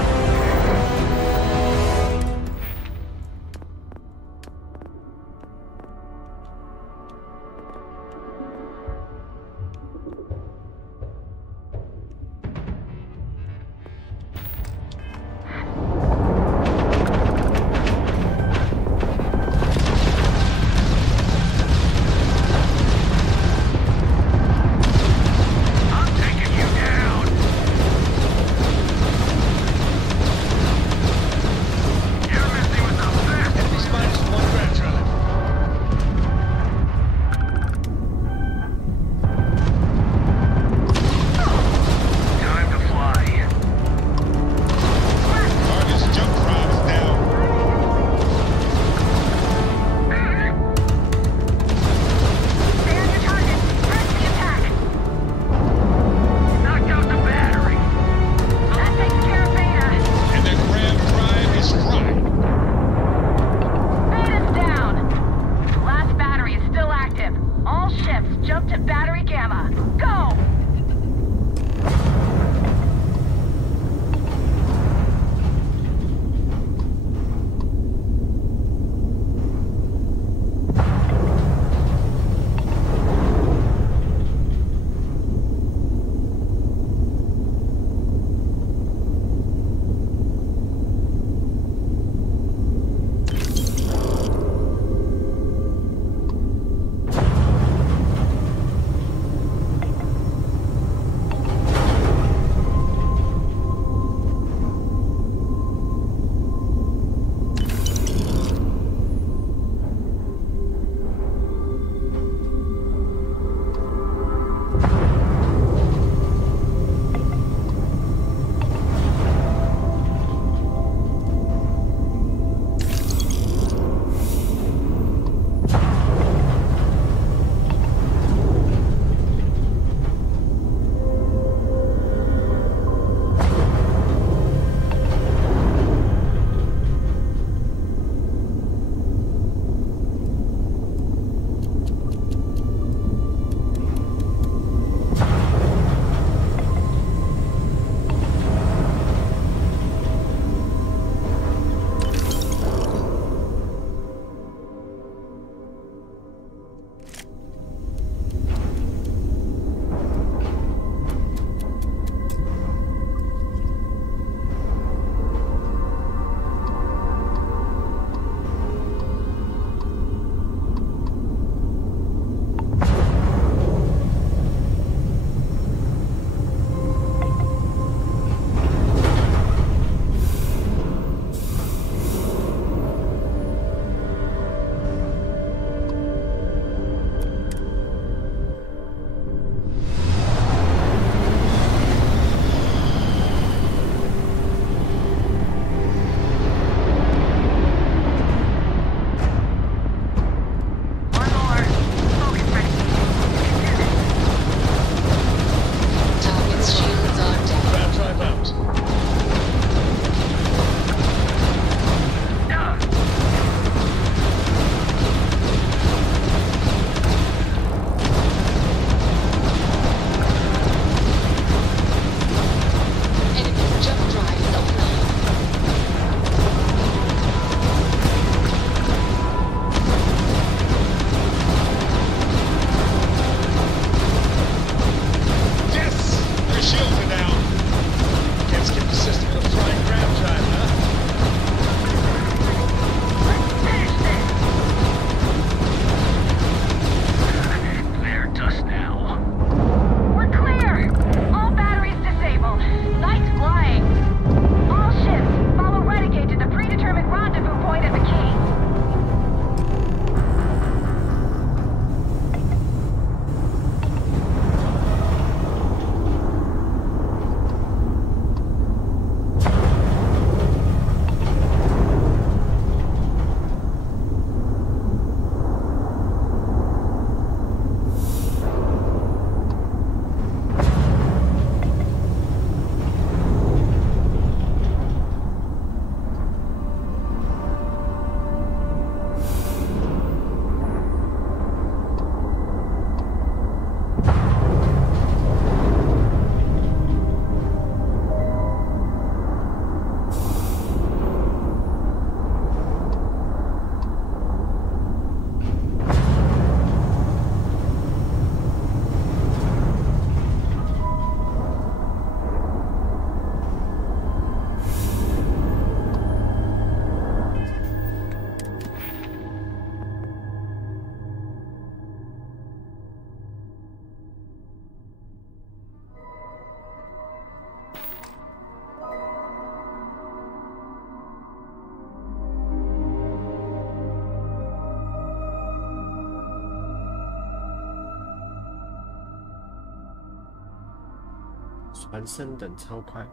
船升等超快。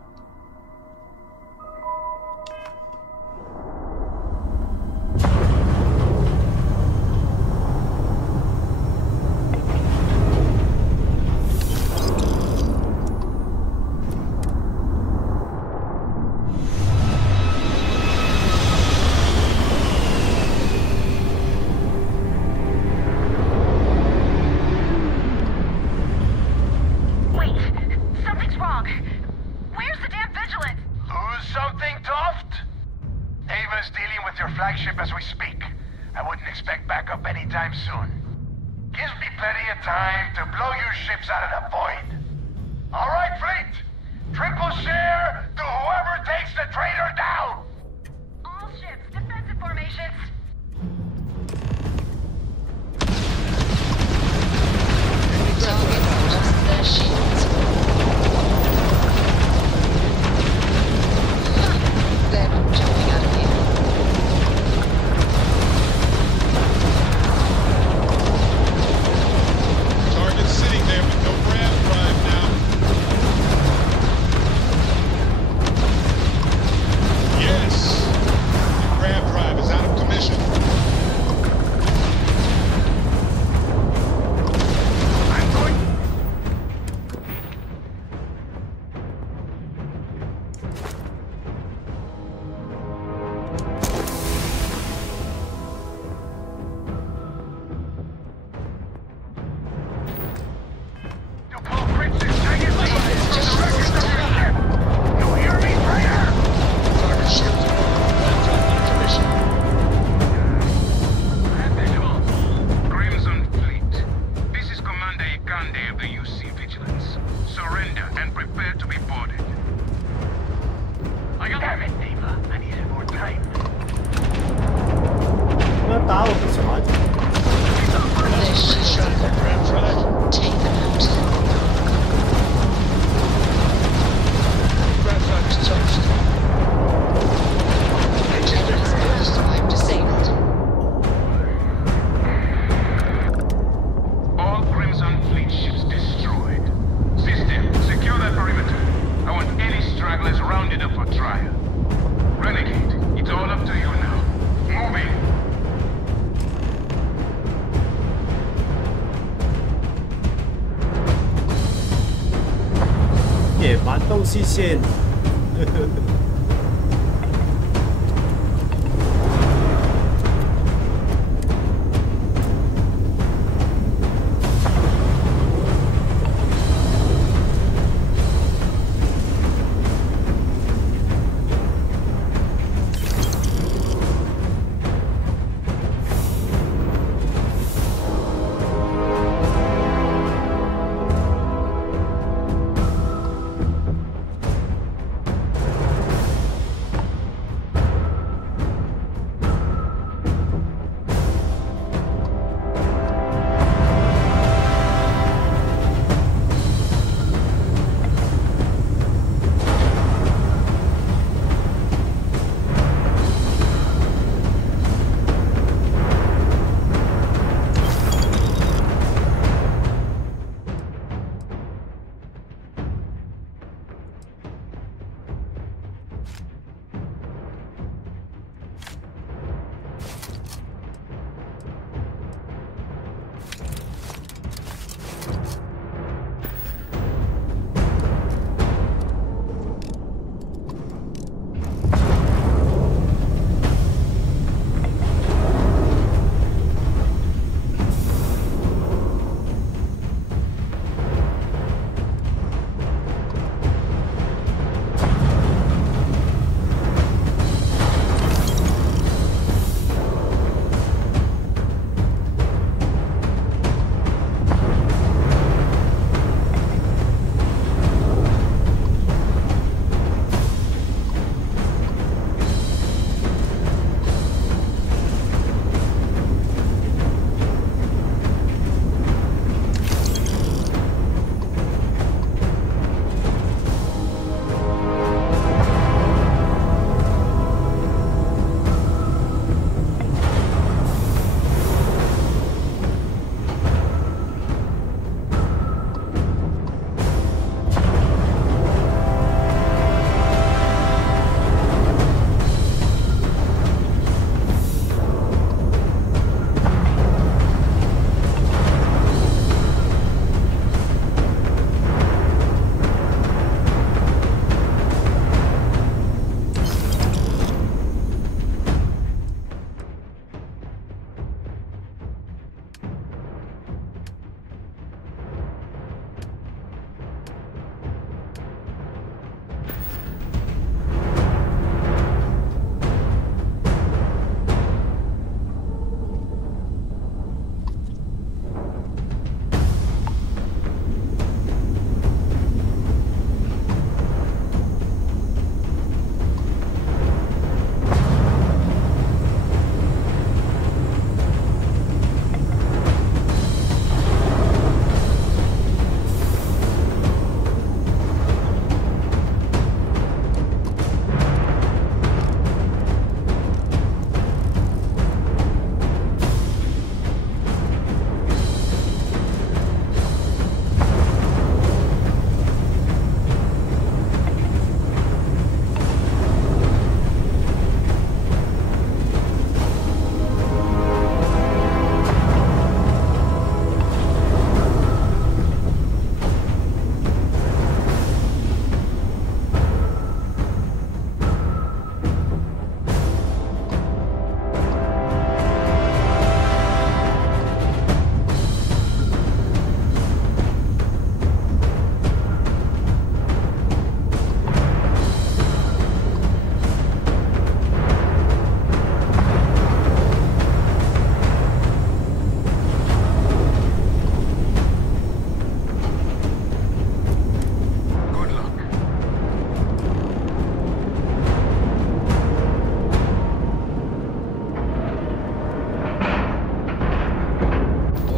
西线。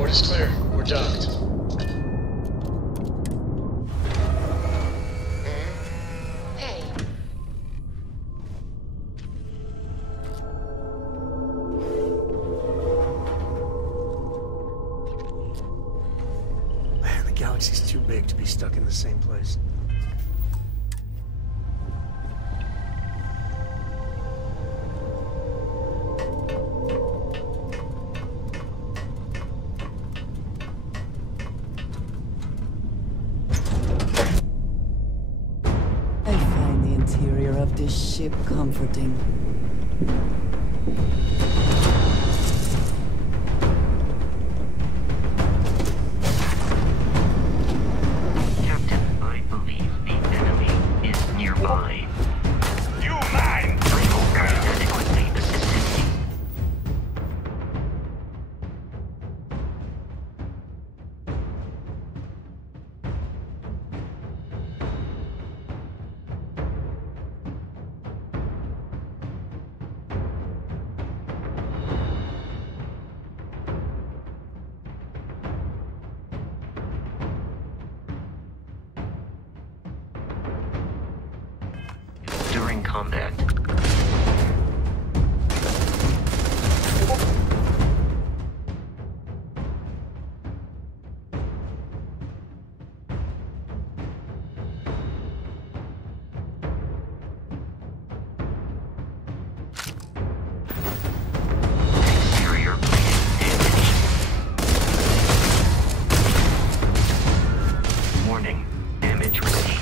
Port is clear. We're docked. Hey. Man, the galaxy's too big to be stuck in the same place. This ship comforting. Captain, I believe the enemy is nearby. You mine! I hope I adequately assisted you. During combat. Exterior plate damage. Warning, damage received.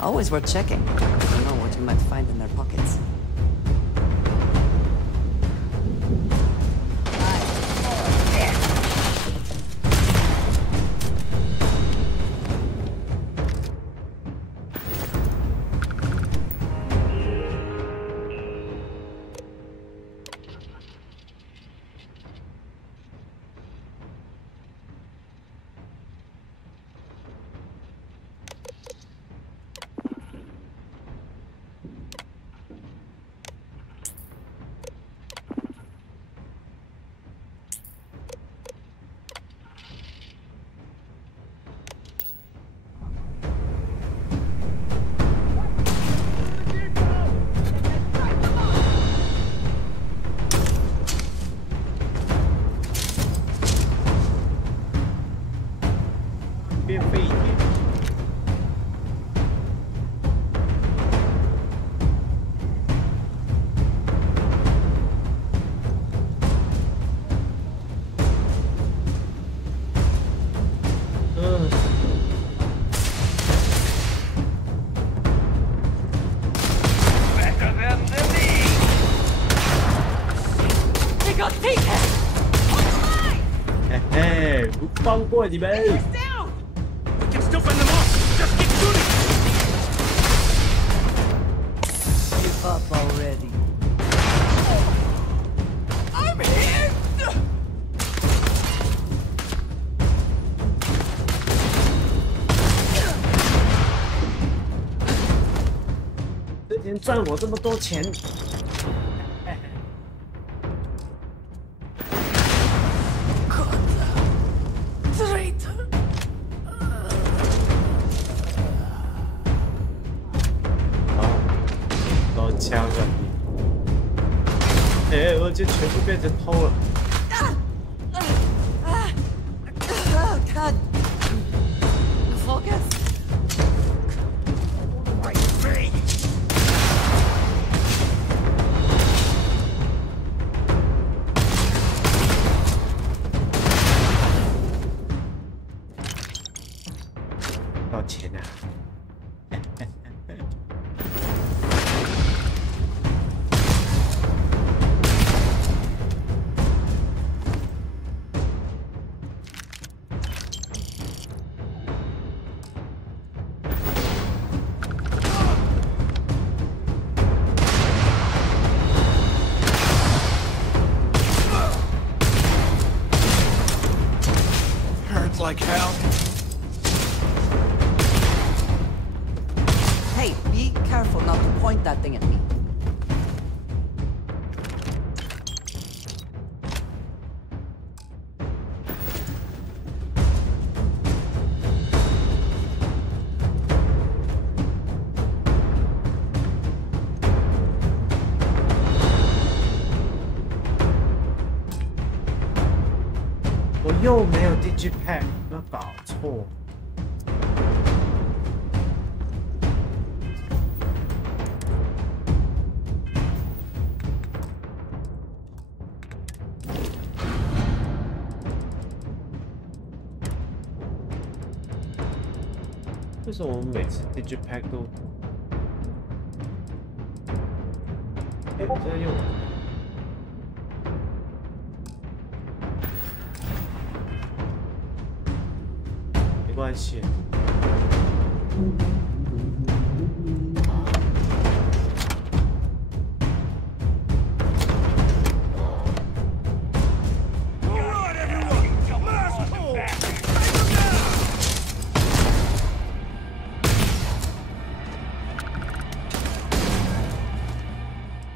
Always worth checking. You don't know what you might find in their pockets. You'll take it! 嘿嘿，不放过你们！ Down! We can still fend them off! Just keep shooting! Give up already. I'm hit! 之前赚我这么多钱。 枪啊！哎，我就全部变成偷了。God. Focus. Right face. 多少钱啊？ Like hell. Hey, be careful not to point that thing at me.我又没有 Digipack， 有没有搞错？为什么我们每次 Digipack 都……哎，我现在用。 没关系。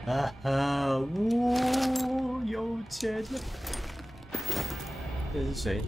啊哈！呜，有钱了。这是谁？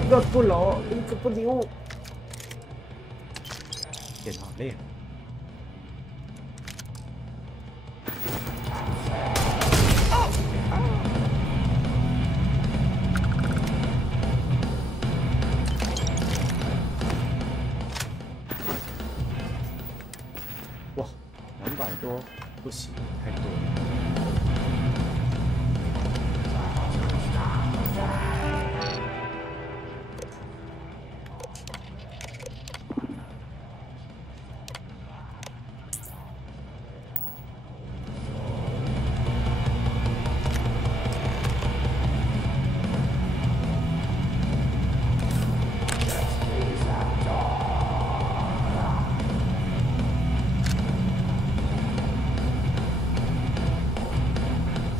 一个不老，一个不牛。电脑累了。哇，200多，不行，太多了。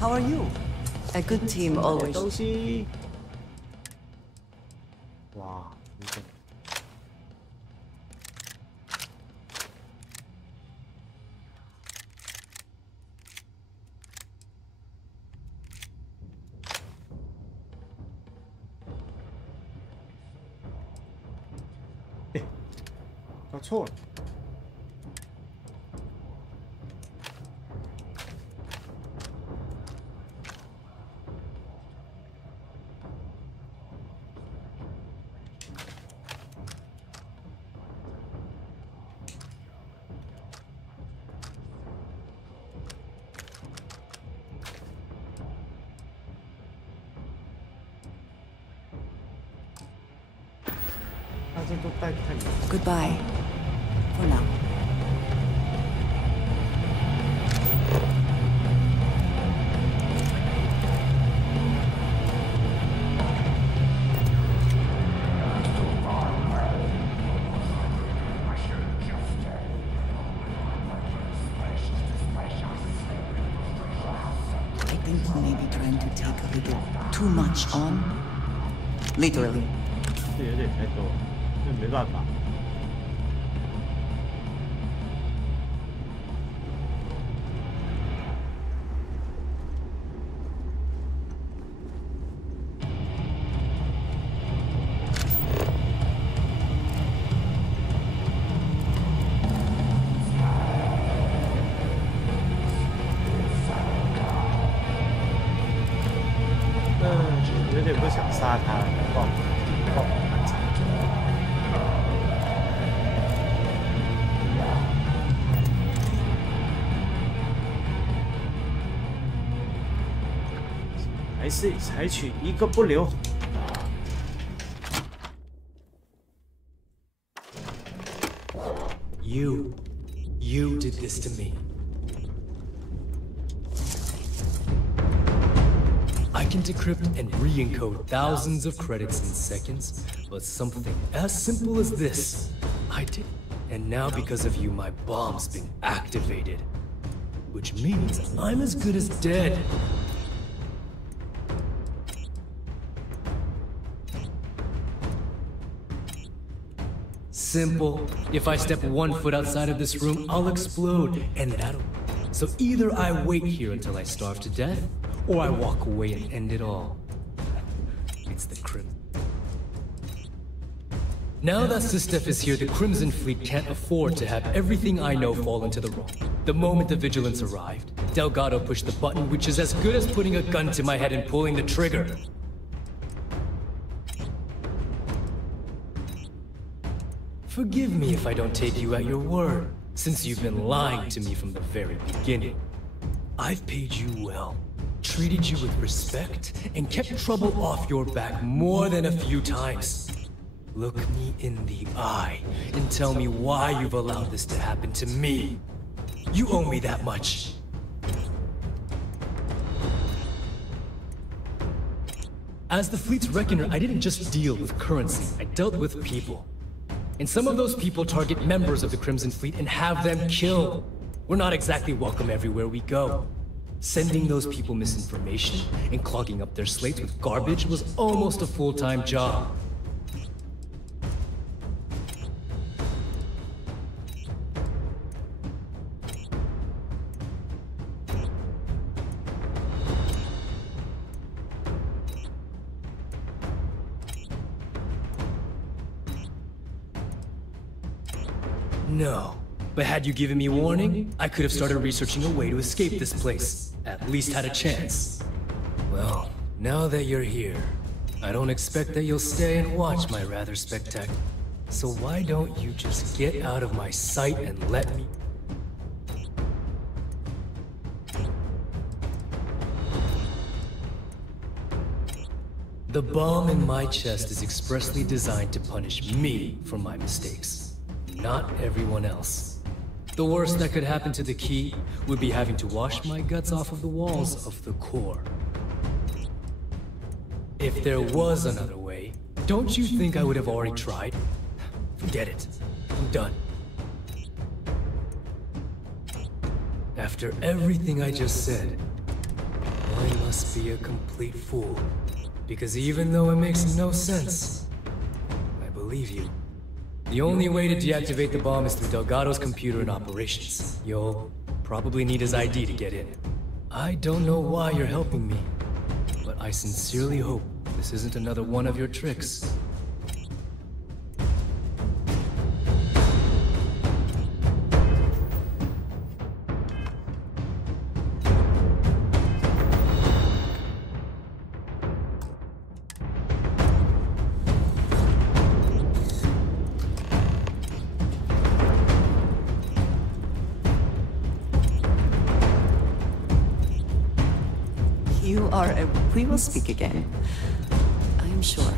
How are you? A good team always. 东西。哇，哎，搞错了。这都带太远。 Goodbye. For now. I think you may be trying to take a little too much on. Literally. 这有点太多，这没办法。有点不想杀他，爆蛮惨。还是采取一个不留。You did this to me. I can decrypt and re-encode thousands of credits in seconds, but something as simple as this, I did. And now because of you, my bomb's been activated. Which means I'm as good as dead. Simple. If I step 1 foot outside of this room, I'll explode, and that'll... So either I wait here until I starve to death, or I walk away and end it all. It's the Crimson. Now that Sistef is here, the Crimson Fleet can't afford to have everything I know fall into the wrong. The moment the Vigilance arrived, Delgado pushed the button, which is as good as putting a gun to my head and pulling the trigger. Forgive me if I don't take you at your word, since you've been lying to me from the very beginning. I've paid you well, treated you with respect, and kept trouble off your back more than a few times. Look me in the eye and tell me why you've allowed this to happen to me. You owe me that much. As the fleet's reckoner, I didn't just deal with currency, I dealt with people. And some of those people target members of the Crimson Fleet and have them killed. We're not exactly welcome everywhere we go. Sending those people misinformation and clogging up their slates with garbage was almost a full-time job. No. But had you given me warning, I could have started researching a way to escape this place. At least had a chance. Well, now that you're here, I don't expect that you'll stay and watch my rather spectacular. So why don't you just get out of my sight and let me... The bomb in my chest is expressly designed to punish me for my mistakes, not everyone else. The worst that could happen to the key would be having to wash my guts off of the walls of the core. If there was another way, don't you think I would have already tried? Forget it. I'm done. After everything I just said, I must be a complete fool. Because even though it makes no sense, I believe you. The only way to deactivate the bomb is through Delgado's computer and operations. You'll probably need his ID to get in. I don't know why you're helping me, but I sincerely hope this isn't another one of your tricks. We will speak again. I am sure.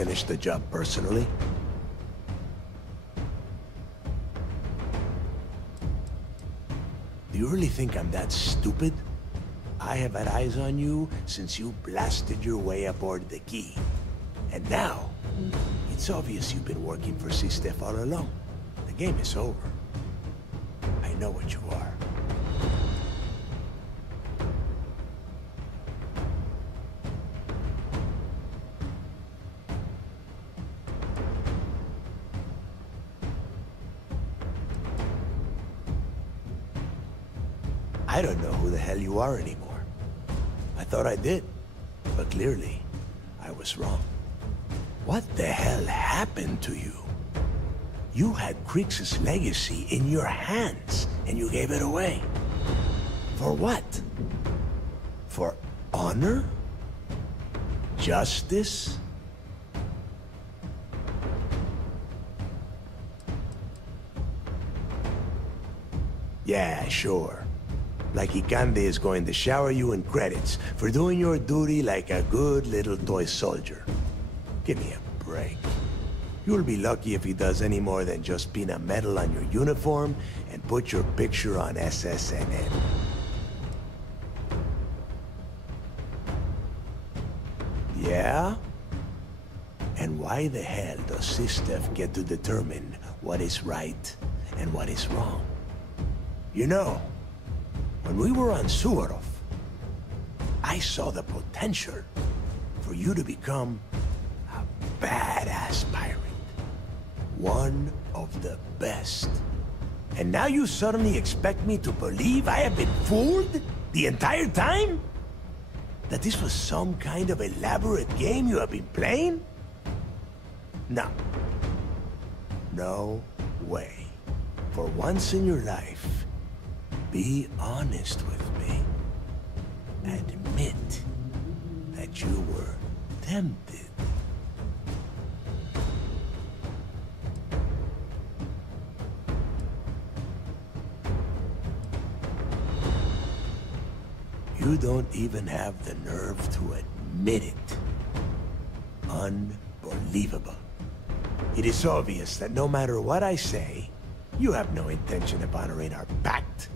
finish the job personally? Do you really think I'm that stupid? I have had eyes on you since you blasted your way aboard the key. And now, it's obvious you've been working for C-Steph all along. The game is over. I know what you are. I don't know who the hell you are anymore. I thought I did, but clearly, I was wrong. What the hell happened to you? You had Krix's legacy in your hands, and you gave it away. For what? For honor? Justice? Yeah, sure. Like Ikande is going to shower you in credits for doing your duty like a good little toy soldier. Give me a break. You'll be lucky if he does any more than just pin a medal on your uniform and put your picture on SSNN. Yeah? And why the hell does C-Steph get to determine what is right and what is wrong? You know, when we were on Suvorov, I saw the potential for you to become a badass pirate. One of the best. And now you suddenly expect me to believe I have been fooled the entire time? That this was some kind of elaborate game you have been playing? No. No way. For once in your life, be honest with me. Admit that you were tempted. You don't even have the nerve to admit it. Unbelievable. It is obvious that no matter what I say, you have no intention of honoring our pact.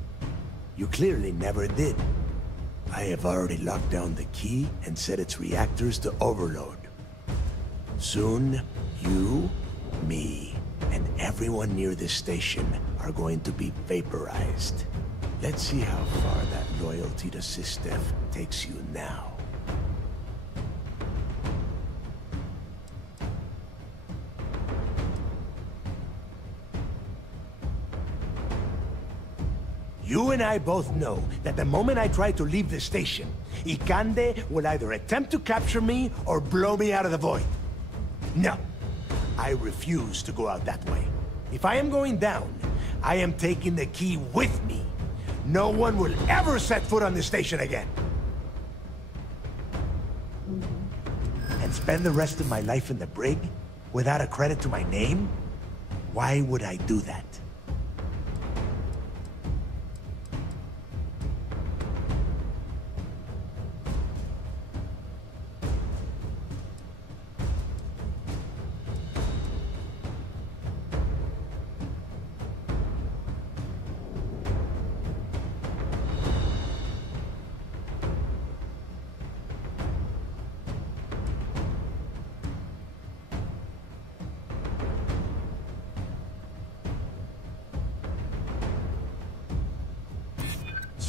You clearly never did. I have already locked down the key and set its reactors to overload. Soon, you, me, and everyone near this station are going to be vaporized. Let's see how far that loyalty to C-Steph takes you now. You and I both know that the moment I try to leave the station, Ikande will either attempt to capture me or blow me out of the void. No, I refuse to go out that way. If I am going down, I am taking the key with me. No one will ever set foot on this station again. And spend the rest of my life in the brig without a credit to my name? Why would I do that?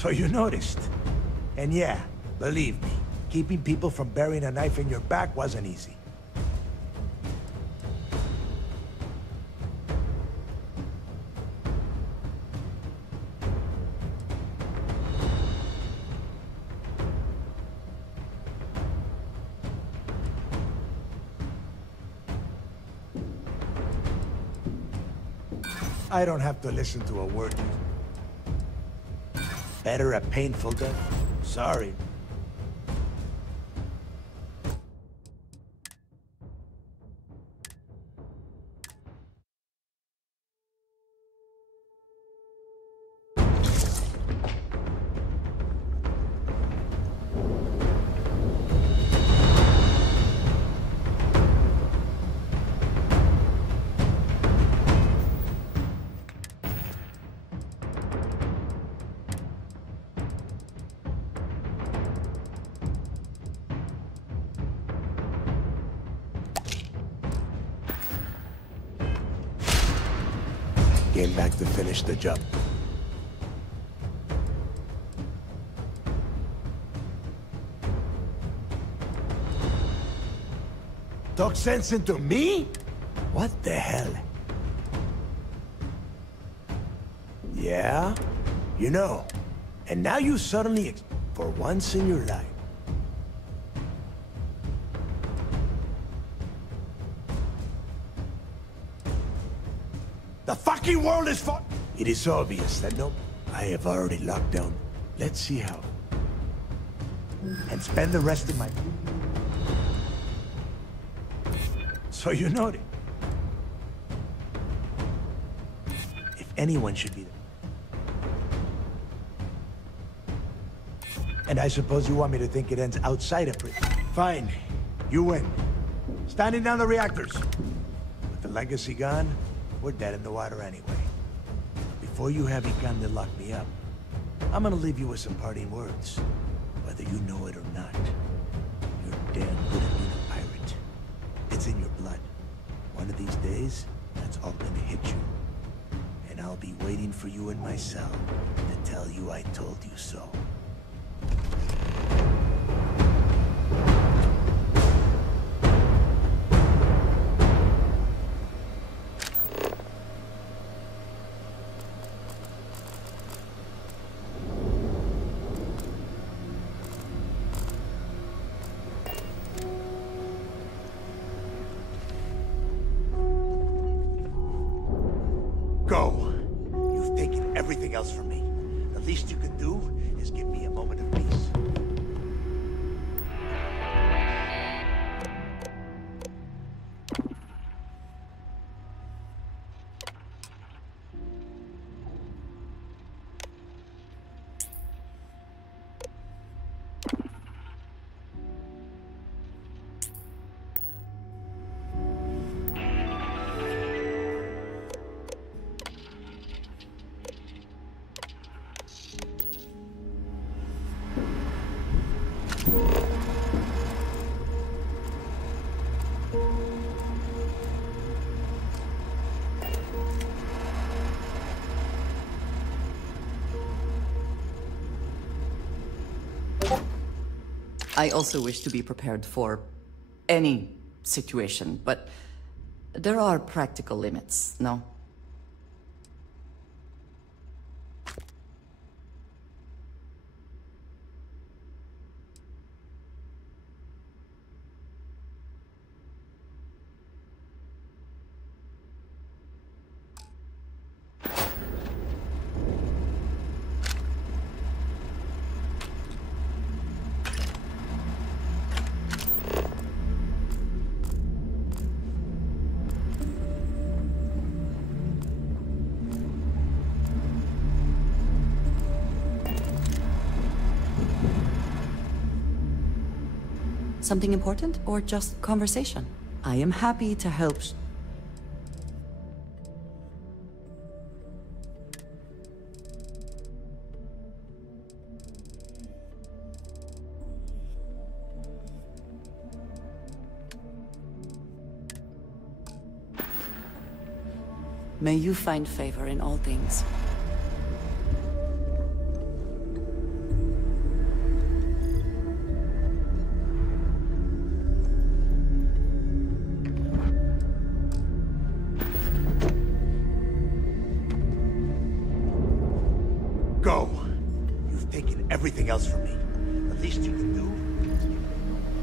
So you noticed. And yeah, believe me, keeping people from burying a knife in your back wasn't easy. I don't have to listen to a word. Better a painful death. Sorry. came back to finish the job. Talk sense into me? What the hell? Yeah? You know, and now you suddenly, for once in your life. The fucking world is It is obvious that I have already locked down. Let's see how. And spend the rest of my... So you know it. If anyone should be there. And I suppose you want me to think it ends outside of prison. Fine. You win. Standing down the reactors. With the legacy gone, we're dead in the water anyway. Before you have Ikan to lock me up, I'm gonna leave you with some parting words. Whether you know it or not. You're damn good at being a pirate. It's in your blood. One of these days, that's all gonna hit you. And I'll be waiting for you in my cell to tell you I told you so. Go. You've taken everything else from me. The least you can do is give me a moment of peace. I also wish to be prepared for any situation, but there are practical limits, no? Something important or just conversation? I am happy to help. May you find favor in all things. Go. You've taken everything else from me. The least you can do is give me a moment.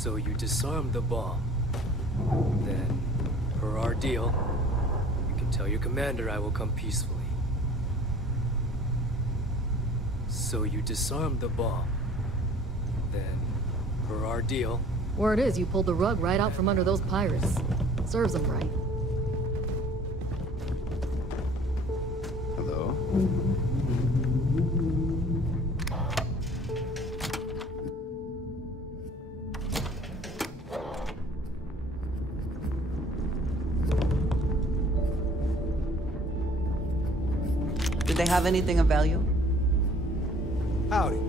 So you disarmed the bomb. Then, per our deal, you can tell your commander I will come peacefully. So you disarmed the bomb. Then, per our deal... Word is you pulled the rug right out from under those pirates. Serves them right. Hello? Did they have anything of value? Howdy.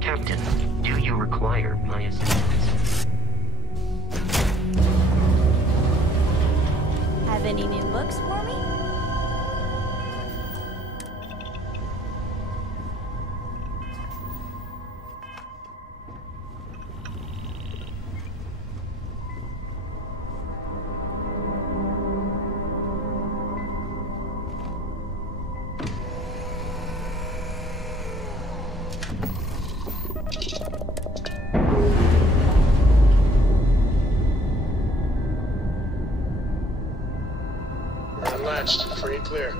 Captain, do you require my assistance? Have any new books for me? Unlatched. Free and clear.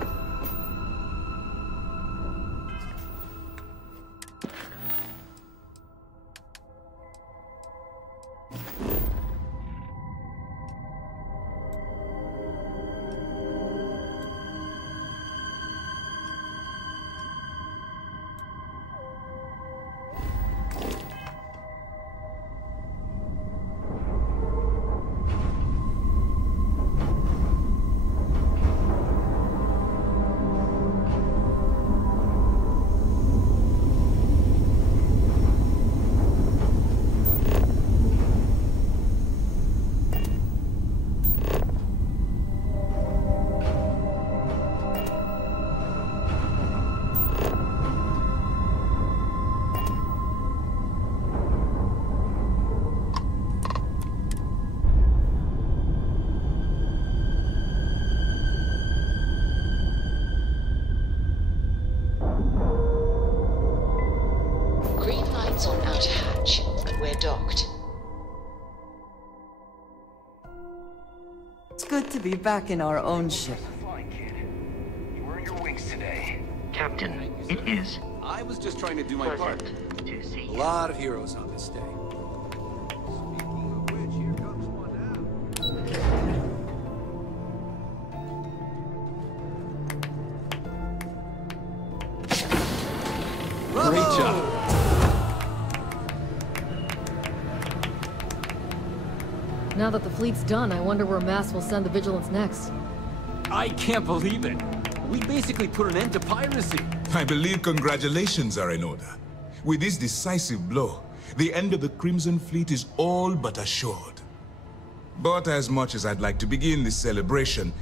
On outer hatch. We're docked. It's good to be back in our own ship. You earned your wings today. Captain, it is. I was just trying to do my part. To see A lot of heroes on this day. Great job. Now that the fleet's done, I wonder where Mass will send the Vigilance next. I can't believe it. We basically put an end to piracy. I believe congratulations are in order. With this decisive blow, the end of the Crimson Fleet is all but assured. But as much as I'd like to begin this celebration,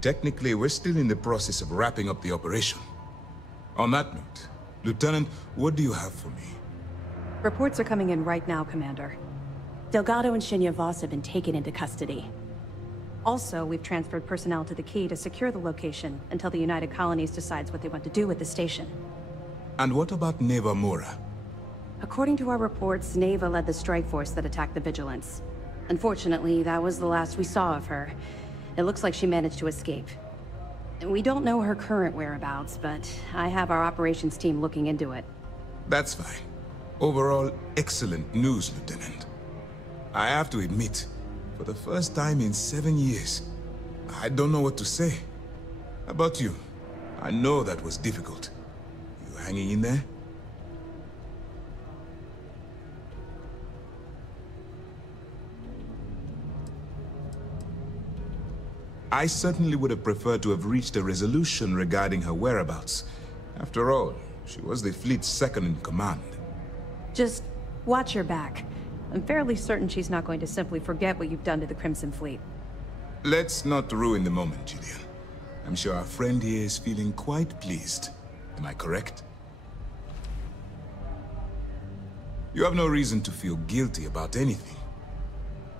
technically we're still in the process of wrapping up the operation. On that note, Lieutenant, what do you have for me? Reports are coming in right now, Commander. Delgado and Shinya Voss have been taken into custody. Also, we've transferred personnel to the Key to secure the location until the United Colonies decides what they want to do with the station. And what about Neva Mora? According to our reports, Neva led the strike force that attacked the Vigilance. Unfortunately, that was the last we saw of her. It looks like she managed to escape. We don't know her current whereabouts, but I have our operations team looking into it. That's fine. Overall, excellent news, Lieutenant. I have to admit, for the first time in 7 years, I don't know what to say. How about you? I know that was difficult. You hanging in there? I certainly would have preferred to have reached a resolution regarding her whereabouts. After all, she was the fleet's second in command. Just watch your back. I'm fairly certain she's not going to simply forget what you've done to the Crimson Fleet. Let's not ruin the moment, Julian. I'm sure our friend here is feeling quite pleased. Am I correct? You have no reason to feel guilty about anything.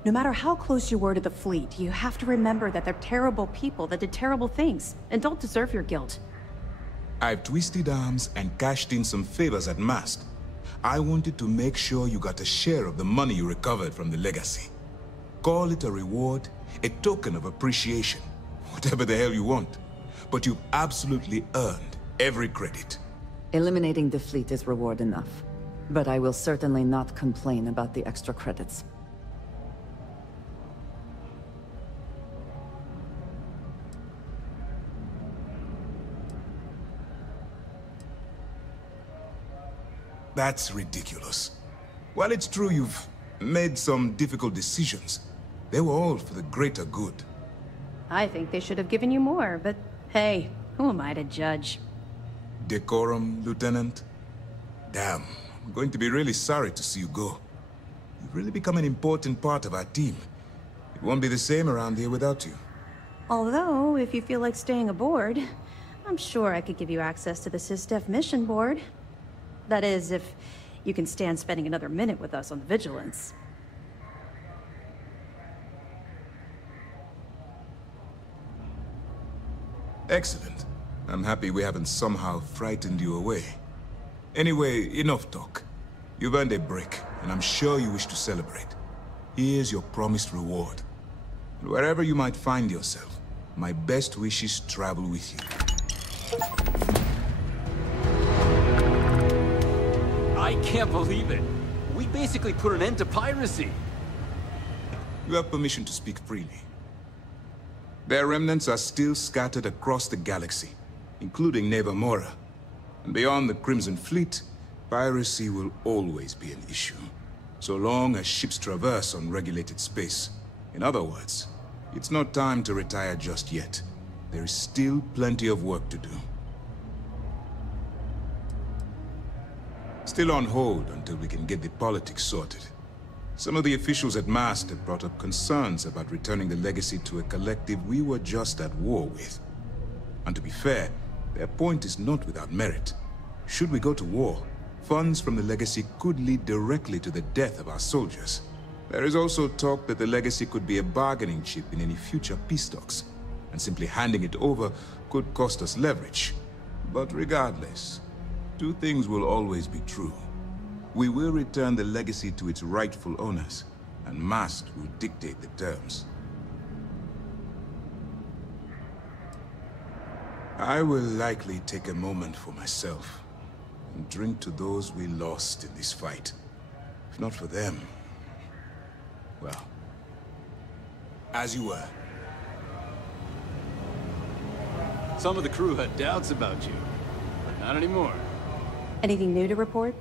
No matter how close you were to the fleet, you have to remember that they're terrible people that did terrible things, and don't deserve your guilt. I've twisted arms and cashed in some favors at Mast. I wanted to make sure you got a share of the money you recovered from the legacy. Call it a reward, a token of appreciation, whatever the hell you want. But you've absolutely earned every credit. Eliminating the fleet is reward enough. But I will certainly not complain about the extra credits. That's ridiculous. While it's true you've made some difficult decisions, they were all for the greater good. I think they should have given you more, but hey, who am I to judge? Decorum, Lieutenant? Damn, I'm going to be really sorry to see you go. You've really become an important part of our team. It won't be the same around here without you. Although, if you feel like staying aboard, I'm sure I could give you access to the SysDef mission board. That is, if you can stand spending another minute with us on the Vigilance. Excellent. I'm happy we haven't somehow frightened you away. Anyway, enough talk. You've earned a break, and I'm sure you wish to celebrate. Here's your promised reward. And wherever you might find yourself, my best wishes travel with you. I can't believe it. We basically put an end to piracy. You have permission to speak freely. Their remnants are still scattered across the galaxy, including Nevermora. And beyond the Crimson Fleet, piracy will always be an issue, so long as ships traverse unregulated space. In other words, it's not time to retire just yet. There is still plenty of work to do. Still on hold until we can get the politics sorted. Some of the officials at Mast have brought up concerns about returning the legacy to a collective we were just at war with. And to be fair, their point is not without merit. Should we go to war, funds from the legacy could lead directly to the death of our soldiers. There is also talk that the legacy could be a bargaining chip in any future peace talks, and simply handing it over could cost us leverage. But regardless, two things will always be true. We will return the legacy to its rightful owners, and Mast will dictate the terms. I will likely take a moment for myself, and drink to those we lost in this fight. If not for them, well, as you were. Some of the crew had doubts about you, but not anymore. Anything new to report?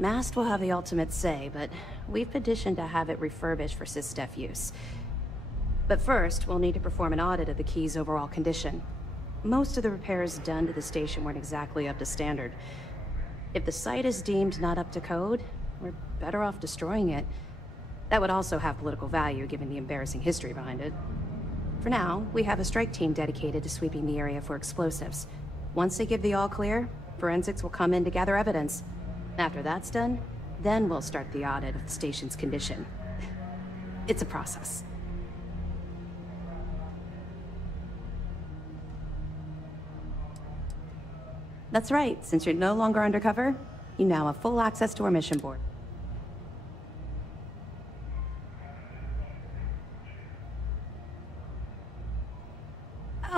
Mast will have the ultimate say, but we've petitioned to have it refurbished for SysDef use. But first, we'll need to perform an audit of the key's overall condition. Most of the repairs done to the station weren't exactly up to standard. If the site is deemed not up to code, we're better off destroying it. That would also have political value, given the embarrassing history behind it. For now, we have a strike team dedicated to sweeping the area for explosives. Once they give the all-clear, forensics will come in to gather evidence. After that's done, then we'll start the audit of the station's condition. It's a process. That's right. Since you're no longer undercover, you now have full access to our mission board.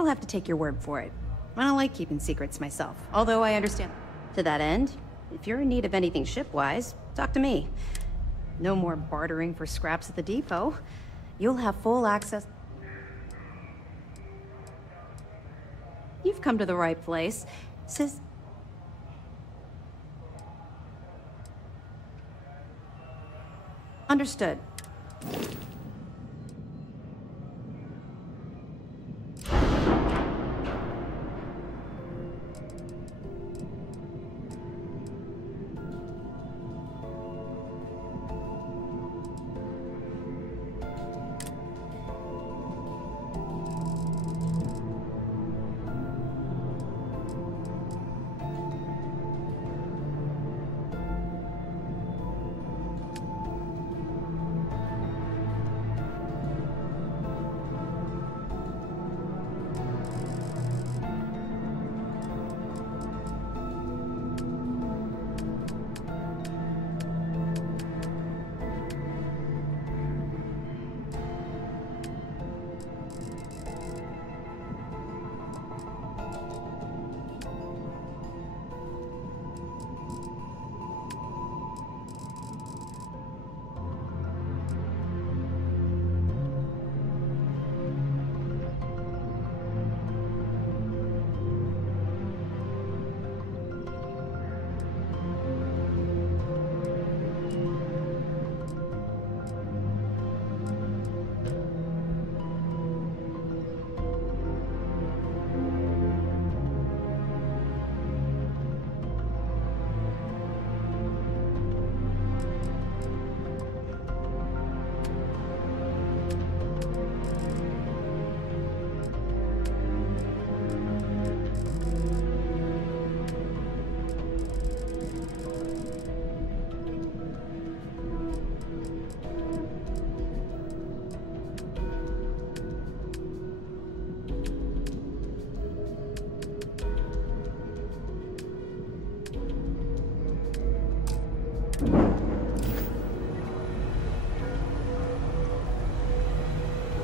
I'll have to take your word for it. I don't like keeping secrets myself, although I understand. To that end, if you're in need of anything ship-wise, talk to me. No more bartering for scraps at the depot. You'll have full access. You've come to the right place. Sis... Understood.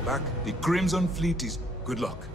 Back. The Crimson Fleet is... Good luck.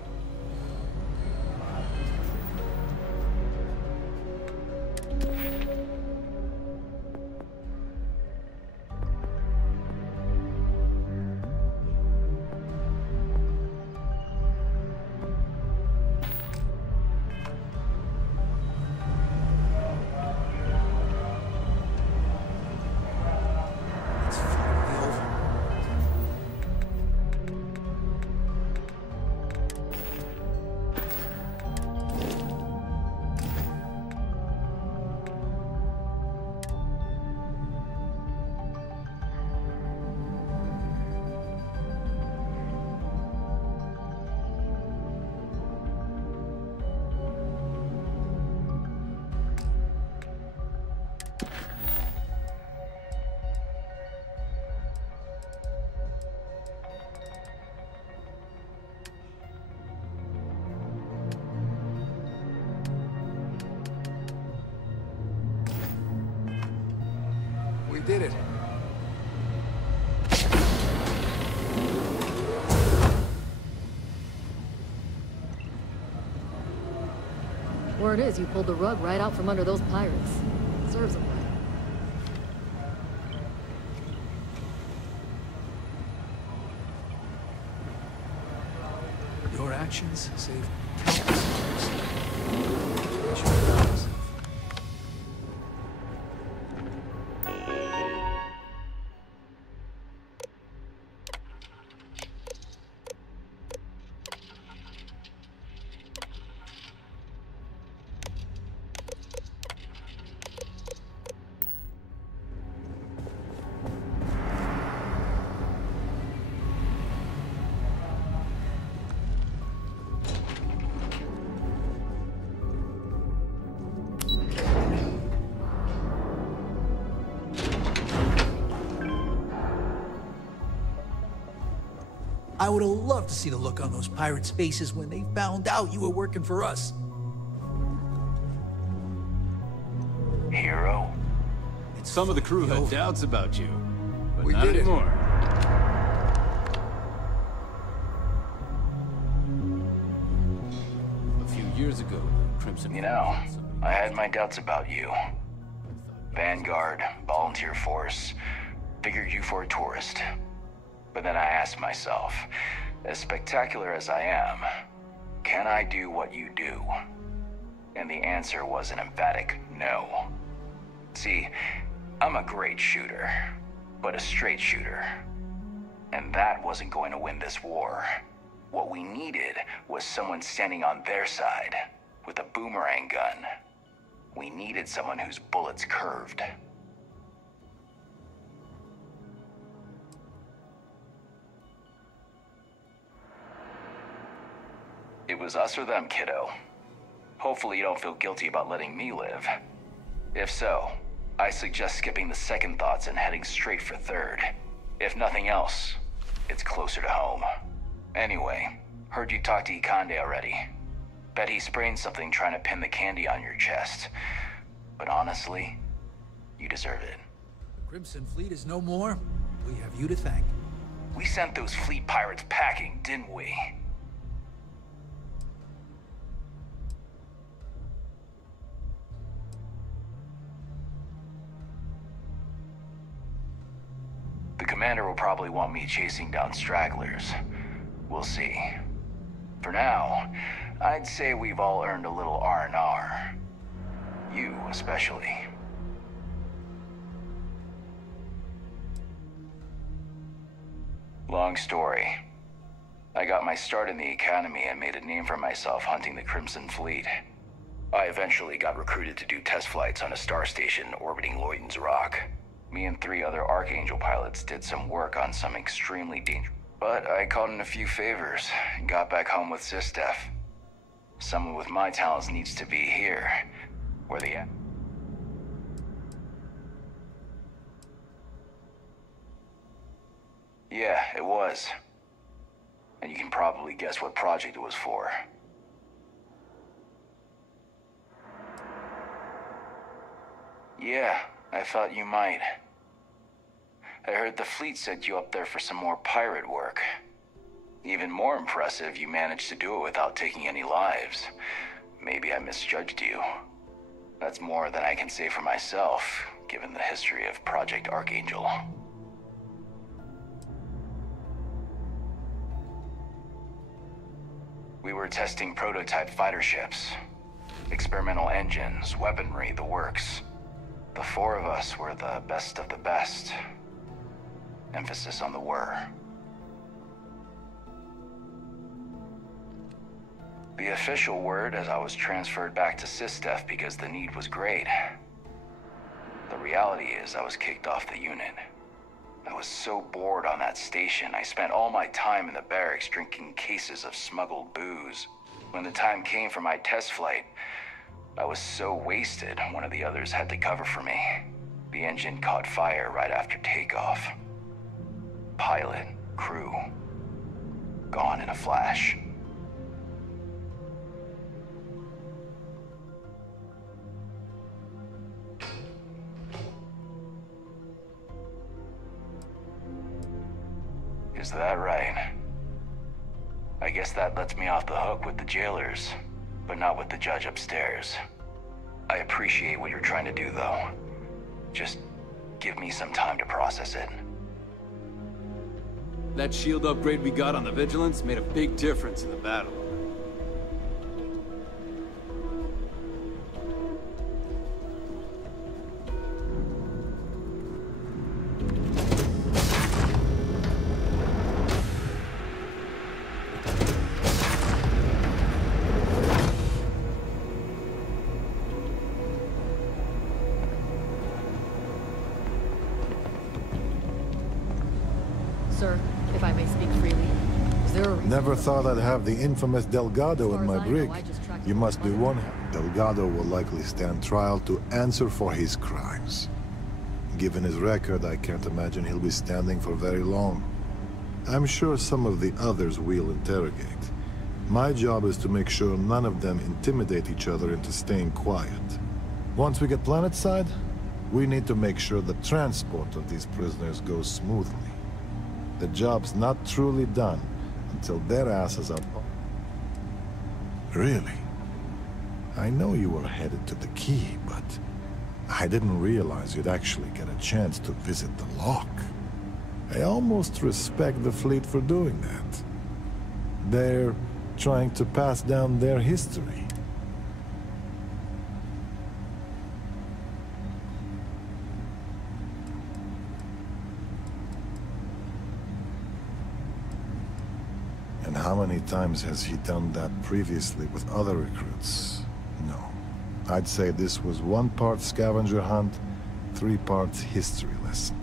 We did it. Word is you pulled the rug right out from under those pirates. Serves them right. Your actions saved countless lives. You should be proud of yourself. I would have loved to see the look on those pirates' faces when they found out you were working for us. Hero? Some of the crew had doubts about you, but We not did it. anymore. years ago, the Crimson... You know, I had my doubts about you. Vanguard, volunteer force, figured you for a tourist. But then I asked myself, as spectacular as I am, can I do what you do? And the answer was an emphatic no. See, I'm a great shooter, but a straight shooter. And that wasn't going to win this war. What we needed was someone standing on their side, with a boomerang gun. We needed someone whose bullets curved. It was us or them, kiddo. Hopefully you don't feel guilty about letting me live. If so, I suggest skipping the second thoughts and heading straight for third. If nothing else, it's closer to home. Anyway, heard you talked to Ikande already. Bet he sprained something trying to pin the candy on your chest. But honestly, you deserve it. The Crimson Fleet is no more. We have you to thank. We sent those fleet pirates packing, didn't we? The commander will probably want me chasing down stragglers. We'll see. For now, I'd say we've all earned a little R&R. You, especially. Long story. I got my start in the academy and made a name for myself hunting the Crimson Fleet. I eventually got recruited to do test flights on a star station orbiting Lloyden's Rock. Me and 3 other Archangel pilots did some work on some extremely dangerous... But I called in a few favors and got back home with SysDef. Someone with my talents needs to be here, where the... Yeah, it was. And you can probably guess what project it was for. Yeah, I thought you might. I heard the fleet sent you up there for some more pirate work. Even more impressive, you managed to do it without taking any lives. Maybe I misjudged you. That's more than I can say for myself, given the history of Project Archangel. We were testing prototype fighter ships. Experimental engines, weaponry, the works. The 4 of us were the best of the best. Emphasis on the were. The official word is I was transferred back to SysDef because the need was great. The reality is I was kicked off the unit. I was so bored on that station, I spent all my time in the barracks drinking cases of smuggled booze. When the time came for my test flight, I was so wasted, one of the others had to cover for me. The engine caught fire right after takeoff. Pilot, crew, gone in a flash. Is that right? I guess that lets me off the hook with the jailers, but not with the judge upstairs. I appreciate what you're trying to do, though. Just give me some time to process it. That shield upgrade we got on the Vigilance made a big difference in the battle. Sir, if I may speak freely, is there a reason? Never thought I'd have the infamous Delgado in my brig. You must be one. Delgado will likely stand trial to answer for his crimes. Given his record, I can't imagine he'll be standing for very long. I'm sure some of the others will interrogate. My job is to make sure none of them intimidate each other into staying quiet. Once we get planetside, we need to make sure the transport of these prisoners goes smoothly. The job's not truly done until their asses are... Really? I know you were headed to the key, but I didn't realize you'd actually get a chance to visit the lock. I almost respect the fleet for doing that. They're trying to pass down their history. And how many times has he done that previously with other recruits? No. I'd say this was 1 part scavenger hunt, 3 parts history lesson.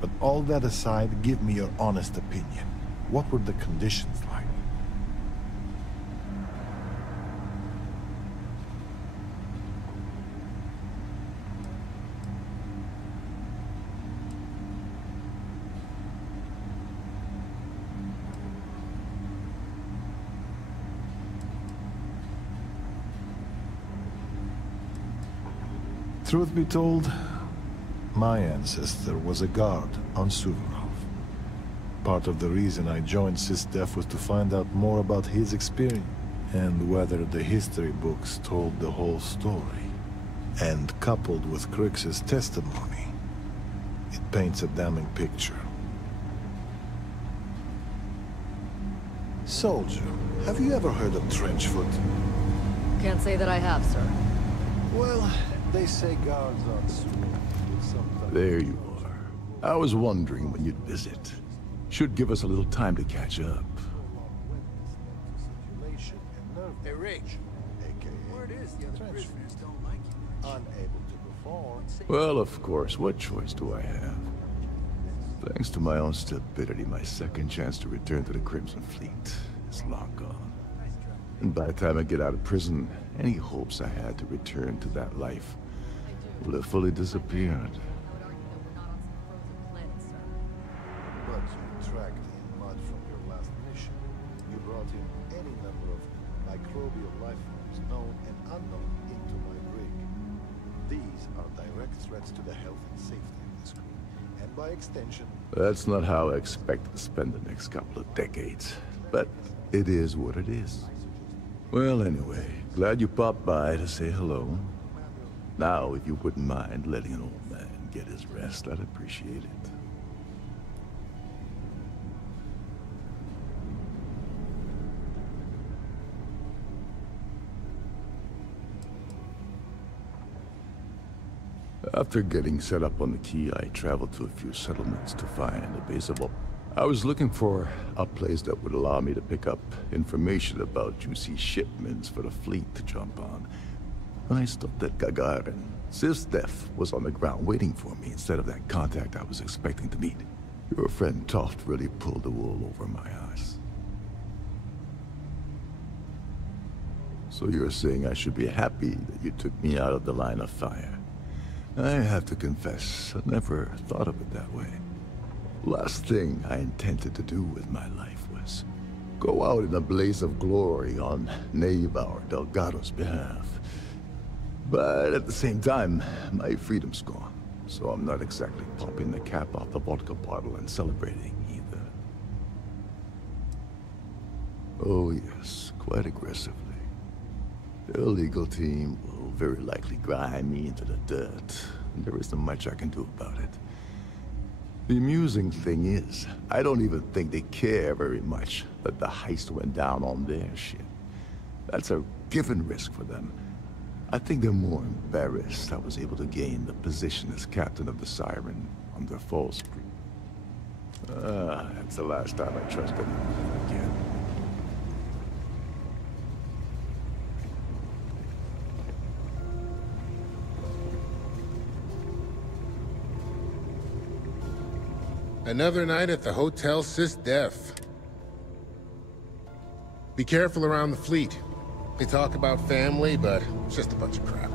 But all that aside, give me your honest opinion. What were the conditions like? Truth be told, my ancestor was a guard on Suvorov. Part of the reason I joined SysDef was to find out more about his experience and whether the history books told the whole story. And coupled with Crix's testimony, it paints a damning picture. Soldier, have you ever heard of Trenchfoot? Can't say that I have, sir. Well, they say guards on Suvorov sometimes... There you are. I was wondering when you'd visit. Should give us a little time to catch up. Hey, Rich. Word is the other prisoners don't like you much. Unable to perform. Well, of course, what choice do I have? Thanks to my own stupidity, my second chance to return to the Crimson Fleet is long gone. And by the time I get out of prison, any hopes I had to return to that life will have fully disappeared. But you tracked in mud from your last mission. You brought in any number of microbial life forms, known and unknown, into my brig. These are direct threats to the health and safety of this crew. And by extension... That's not how I expect to spend the next couple of decades. But it is what it is. Well, anyway, glad you popped by to say hello. Now, if you wouldn't mind letting an old man get his rest, I'd appreciate it. After getting set up on the key, I traveled to a few settlements to find a base of... I was looking for a place that would allow me to pick up information about juicy shipments for the fleet to jump on. When I stopped at Gagarin, SysDef was on the ground waiting for me instead of that contact I was expecting to meet. Your friend Toft really pulled the wool over my eyes. So you're saying I should be happy that you took me out of the line of fire? I have to confess, I never thought of it that way. Last thing I intended to do with my life was go out in a blaze of glory on Neva or Delgado's behalf. But at the same time, my freedom's gone, so I'm not exactly popping the cap off the vodka bottle and celebrating either. Oh yes, quite aggressively. The illegal team will very likely grind me into the dirt, and there isn't much I can do about it. The amusing thing is, I don't even think they care very much that the heist went down on their ship. That's a given risk for them. I think they're more embarrassed I was able to gain the position as captain of the Siren under false that's the last time I trust anyone again. Another night at the Hotel SysDef. Be careful around the fleet. They talk about family, but it's just a bunch of crap.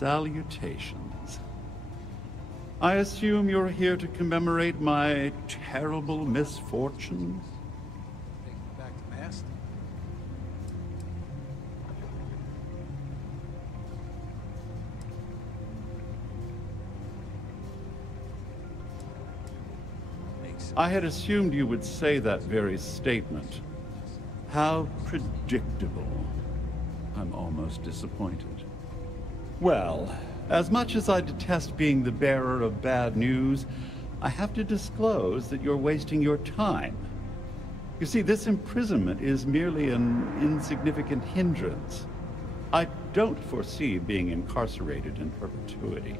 salutations. I assume you're here to commemorate my terrible misfortunes? Back to mast. I had assumed you would say that very statement. How predictable. I'm almost disappointed. Well, as much as I detest being the bearer of bad news, I have to disclose that you're wasting your time. You see, this imprisonment is merely an insignificant hindrance. I don't foresee being incarcerated in perpetuity.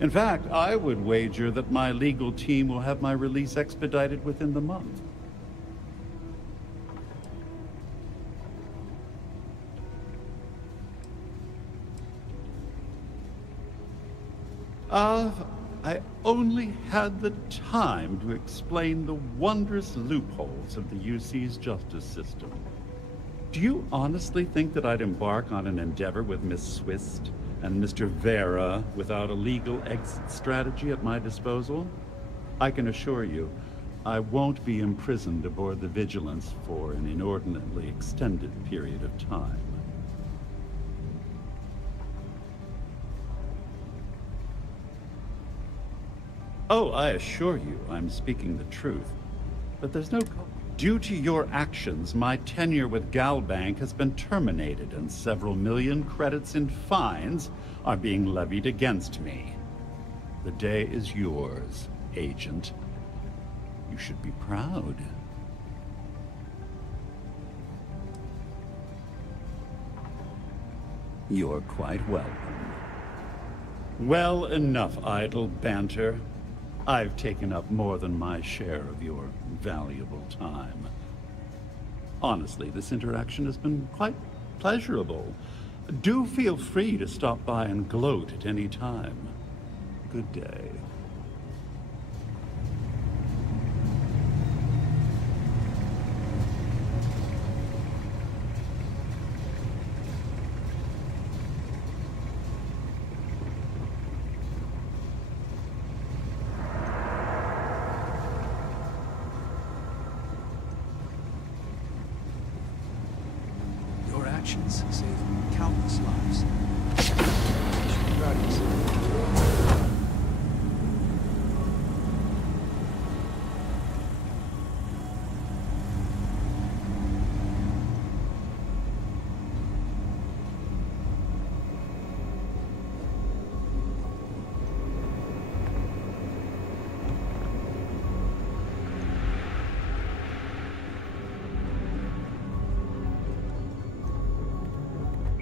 In fact, I would wager that my legal team will have my release expedited within the month. I only had the time to explain the wondrous loopholes of the UC's justice system. Do you honestly think that I'd embark on an endeavor with Miss Swist and Mr. Vera without a legal exit strategy at my disposal? I can assure you, I won't be imprisoned aboard the Vigilance for an inordinately extended period of time. Oh, I assure you, I'm speaking the truth. But there's no... Due to your actions, my tenure with Galbank has been terminated, and several million credits in fines are being levied against me. The day is yours, Agent. You should be proud. You're quite welcome. Well, enough idle banter. I've taken up more than my share of your valuable time. Honestly, this interaction has been quite pleasurable. Do feel free to stop by and gloat at any time. Good day. Saved countless lives. You should be proud of yourself.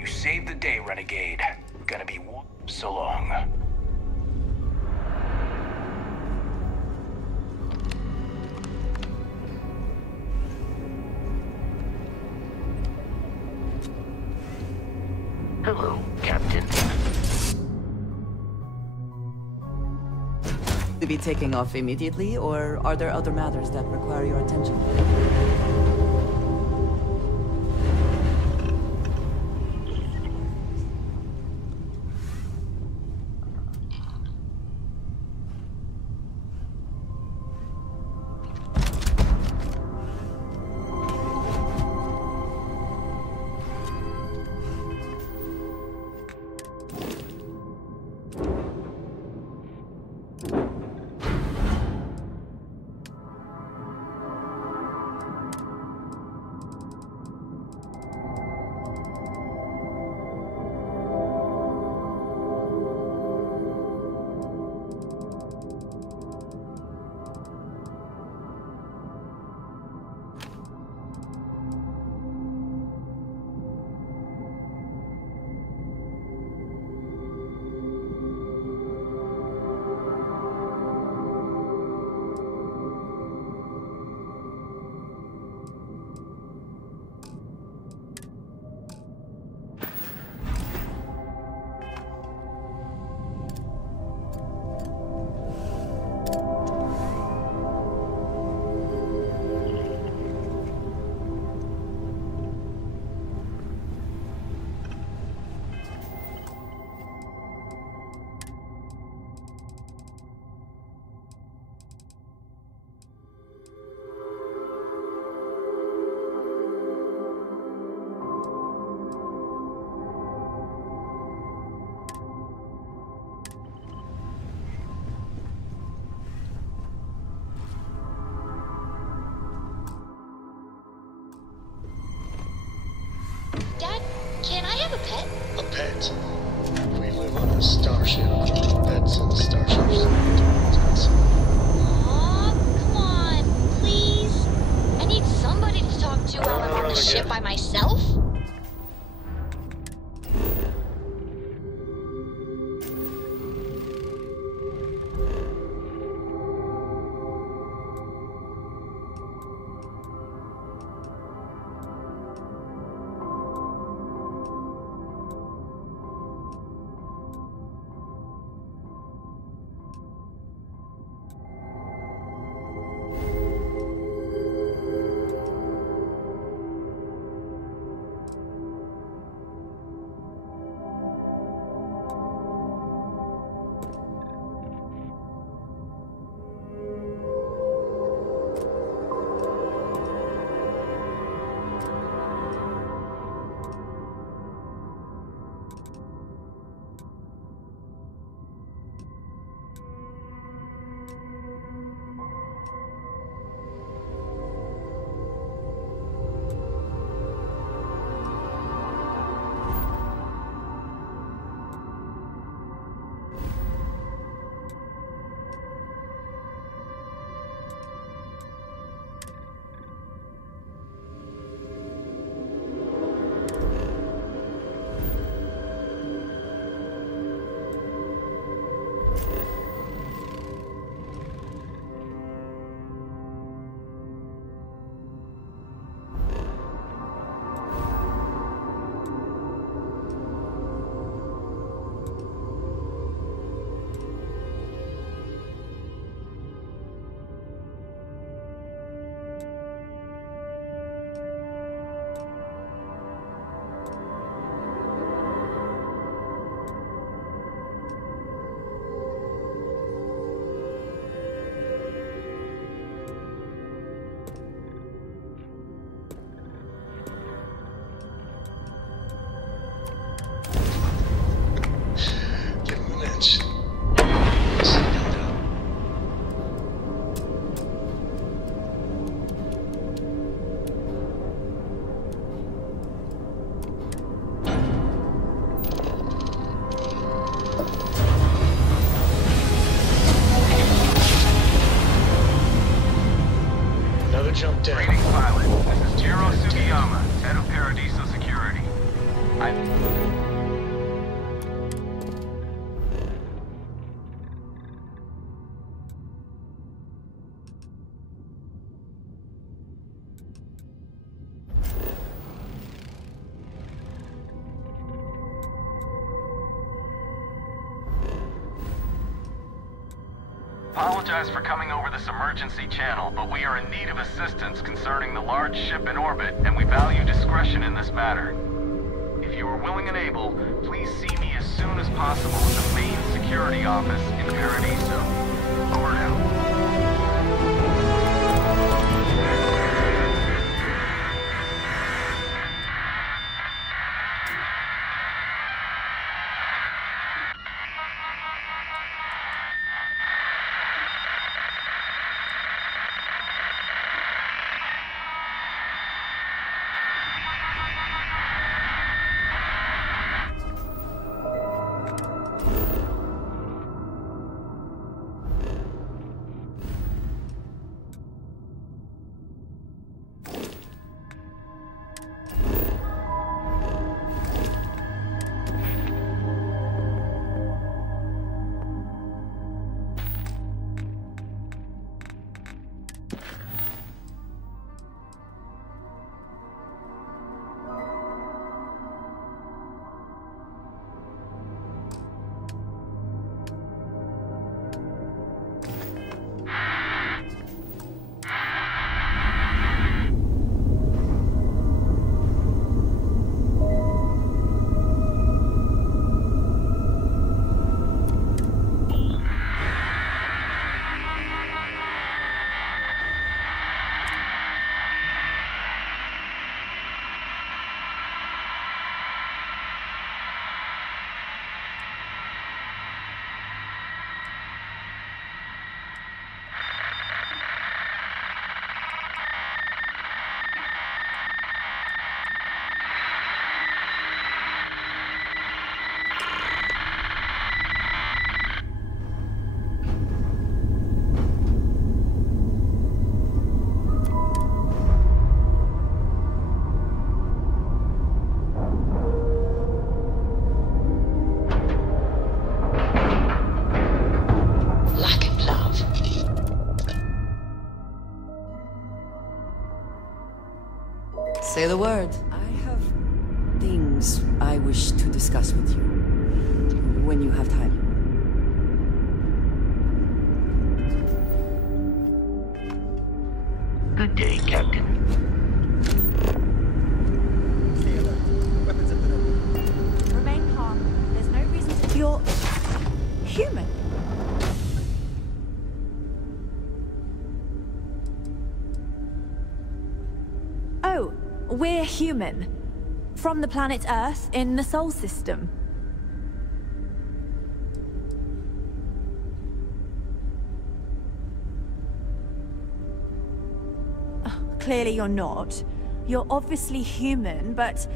Save the day, Renegade. Gonna be so long. Hello, Captain. To be taking off immediately, or are there other matters that require your attention? Starship. That's a starship. Aw, come on, please. I need somebody to talk to while I'm on the ship by myself. Jump down. Greetings, pilot. This is Jiro Sugiyama, head of Paradiso Security. Apologize for coming over this emergency channel, but we are in need of assistance concerning the large ship in orbit, and we value discretion in this matter. If you are willing and able, please see me as soon as possible at the main security office in Paradiso. Over now. Say the word. I have things I wish to discuss with you. When you have time. Good day, Captain. Remain calm. There's no reason to... You're... human. Oh, we're human. From the planet Earth in the Sol system. Clearly you're not. You're obviously human, but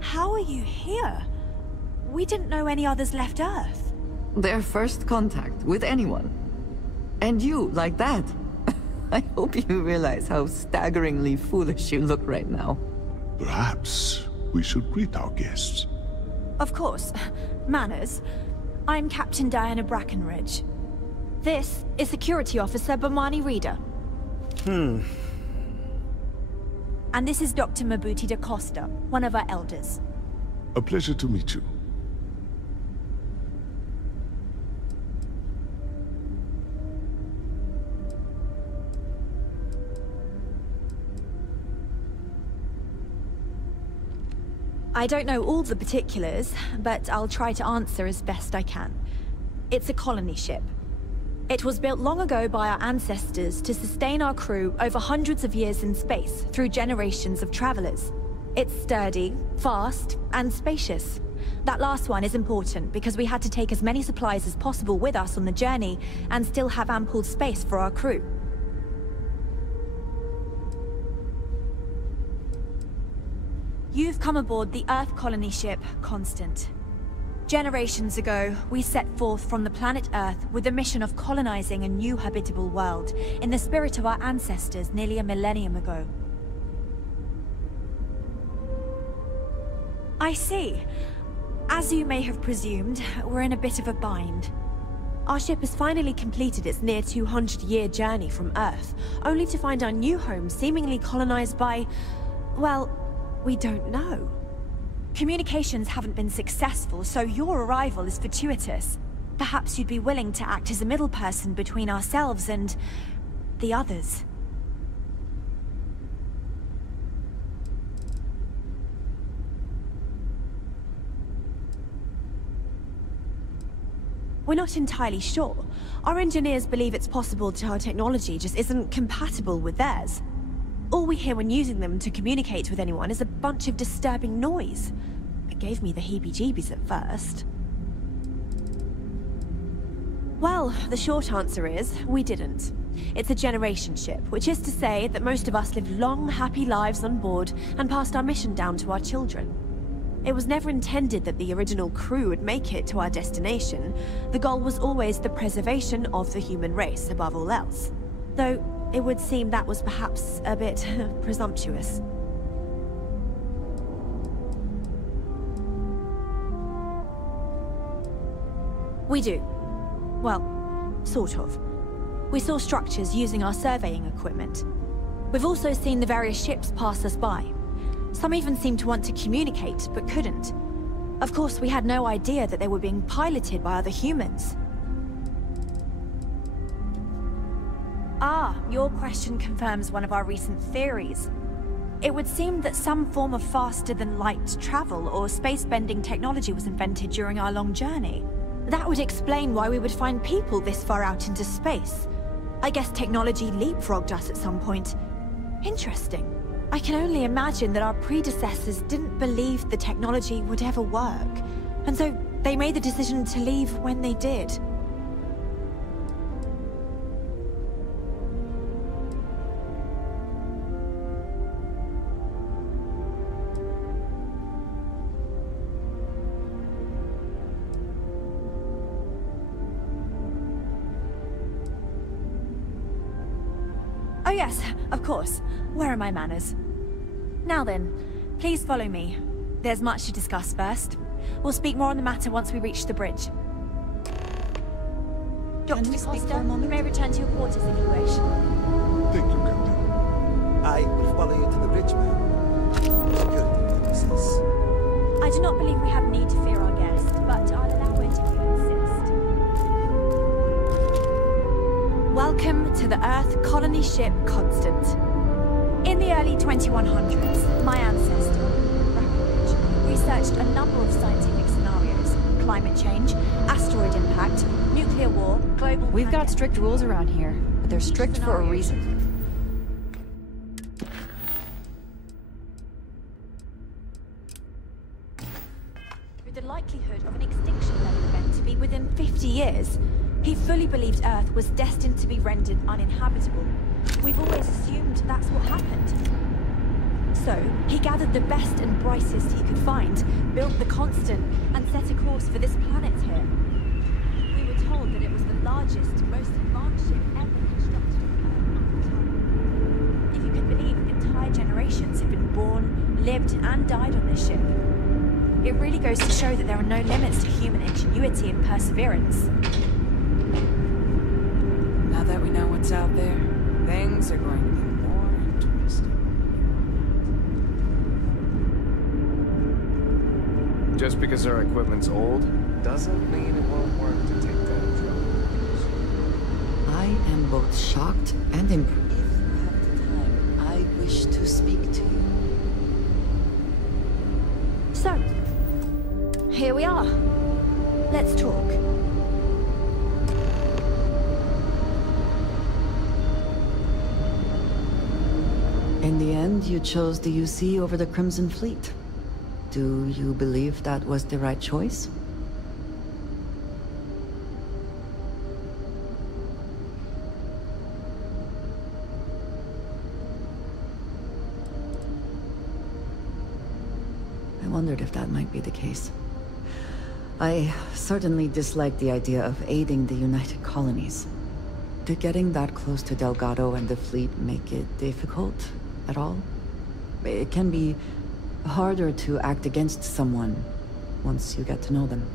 how are you here? We didn't know any others left Earth. Their first contact with anyone. And you, like that. I hope you realize how staggeringly foolish you look right now. Perhaps we should greet our guests. Of course. Manners. I'm Captain Diana Brackenridge. This is Security Officer Bomani Reader. And this is Dr. Mabuti da Costa, one of our elders. A pleasure to meet you. I don't know all the particulars, but I'll try to answer as best I can. It's a colony ship. It was built long ago by our ancestors to sustain our crew over hundreds of years in space through generations of travelers. It's sturdy, fast, and spacious. That last one is important because we had to take as many supplies as possible with us on the journey and still have ample space for our crew. You've come aboard the Earth colony ship, Constant. Generations ago, we set forth from the planet Earth with the mission of colonizing a new habitable world in the spirit of our ancestors nearly a millennium ago. I see. As you may have presumed, we're in a bit of a bind. Our ship has finally completed its near 200-year journey from Earth, only to find our new home seemingly colonized by... well, we don't know. Communications haven't been successful, so your arrival is fortuitous. Perhaps you'd be willing to act as a middle person between ourselves and... the others. We're not entirely sure. Our engineers believe it's possible that our technology just isn't compatible with theirs. All we hear when using them to communicate with anyone is a bunch of disturbing noise. It gave me the heebie-jeebies at first. Well, the short answer is, we didn't. It's a generation ship, which is to say that most of us lived long, happy lives on board and passed our mission down to our children. It was never intended that the original crew would make it to our destination. The goal was always the preservation of the human race above all else. Though, it would seem that was perhaps a bit presumptuous. We do. Well, sort of. We saw structures using our surveying equipment. We've also seen the various ships pass us by. Some even seemed to want to communicate, but couldn't. Of course, we had no idea that they were being piloted by other humans. Ah, your question confirms one of our recent theories. It would seem that some form of faster-than-light travel or space-bending technology was invented during our long journey. That would explain why we would find people this far out into space. I guess technology leapfrogged us at some point. Interesting. I can only imagine that our predecessors didn't believe the technology would ever work, and so they made the decision to leave when they did. Oh yes, of course. Where are my manners? Now then, please follow me. There's much to discuss first. We'll speak more on the matter once we reach the bridge. Dr. Costa, you may return to your quarters if you wish. Thank you, Captain. I will follow you to the bridge, ma'am. I do not believe we have need to fear our guest, but I'll allow it if you insist. Welcome to the Earth colony ship Constant. In the early 2100s, my ancestor, Breckenridge, researched a number of scientific scenarios: climate change, asteroid impact, nuclear war, global... We've got strict rules around here, but they're strict for a reason. With the likelihood of an extinction-level event to be within 50 years, he fully believed Earth was destined to be rendered uninhabitable. We've always assumed that's what happened. So, he gathered the best and brightest he could find, built the Constant, and set a course for this planet here. We were told that it was the largest, most advanced ship ever constructed on Earth at the time. If you can believe, entire generations have been born, lived, and died on this ship. It really goes to show that there are no limits to human ingenuity and perseverance. Now that we know what's out there, things are going to be more interesting. Just because our equipment's old, doesn't mean it won't work to take that drone. I am both shocked and impressed. If you have the time, I wish to speak to you. So, here we are. Let's talk. In the end, you chose the UC over the Crimson Fleet. Do you believe that was the right choice? I wondered if that might be the case. I certainly dislike the idea of aiding the United Colonies. Did getting that close to Delgado and the fleet make it difficult at all? It can be harder to act against someone once you get to know them.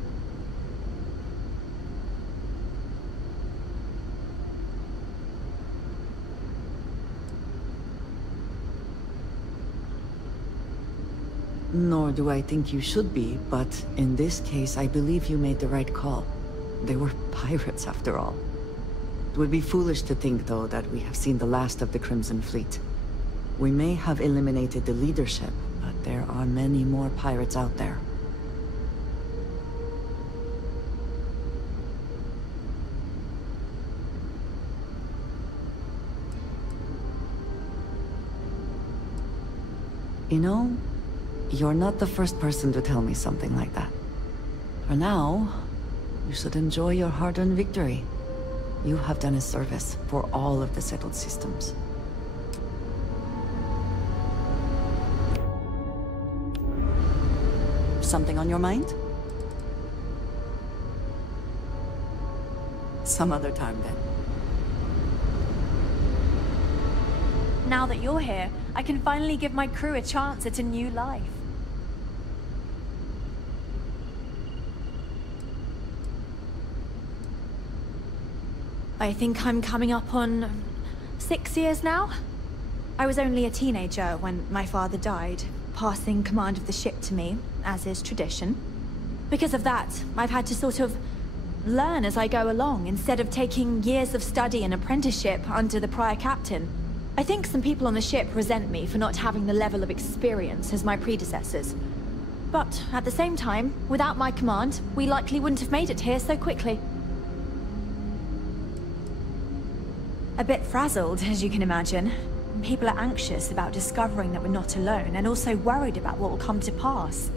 Nor do I think you should be, but in this case, I believe you made the right call. They were pirates, after all. It would be foolish to think, though, that we have seen the last of the Crimson Fleet. We may have eliminated the leadership, but there are many more pirates out there. You know, you're not the first person to tell me something like that. For now, you should enjoy your hard-earned victory. You have done a service for all of the settled systems. Something on your mind? Some other time, then. Now that you're here, I can finally give my crew a chance at a new life. I think I'm coming up on 6 years now. I was only a teenager when my father died, passing command of the ship to me, as is tradition. Because of that, I've had to sort of learn as I go along, instead of taking years of study and apprenticeship under the prior captain. I think some people on the ship resent me for not having the level of experience as my predecessors. But at the same time, without my command, we likely wouldn't have made it here so quickly. A bit frazzled, as you can imagine. People are anxious about discovering that we're not alone, and also worried about what will come to pass.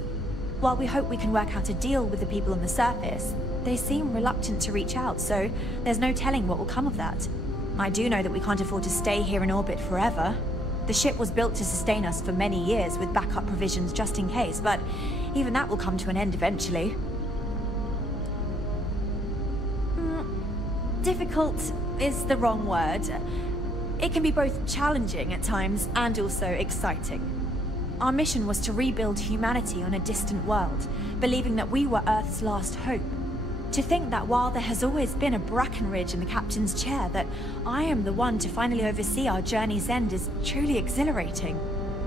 While we hope we can work out a deal with the people on the surface, they seem reluctant to reach out, so there's no telling what will come of that. I do know that we can't afford to stay here in orbit forever. The ship was built to sustain us for many years with backup provisions just in case, but even that will come to an end eventually. Difficult is the wrong word. It can be both challenging at times and also exciting. Our mission was to rebuild humanity on a distant world, believing that we were Earth's last hope. To think that while there has always been a Breckenridge in the captain's chair, that I am the one to finally oversee our journey's end is truly exhilarating.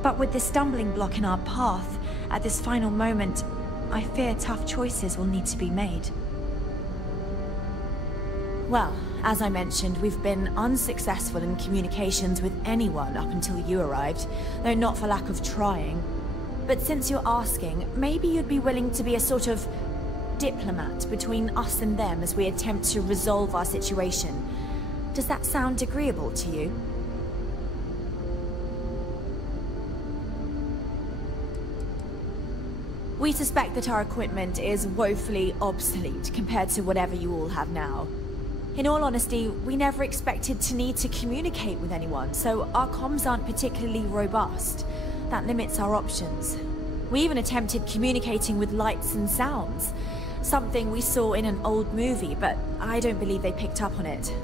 But with this stumbling block in our path, at this final moment, I fear tough choices will need to be made. Well, as I mentioned, we've been unsuccessful in communications with anyone up until you arrived, though not for lack of trying. But since you're asking, maybe you'd be willing to be a sort of diplomat between us and them as we attempt to resolve our situation. Does that sound agreeable to you? We suspect that our equipment is woefully obsolete compared to whatever you all have now. In all honesty, we never expected to need to communicate with anyone, so our comms aren't particularly robust. That limits our options. We even attempted communicating with lights and sounds, something we saw in an old movie, but I don't believe they picked up on it.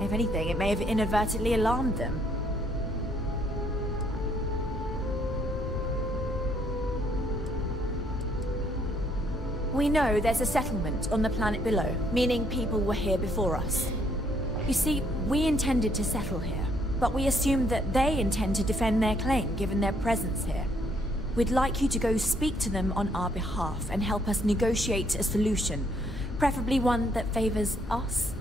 If anything, it may have inadvertently alarmed them. We know there's a settlement on the planet below, meaning people were here before us. You see, we intended to settle here, but we assumed that they intend to defend their claim given their presence here. We'd like you to go speak to them on our behalf and help us negotiate a solution, preferably one that favors us.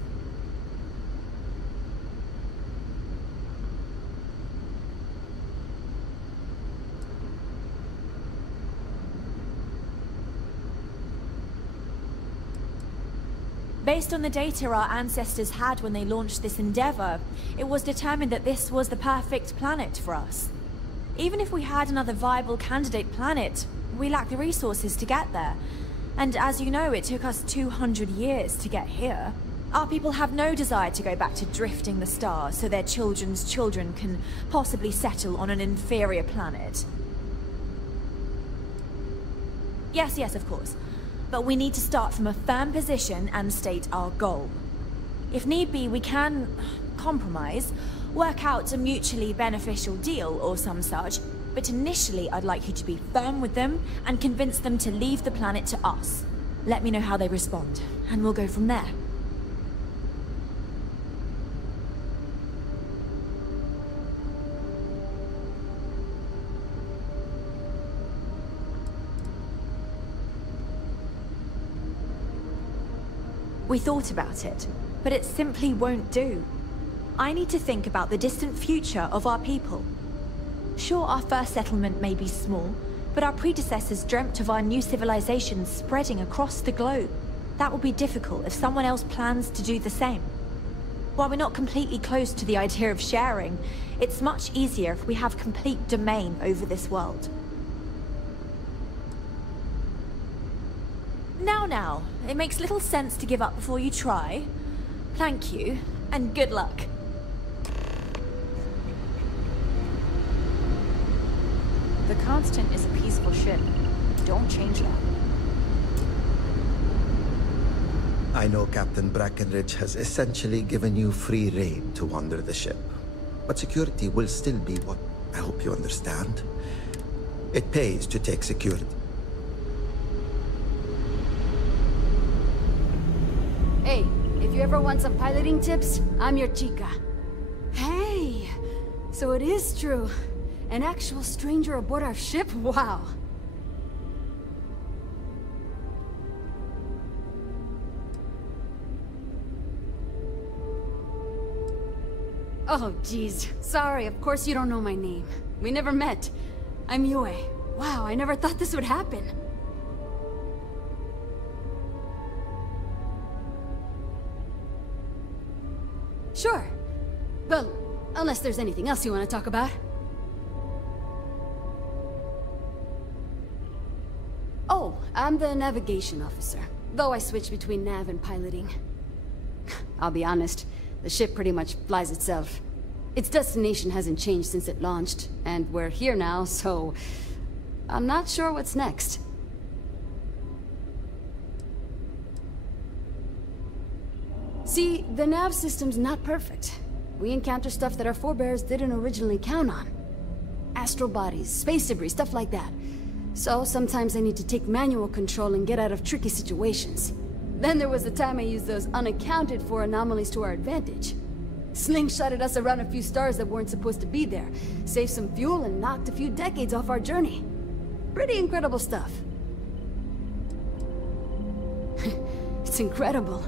Based on the data our ancestors had when they launched this endeavor, it was determined that this was the perfect planet for us. Even if we had another viable candidate planet, we lack the resources to get there. And as you know, it took us 200 years to get here. Our people have no desire to go back to drifting the stars so their children's children can possibly settle on an inferior planet. Yes, of course. But we need to start from a firm position and state our goal. If need be, we can compromise, work out a mutually beneficial deal or some such, but initially I'd like you to be firm with them and convince them to leave the planet to us. Let me know how they respond, and we'll go from there. We thought about it, but it simply won't do. I need to think about the distant future of our people. Sure, our first settlement may be small, but our predecessors dreamt of our new civilization spreading across the globe. That will be difficult if someone else plans to do the same. While we're not completely close to the idea of sharing, it's much easier if we have complete domain over this world. Now, it makes little sense to give up before you try. Thank you, and good luck. The Constant is a peaceful ship. Don't change that. I know Captain Brackenridge has essentially given you free rein to wander the ship. But security will still be what I hope you understand. It pays to take security. Hey, if you ever want some piloting tips, I'm your chica. Hey, so it is true. An actual stranger aboard our ship? Wow. Oh, geez. Sorry, of course you don't know my name. We never met. I'm Yue. Wow, I never thought this would happen. Sure. Well, unless there's anything else you want to talk about. Oh, I'm the navigation officer, though I switch between nav and piloting. I'll be honest, the ship pretty much flies itself. Its destination hasn't changed since it launched, and we're here now, so I'm not sure what's next. See, the nav system's not perfect. We encounter stuff that our forebears didn't originally count on. Astral bodies, space debris, stuff like that. So sometimes I need to take manual control and get out of tricky situations. Then there was the time I used those unaccounted for anomalies to our advantage. Slingshotted us around a few stars that weren't supposed to be there, saved some fuel and knocked a few decades off our journey. Pretty incredible stuff. It's incredible.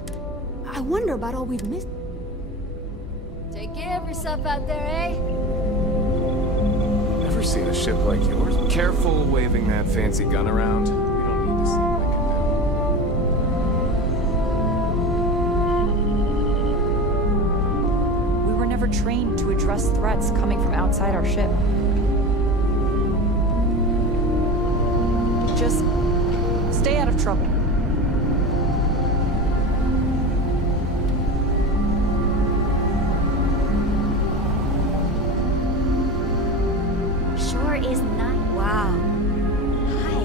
I wonder about all we've missed. Take care of yourself out there, eh? Never seen a ship like yours. Careful waving that fancy gun around. We don't need to seem like We were never trained to address threats coming from outside our ship. Just stay out of trouble. Is not. Wow. Hi.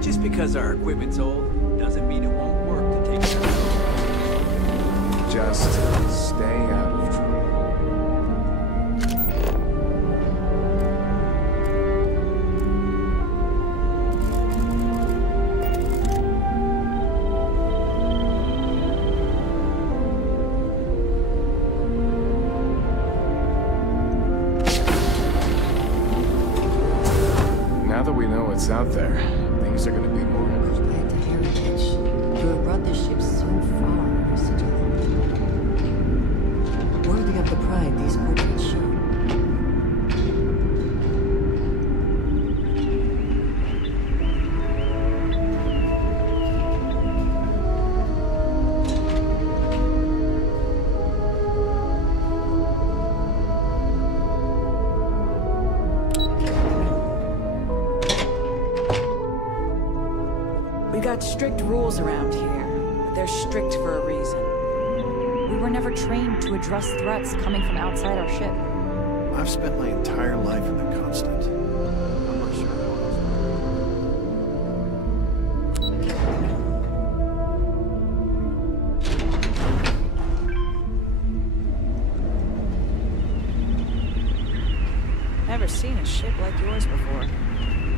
Just because our equipment's old doesn't mean it won't work to take care of it. Just stay out of trouble. Now that we know what's out there, things are gonna be more Glad to heritage. You have brought this ship so far for such a long time. Worthy of the pride these portraits show. We got strict rules around here, but they're strict for a reason. We were never trained to address threats coming from outside our ship. I've spent my entire life in the Constant. I'm not sure how else. Never seen a ship like yours before.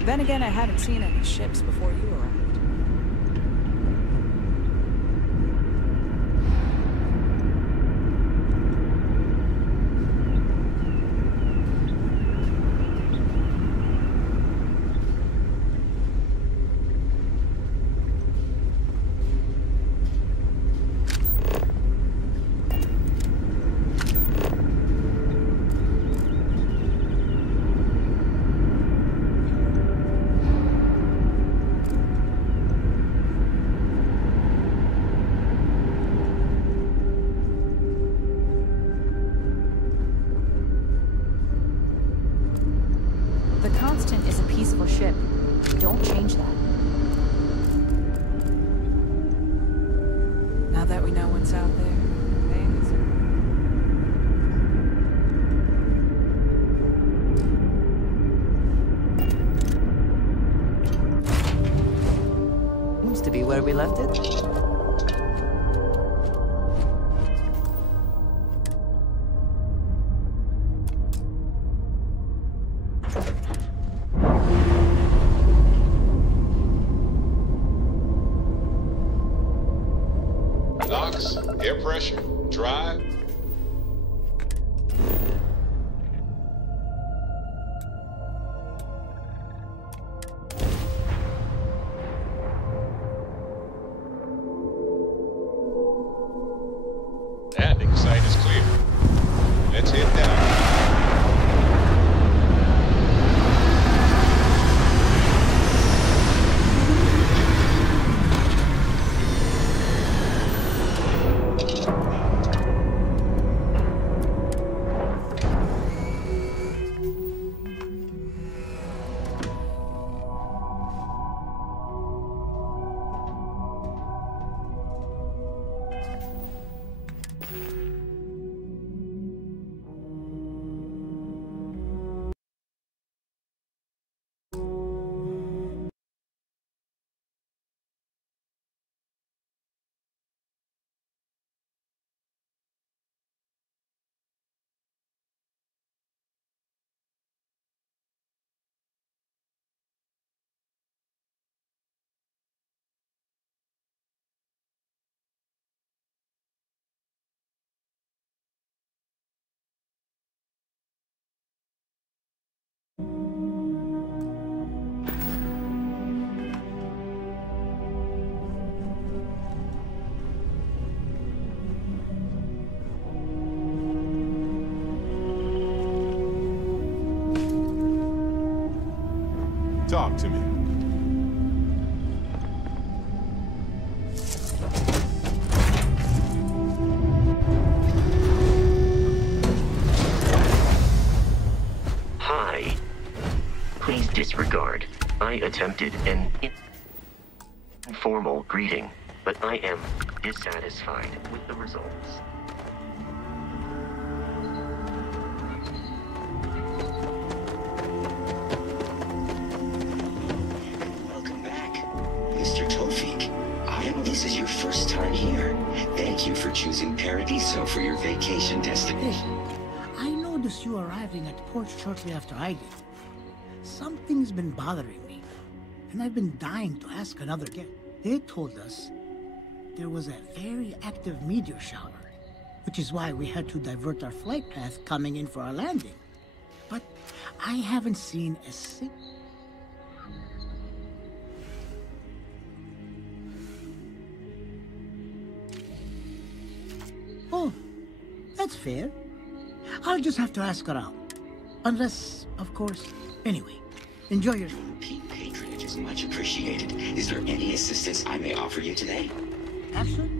Then again, I haven't seen any ships before you arrived. The Constant is a peaceful ship. Don't change that. Now that we know what's out there, things Seems to be where we left it. Locks, air pressure, drive. Landing site is clear. Let's head down. Talk to me. Hi. Please disregard. I attempted an informal greeting, but I am dissatisfied with the results. Welcome back. Mr. Tofik, this is your first time here. Thank you for choosing Paradiso for your vacation destination. I noticed you arriving at port shortly after I did. Something's been bothering me, and I've been dying to ask another guest. They told us there was a very active meteor shower, which is why we had to divert our flight path coming in for our landing. But I haven't seen a single... Oh, that's fair. I'll just have to ask around. Unless, of course... Anyway, enjoy your... Patronage is much appreciated. Is there any assistance I may offer you today? Absolutely.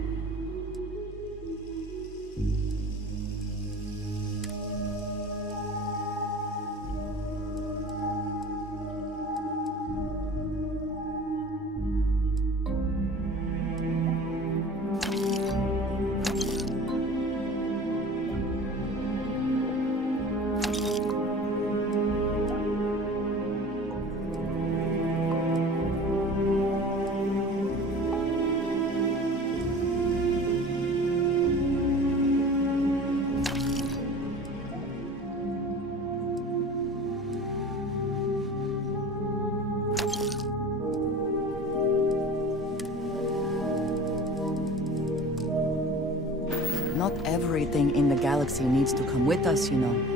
Not everything in the galaxy needs to come with us, you know.